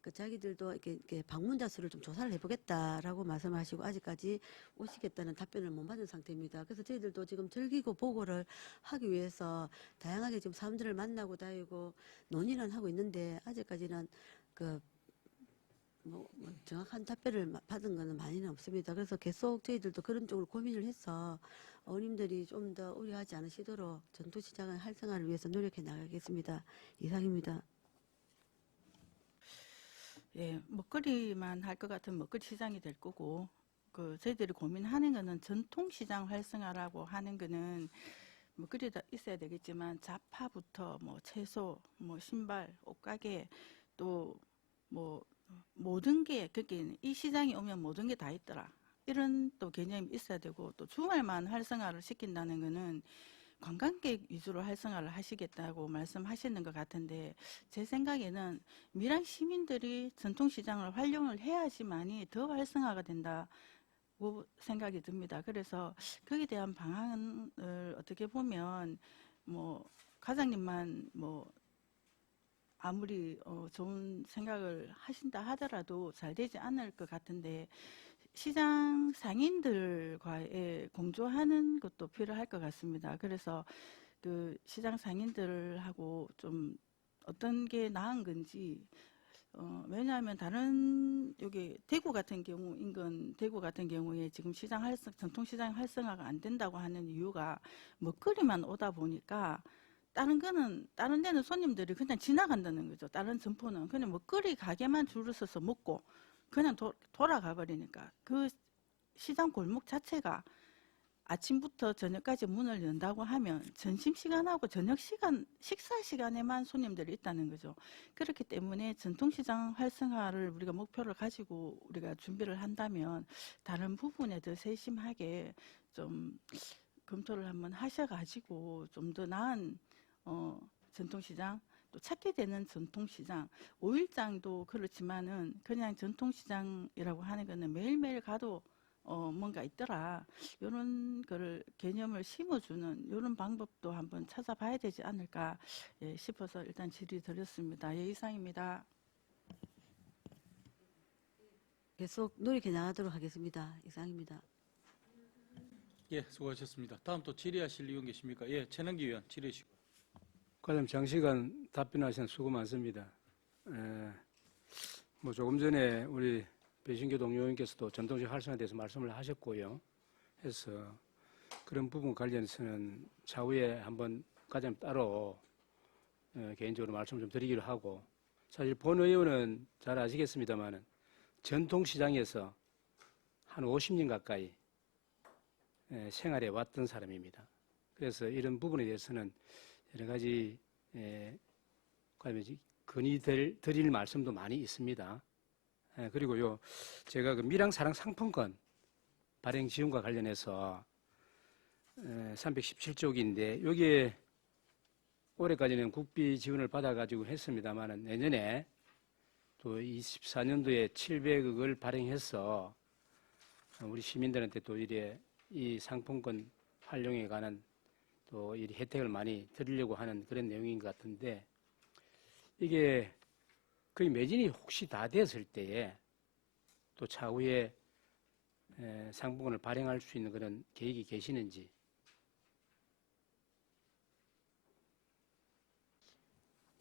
그 자기들도 이렇게 방문자 수를 좀 조사를 해보겠다라고 말씀하시고 아직까지 오시겠다는 답변을 못 받은 상태입니다. 그래서 저희들도 지금 즐기고 보고를 하기 위해서 다양하게 지금 사람들을 만나고 다니고 논의는 하고 있는데 아직까지는 정확한 답변을 받은 거는 많이는 없습니다. 그래서 계속 저희들도 그런 쪽으로 고민을 해서 어머님들이 좀 더 우려하지 않으시도록 전통시장의 활성화를 위해서 노력해 나가겠습니다. 이상입니다. 예, 먹거리만 할 것 같으면 먹거리 시장이 될 거고, 저희들이 고민하는 거는 전통시장 활성화라고 하는 거는 먹거리도 있어야 되겠지만 잡화부터 채소, 신발, 옷가게 또 모든 게 그렇게 이 시장에 오면 모든 게 다 있더라. 이런 또 개념이 있어야 되고 또 주말만 활성화를 시킨다는 거는 관광객 위주로 활성화를 하시겠다고 말씀하시는 것 같은데 제 생각에는 밀양 시민들이 전통시장을 활용을 해야지만이 더 활성화가 된다고 생각이 듭니다. 그래서 거기에 대한 방안을 어떻게 보면 과장님만 아무리 좋은 생각을 하신다 하더라도 잘 되지 않을 것 같은데 시장 상인들과의 공조하는 것도 필요할 것 같습니다. 그래서 그 시장 상인들하고 좀 어떤 게 나은 건지 왜냐하면 다른 여기 대구 같은 경우 인근 대구 같은 경우에 지금 전통시장 활성화가 안 된다고 하는 이유가 먹거리만 오다 보니까 다른 데는 손님들이 그냥 지나간다는 거죠. 다른 점포는 그냥 먹거리 가게만 줄을 서서 먹고 그냥 돌아가 버리니까 그 시장 골목 자체가 아침부터 저녁까지 문을 연다고 하면 점심시간하고 저녁시간, 식사시간에만 손님들이 있다는 거죠. 그렇기 때문에 전통시장 활성화를 우리가 목표를 가지고 우리가 준비를 한다면 다른 부분에 더 세심하게 좀 검토를 한번 하셔가지고 좀 더 나은 전통시장 또 찾게 되는 전통시장 5일장도 그렇지만은 그냥 전통시장이라고 하는 거는 매일매일 가도 뭔가 있더라 이런 거를 개념을 심어주는 이런 방법도 한번 찾아봐야 되지 않을까 싶어서 일단 질의 드렸습니다. 예, 이상입니다. 계속 노력해 나가도록 하겠습니다. 이상입니다. 예, 수고하셨습니다. 다음 또 질의하실 의원 계십니까? 예, 최능기 의원 질의해 주시고. 과장님 장시간 답변하시는 수고 많습니다. 조금 전에 우리 배신교 동료님께서도 전통시장 활성화에 대해서 말씀을 하셨고요. 해서 그런 부분 관련해서는 차후에 한번 과장님 따로 개인적으로 말씀 좀 드리기로 하고 사실 본 의원은 잘 아시겠습니다만은 전통시장에서 한 50년 가까이 생활해 왔던 사람입니다. 그래서 이런 부분에 대해서는 여러 가지 건의드릴 말씀도 많이 있습니다. 그리고요, 제가 그 밀양사랑 상품권 발행 지원과 관련해서 317조기인데 여기에 올해까지는 국비 지원을 받아가지고 했습니다만은 내년에 또 24년도에 700억을 발행해서 우리 시민들한테 또 이 상품권 활용에 관한 또 이 혜택을 많이 드리려고 하는 그런 내용인 것 같은데 이게 거의 매진이 혹시 다 됐을 때에 또 차후에 상품권을 발행할 수 있는 그런 계획이 계시는지.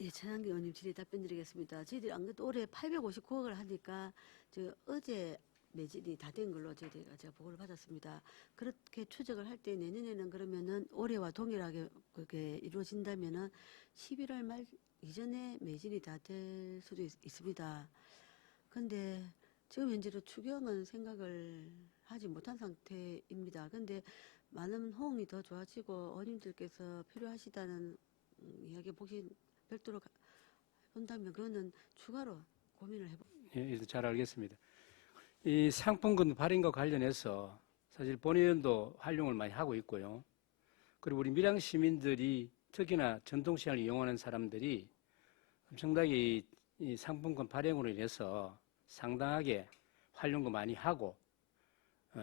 예, 최한기 의원님 질의 답변 드리겠습니다. 저희들이 안 그래도 올해 859억을 하니까 어제 매진이 다 된 걸로 제가 보고를 받았습니다. 그렇게 추적을 할 때 내년에는 그러면은 올해와 동일하게 그렇게 이루어진다면은 11월 말 이전에 매진이 다 될 수도 있습니다. 근데 지금 현재로 추경은 생각을 하지 못한 상태입니다. 근데 많은 호응이 더 좋아지고 어머님들께서 필요하시다는 이야기 혹시 별도로 본다면 그거는 추가로 고민을 해보. 예, 잘 알겠습니다. 이 상품권 발행과 관련해서 사실 본의원도 활용을 많이 하고 있고요. 그리고 우리 밀양 시민들이 특히나 전통시장을 이용하는 사람들이 엄청나게 이 상품권 발행으로 인해서 상당하게 활용도 많이 하고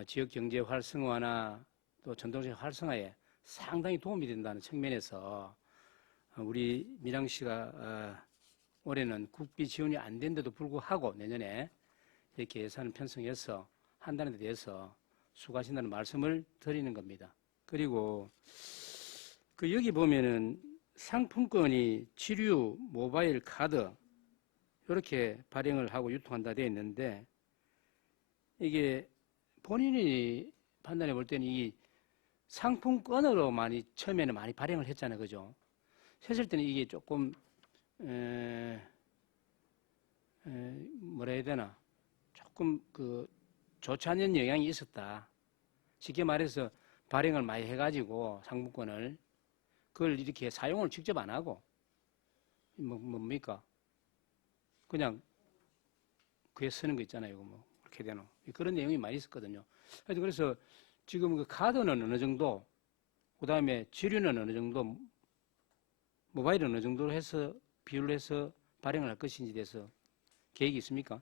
지역 경제 활성화나 또 전통시장 활성화에 상당히 도움이 된다는 측면에서 우리 밀양시가 올해는 국비 지원이 안 된데도 불구하고 내년에 이렇게 예산을 편성해서 한다는 데 대해서 수고하신다는 말씀을 드리는 겁니다. 그리고 그 여기 보면은 상품권이 지류, 모바일, 카드 이렇게 발행을 하고 유통한다 되어 있는데 이게 본인이 판단해 볼 때는 이 상품권으로 많이 처음에는 많이 발행을 했잖아요, 그죠? 했을 때는 이게 조금 뭐라 해야 되나 조금 그 좋지 않은 영향이 있었다. 쉽게 말해서 발행을 많이 해가지고 상품권을 그걸 이렇게 사용을 직접 안 하고 뭡니까? 그냥 그에 쓰는 거 있잖아요. 뭐 그렇게 되는 그런 내용이 많이 있었거든요. 그래서 지금 그 카드는 어느 정도, 그 다음에 지류는 어느 정도, 모바일은 어느 정도로 해서 비율로 해서 발행을 할 것인지 대해서 계획이 있습니까?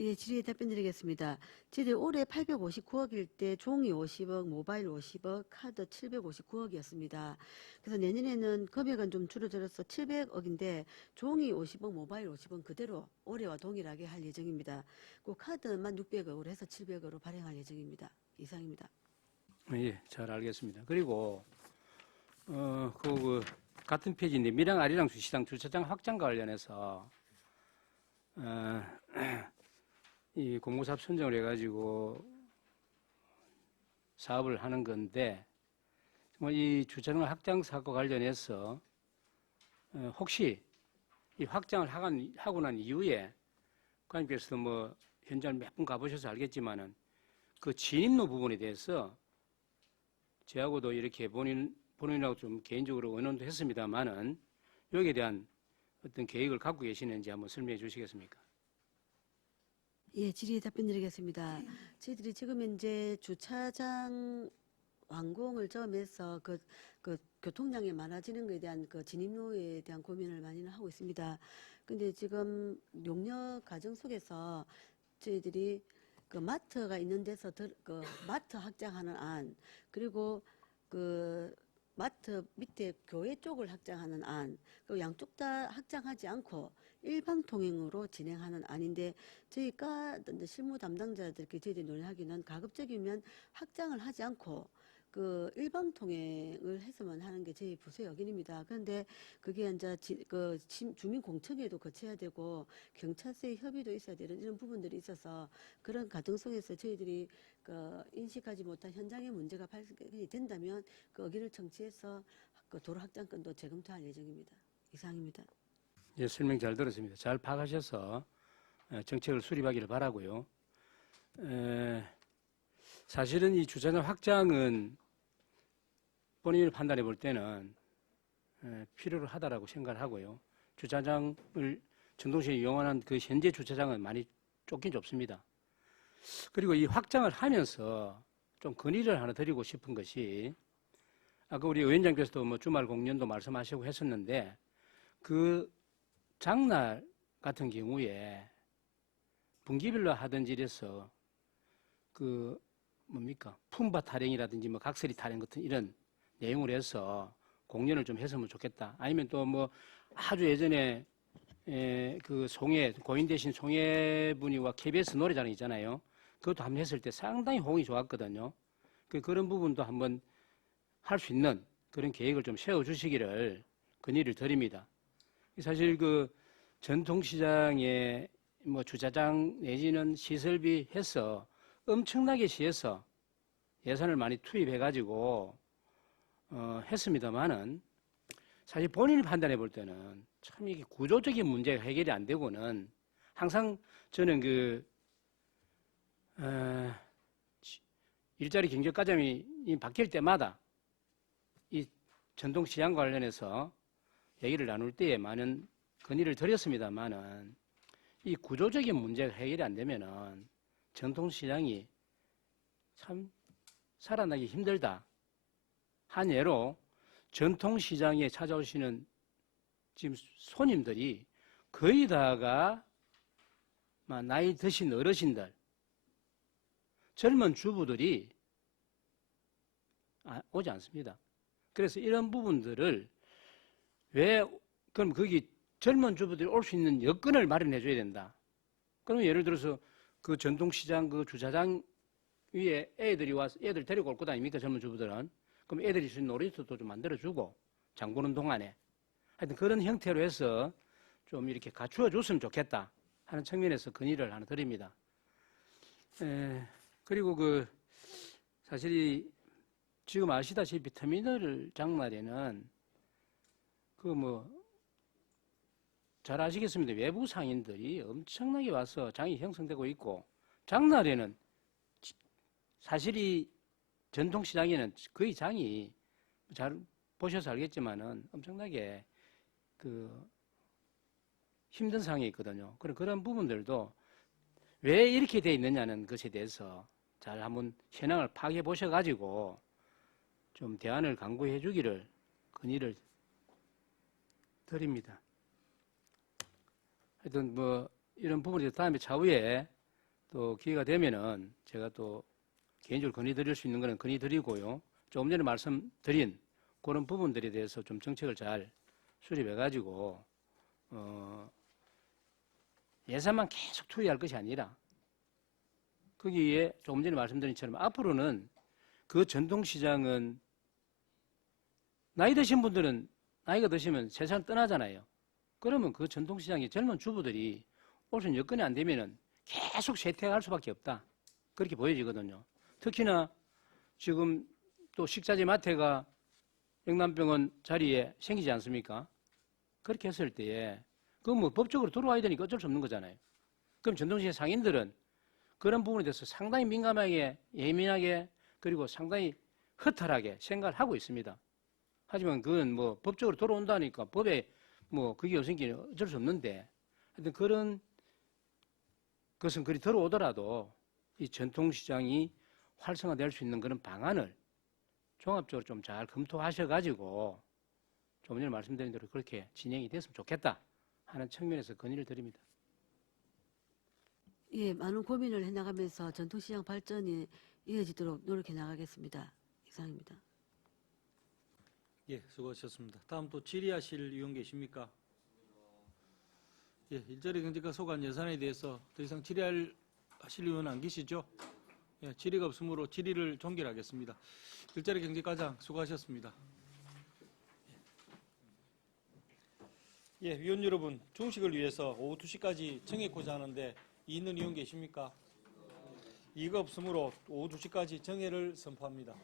예, 질의에 답변드리겠습니다. 저희들이 올해 859억일 때 종이 50억, 모바일 50억, 카드 759억이었습니다. 그래서 내년에는 금액은 좀 줄어들어서 700억인데 종이 50억, 모바일 50억 그대로 올해와 동일하게 할 예정입니다. 그 카드만 600억으로 해서 700억으로 발행할 예정입니다. 이상입니다. 예, 잘 알겠습니다. 그리고 그 같은 페이지인데 밀양 아리랑 주시장 주차장 확장과 관련해서 이 공모사업 선정을 해가지고 사업을 하는 건데 정말 이 주차장 확장 사업과 관련해서 혹시 이 확장을 하고 난 이후에 관님께서 뭐 현장을 몇 번 가보셔서 알겠지만은 그 진입로 부분에 대해서 저하고도 이렇게 본인하고 좀 개인적으로 의논도 했습니다만은 여기에 대한 어떤 계획을 갖고 계시는지 한번 설명해 주시겠습니까? 예, 질의에 답변드리겠습니다. 저희들이 지금 현재 주차장 완공을 점해서 그 교통량이 많아지는 것에 대한 그 진입로에 대한 고민을 많이 하고 있습니다. 근데 지금 용역 과정 속에서 저희들이 그 마트가 있는 데서 그 마트 확장하는 안, 그리고 그 마트 밑에 교회 쪽을 확장하는 안, 그 양쪽 다 확장하지 않고 일방 통행으로 진행하는 안인데 저희가 실무 담당자들께 저희들이 논의하기는 가급적이면 확장을 하지 않고 그 일방 통행을 해서만 하는 게 저희 부서의 의견입니다. 그런데 그게 이제 주민 공청회도 거쳐야 되고 경찰서의 협의도 있어야 되는 이런 부분들이 있어서 그런 과정 속에서 저희들이 그 인식하지 못한 현장의 문제가 발생이 된다면 그 의견을 청취해서 그 도로 확장권도 재검토할 예정입니다. 이상입니다. 예, 설명 잘 들었습니다. 잘 파악하셔서 정책을 수립하기를 바라고요. 사실은 이 주차장 확장은 본인이 판단해 볼 때는 필요로 하다라고 생각을 하고요. 주차장을 전동시에 이용하는 그 현재 주차장은 많이 좁긴 좁습니다. 그리고 이 확장을 하면서 좀 건의를 하나 드리고 싶은 것이 아까 우리 위원장께서도 뭐 주말 공연도 말씀하시고 했었는데 그 장날 같은 경우에 분기별로 하든지 이래서 그 뭡니까 품바 타령이라든지 뭐 각설이 타령 같은 이런 내용을 해서 공연을 좀 했으면 좋겠다. 아니면 또 뭐 아주 예전에 그 고인 대신 송혜분이와 KBS 노래자랑 있잖아요. 그것도 한번 했을 때 상당히 호응이 좋았거든요. 그런 부분도 한번 할 수 있는 그런 계획을 좀 세워주시기를 건의를 드립니다. 사실 그 전통시장에 뭐 주차장 내지는 시설비 해서 엄청나게 시해서 예산을 많이 투입해가지고 했습니다만은 사실 본인이 판단해 볼 때는 참 이게 구조적인 문제가 해결이 안 되고는 항상 저는 일자리 경제과정이 바뀔 때마다 이 전통시장 관련해서 얘기를 나눌 때에 많은 건의를 드렸습니다만은 이 구조적인 문제가 해결이 안 되면은 전통시장이 참 살아나기 힘들다. 한 예로 전통시장에 찾아오시는 지금 손님들이 거의 다가 나이 드신 어르신들, 젊은 주부들이 오지 않습니다. 그래서 이런 부분들을 그럼 거기 젊은 주부들이 올 수 있는 여건을 마련해 줘야 된다. 그러면 예를 들어서 그 전통시장 그 주차장 위에 애들이 와서 애들 데리고 올 것 아닙니까? 젊은 주부들은. 그럼 애들이 수 있는 놀이터도 좀 만들어주고 장 보는 동안에 하여튼 그런 형태로 해서 좀 이렇게 갖추어 줬으면 좋겠다 하는 측면에서 건의를 하나 드립니다. 그리고 사실 지금 아시다시피 터미널 장날에는 잘 아시겠습니다. 외부 상인들이 엄청나게 와서 장이 형성되고 있고 장날에는 사실 이 전통시장에는 거의 장이 잘 보셔서 알겠지만은 엄청나게 힘든 상황이 있거든요. 그런 부분들도 왜 이렇게 돼 있느냐는 것에 대해서 잘 한번 현황을 파악해 보셔가지고 좀 대안을 강구해 주기를 건의를 드립니다. 하여튼 이런 부분이 다음에 차후에 또 기회가 되면은 제가 또 개인적으로 건의 드릴 수 있는 거는 건의 드리고요. 조금 전에 말씀드린 그런 부분들에 대해서 좀 정책을 잘 수립해가지고 예산만 계속 투여할 것이 아니라 거기에 조금 전에 말씀드린 것처럼 앞으로는 그 전통시장은 나이 드신 분들은 나이가 드시면 세상을 떠나잖아요. 그러면 그 전통시장에 젊은 주부들이 올 수 있는 여건이 안 되면은 계속 쇠퇴할 수밖에 없다. 그렇게 보여지거든요. 특히나 지금 또 식자재 마트가 영남병원 자리에 생기지 않습니까? 그렇게 했을 때에 법적으로 들어와야 되니까 어쩔 수 없는 거잖아요. 그럼 전통시장 상인들은 그런 부분에 대해서 상당히 민감하게 예민하게 그리고 상당히 허탈하게 생각을 하고 있습니다. 하지만 그건 법적으로 들어온다니까 법에 그게 없으니까 어쩔 수 없는데 하여튼 그런 것은 그리 들어오더라도 이 전통시장이 활성화될 수 있는 그런 방안을 종합적으로 좀 잘 검토하셔가지고 좀 전에 말씀드린 대로 그렇게 진행이 됐으면 좋겠다 하는 측면에서 건의를 드립니다. 예, 많은 고민을 해나가면서 전통시장 발전이 이어지도록 노력해 나가겠습니다. 이상입니다. 예, 수고하셨습니다. 다음 또 질의하실 의원 계십니까? 예, 일자리 경제과 소관 예산에 대해서 더 이상 질의하실 의원 안 계시죠? 예, 질의가 없으므로 질의를 종결하겠습니다. 일자리 경제과장 수고하셨습니다. 예, 위원 여러분, 중식을 위해서 오후 2시까지 정해고자 하는데 있는 의원 계십니까? 이가 없으므로 오후 2시까지 정회를 선포합니다.